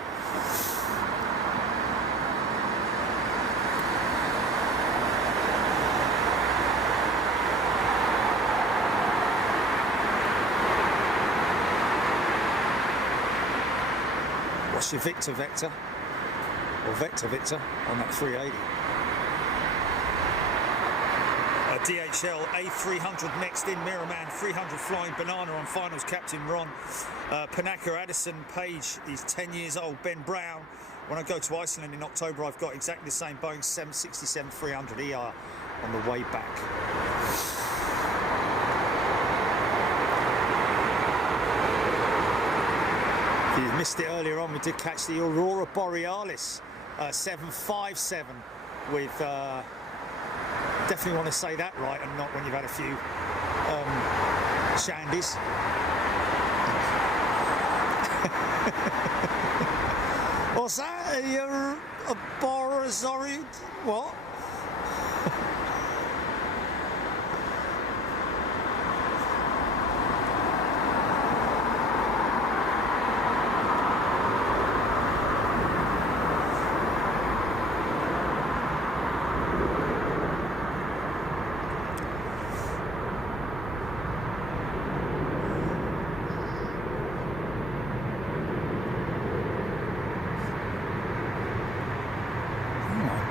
Your Victor or Vector on that 380. DHL A300 next in, Mirrorman 300 Flying Banana on finals, Captain Ron. Panaka Addison Page, he's 10 years old. Ben Brown, when I go to Iceland in October, I've got exactly the same Boeing 767-300ER on the way back. If you missed it earlier on, we did catch the Aurora Borealis 757 with, definitely want to say that right and not when you've had a few shandies. What's that? A Borealis? What?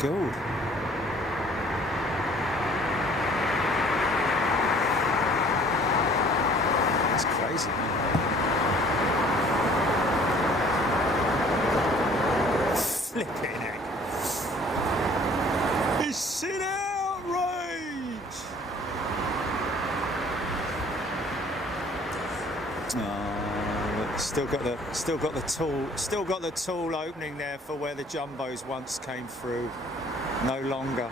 God. That's crazy, man. Flipping heck. It's an outrage. Still got the tool opening there for where the jumbos once came through. No longer,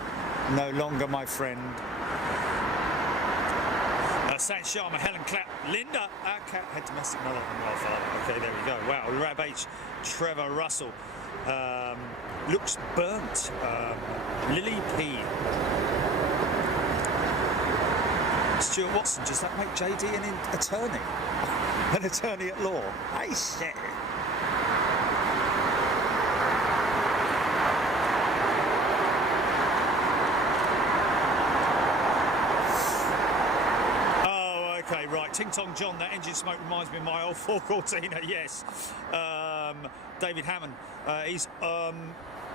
my friend. Sant Sharma, Helen Clapp, Linda, our cat had domestic mother and welfare. Okay, there we go. Wow, Rab H, Trevor Russell, looks burnt. Lily P. Stuart Watson, does that make JD an attorney? An attorney at law? I say. Okay, right. Ting Tong John, that engine smoke reminds me of my old 4 Cortina, yes. David Hammond, he's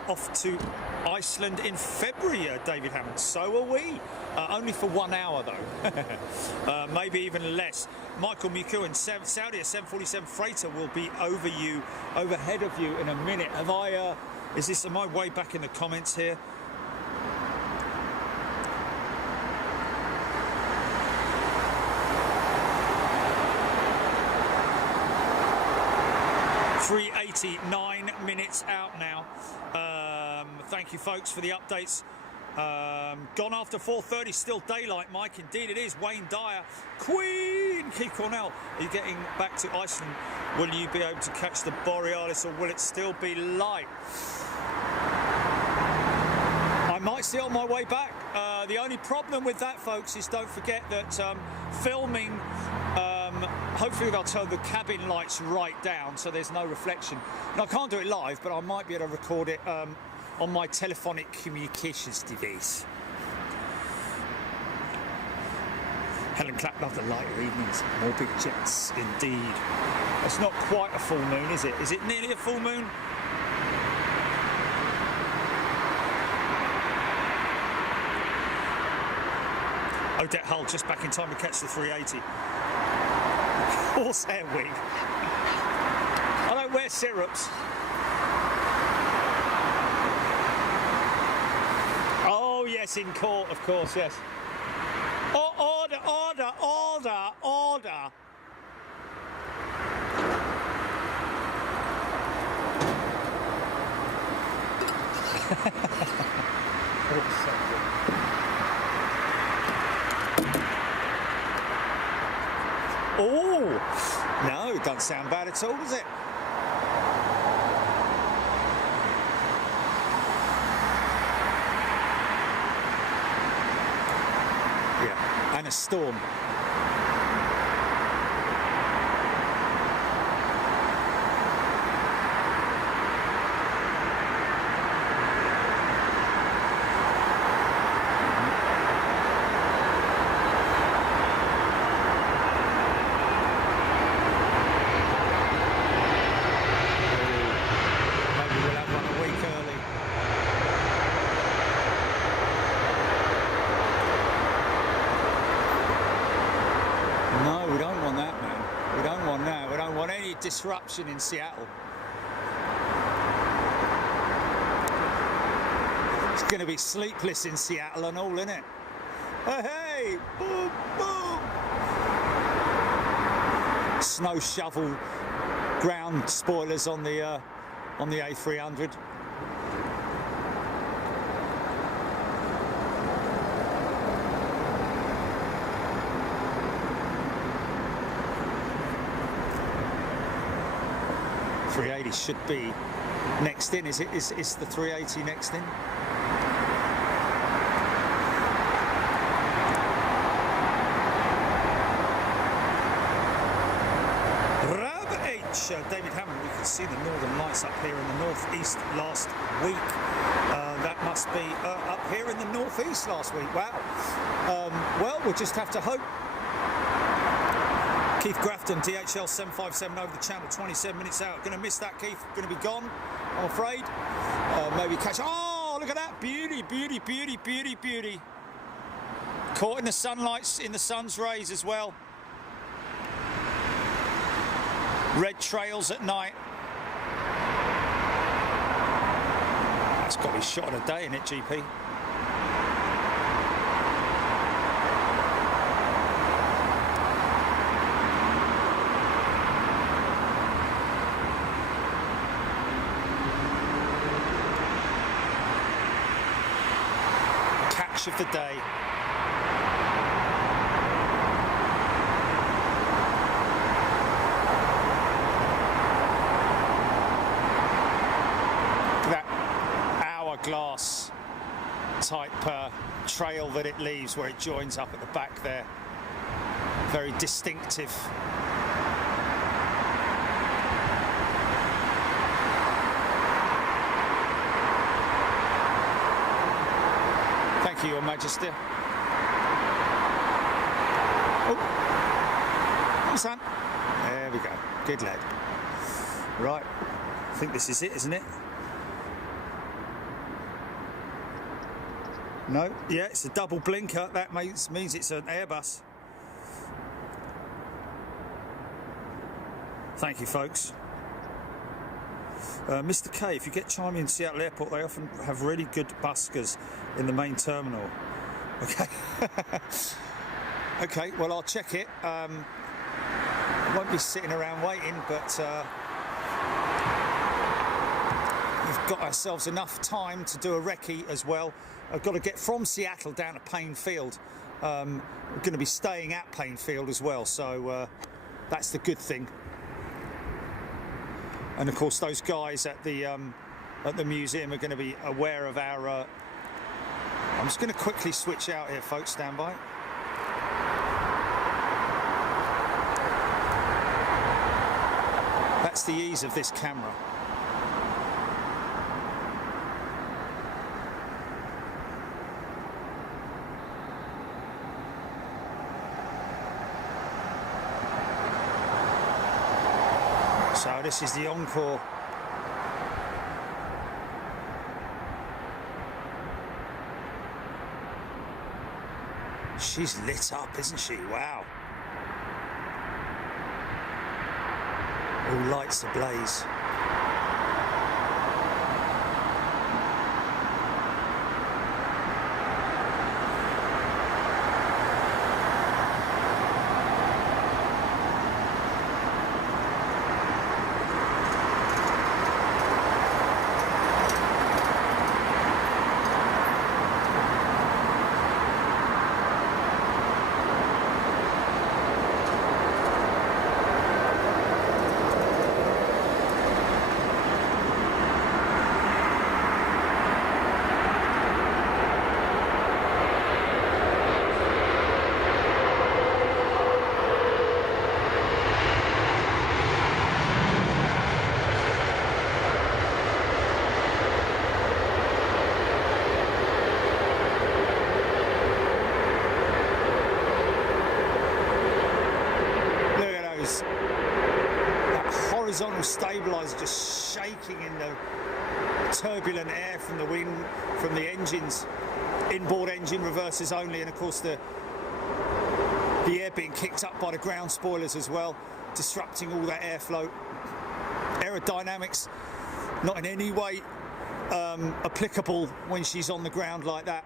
off to Iceland in February, David Hammond. So are we. Only for 1 hour though, maybe even less. Michael Muku in Saudi, a 747 freighter will be overhead of you in a minute. Am I way back in the comments here? .389 minutes out now. Thank you folks for the updates. Gone after 4:30, still daylight, Mike. Indeed it is. Wayne Dyer, Queen, Keith Cornell. Are you getting back to Iceland? Will you be able to catch the Borealis, or will it still be light? I might see it on my way back. The only problem with that, folks, is don't forget that filming, hopefully they'll turn the cabin lights right down so there's no reflection. And I can't do it live, but I might be able to record it on my telephonic communications device. Helen Clapp loved the lighter evenings. More big jets, indeed. It's not quite a full moon, is it? Is it nearly a full moon? Odette Hull just back in time to catch the 380. Horsehair wig. I don't wear syrups. Oh yes, in court, of course, yes. Oh, order, order, order, order. Oh, no, it doesn't sound bad at all, does it? Yeah, and a storm. Disruption in Seattle. It's going to be sleepless in Seattle and all, isn't it? Hey, boom, boom. Snow shovel ground spoilers on the A300. Should be next in. Is the 380 next in? Rab H. David Hammond, we could see the northern lights up here in the northeast last week. That must be up here in the northeast last week. Wow. Well, we'll just have to hope. Keith Grafton, DHL 757 over the channel, 27 minutes out. Going to miss that, Keith. Going to be gone, I'm afraid. Maybe catch... Oh, look at that. Beauty, beauty, beauty, beauty, beauty. Caught in the sunlight, in the sun's rays as well. Red trails at night. That's got to be shot in a day, isn't it, GP? Of the day. That hourglass type trail that it leaves where it joins up at the back there. Very distinctive. Your Majesty. Oh, son. There we go. Good lad. Right. I think this is it, isn't it? No, yeah, it's a double blinker. That means it's an Airbus. Thank you, folks. Mr. K, if you get chime in Seattle Airport, they often have really good buskers in the main terminal. Okay. Okay, well, I'll check it. Won't be sitting around waiting, but we've got ourselves enough time to do a recce as well. I've got to get from Seattle down to Payne Field. We're going to be staying at Payne Field as well, so that's the good thing. And of course, those guys at the museum are going to be aware of our. I'm just going to quickly switch out here, folks. Stand by. That's the ease of this camera. So this is the encore. She's lit up, isn't she? Wow. All lights ablaze. Horizontal stabilizer just shaking in the turbulent air from the wind, from the engines, inboard engine reverses only, and of course the air being kicked up by the ground spoilers as well, disrupting all that airflow. Aerodynamics not in any way applicable when she's on the ground like that.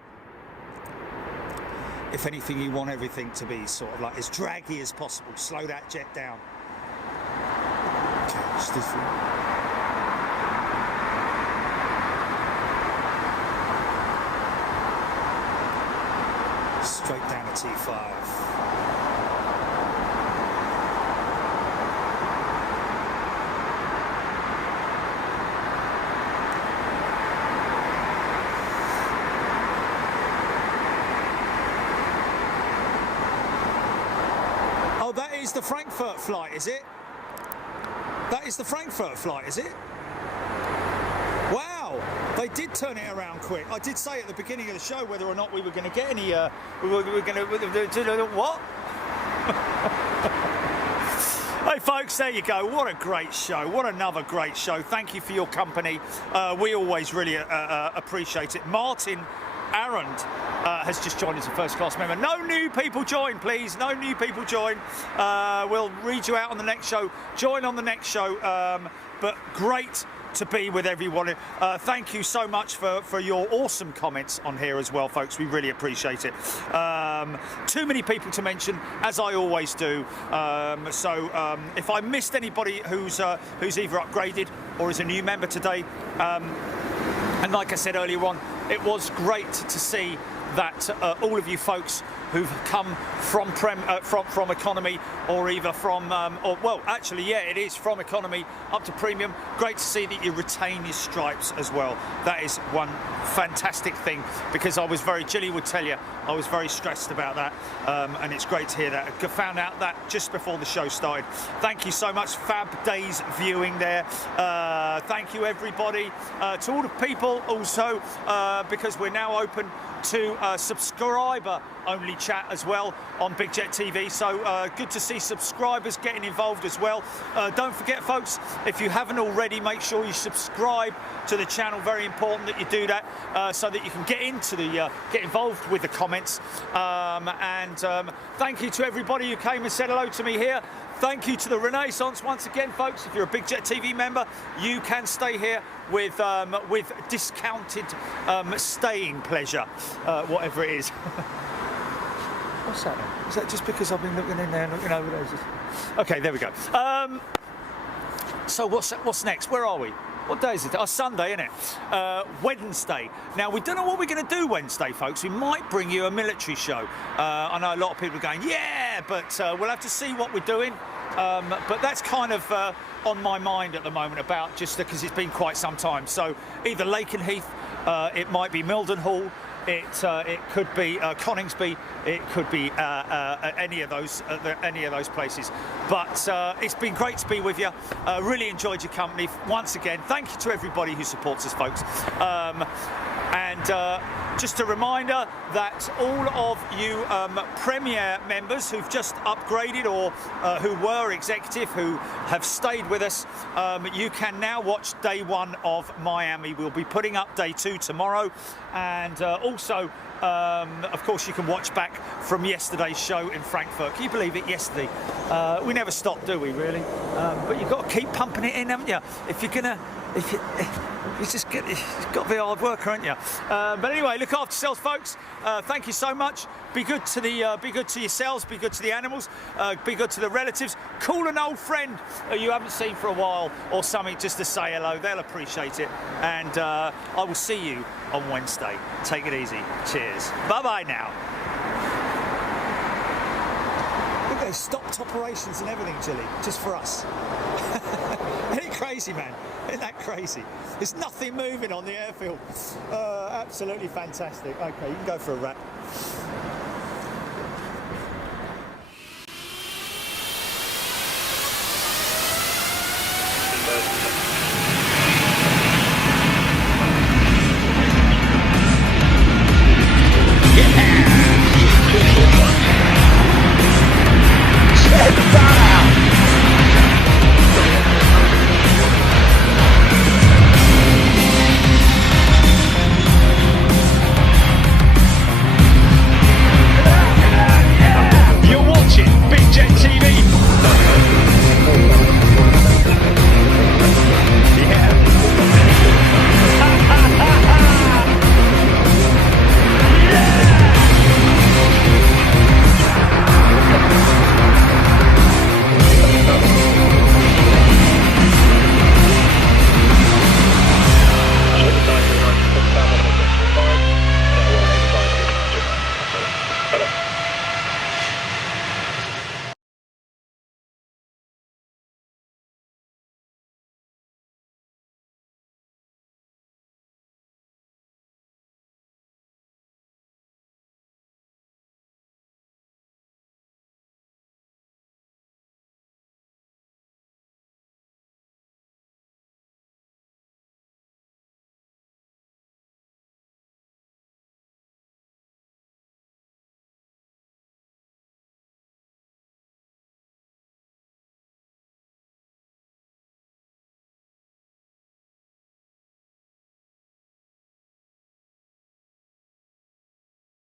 If anything, you want everything to be sort of like as draggy as possible. Slow that jet down. Straight down to T5. Oh, that is the Frankfurt flight, is it? That is the Frankfurt flight, is it? Wow, they did turn it around quick. I did say at the beginning of the show whether or not we were going to get any. We were going to what? Hey folks, there you go. What a great show. What another great show. Thank you for your company. We always really appreciate it. Martin Arund has just joined as a first class member. No new people join, please. No new people join. We'll read you out on the next show. Join on the next show. But great to be with everyone. Thank you so much for your awesome comments on here as well, folks. We really appreciate it. Too many people to mention, as I always do. If I missed anybody who's either upgraded or is a new member today, and like I said earlier on, it was great to see that all of you folks who've come from economy, or either from it is from economy up to premium. Great to see that you retain your stripes as well. That is one fantastic thing, because Gilly would tell you, I was very stressed about that, and it's great to hear that. I found out that just before the show started. Thank you so much. Fab Days viewing there. Thank you everybody. To all the people also, because we're now open to subscriber only chat as well on Big Jet TV. So good to see subscribers getting involved as well. Don't forget, folks, if you haven't already, make sure you subscribe to the channel. Very important that you do that so that you can get into the get involved with the comments. Thank you to everybody who came and said hello to me here. Thank you to the Renaissance once again, folks. If you're a Big Jet TV member, you can stay here with discounted staying pleasure, whatever it is. What's that then? Is that just because I've been looking in there and looking over those? Okay, there we go. So what's next? Where are we? What day is it? Oh, Sunday, isn't it? Wednesday. Now, we don't know what we're going to do Wednesday, folks. We might bring you a military show. I know a lot of people are going, yeah, but we'll have to see what we're doing. But that's kind of on my mind at the moment, about just because it's been quite some time. So either Lakenheath, it might be Mildenhall, it could be Coningsby, it could be any of those places. But it's been great to be with you. Really enjoyed your company once again. Thank you to everybody who supports us, folks. Just a reminder that all of you Premier members who've just upgraded or who were executive, who have stayed with us, you can now watch day 1 of Miami. We'll be putting up day 2 tomorrow, and also of course you can watch back from yesterday's show in Frankfurt. Can you believe it? Yesterday we never stop, do we, really? But you've got to keep pumping it in, haven't you? If you're gonna you've got to be a hard worker, haven't you? But anyway, look after yourselves, folks. Thank you so much. Be good to yourselves. Be good to the animals. Be good to the relatives. Call an old friend you haven't seen for a while or something, just to say hello. They'll appreciate it. And I will see you on Wednesday. Take it easy. Cheers. Bye bye now. Look at those stopped operations and everything, Jilly, just for us. Isn't it crazy, man? Isn't that crazy? There's nothing moving on the airfield. Absolutely fantastic. Okay, you can go for a wrap.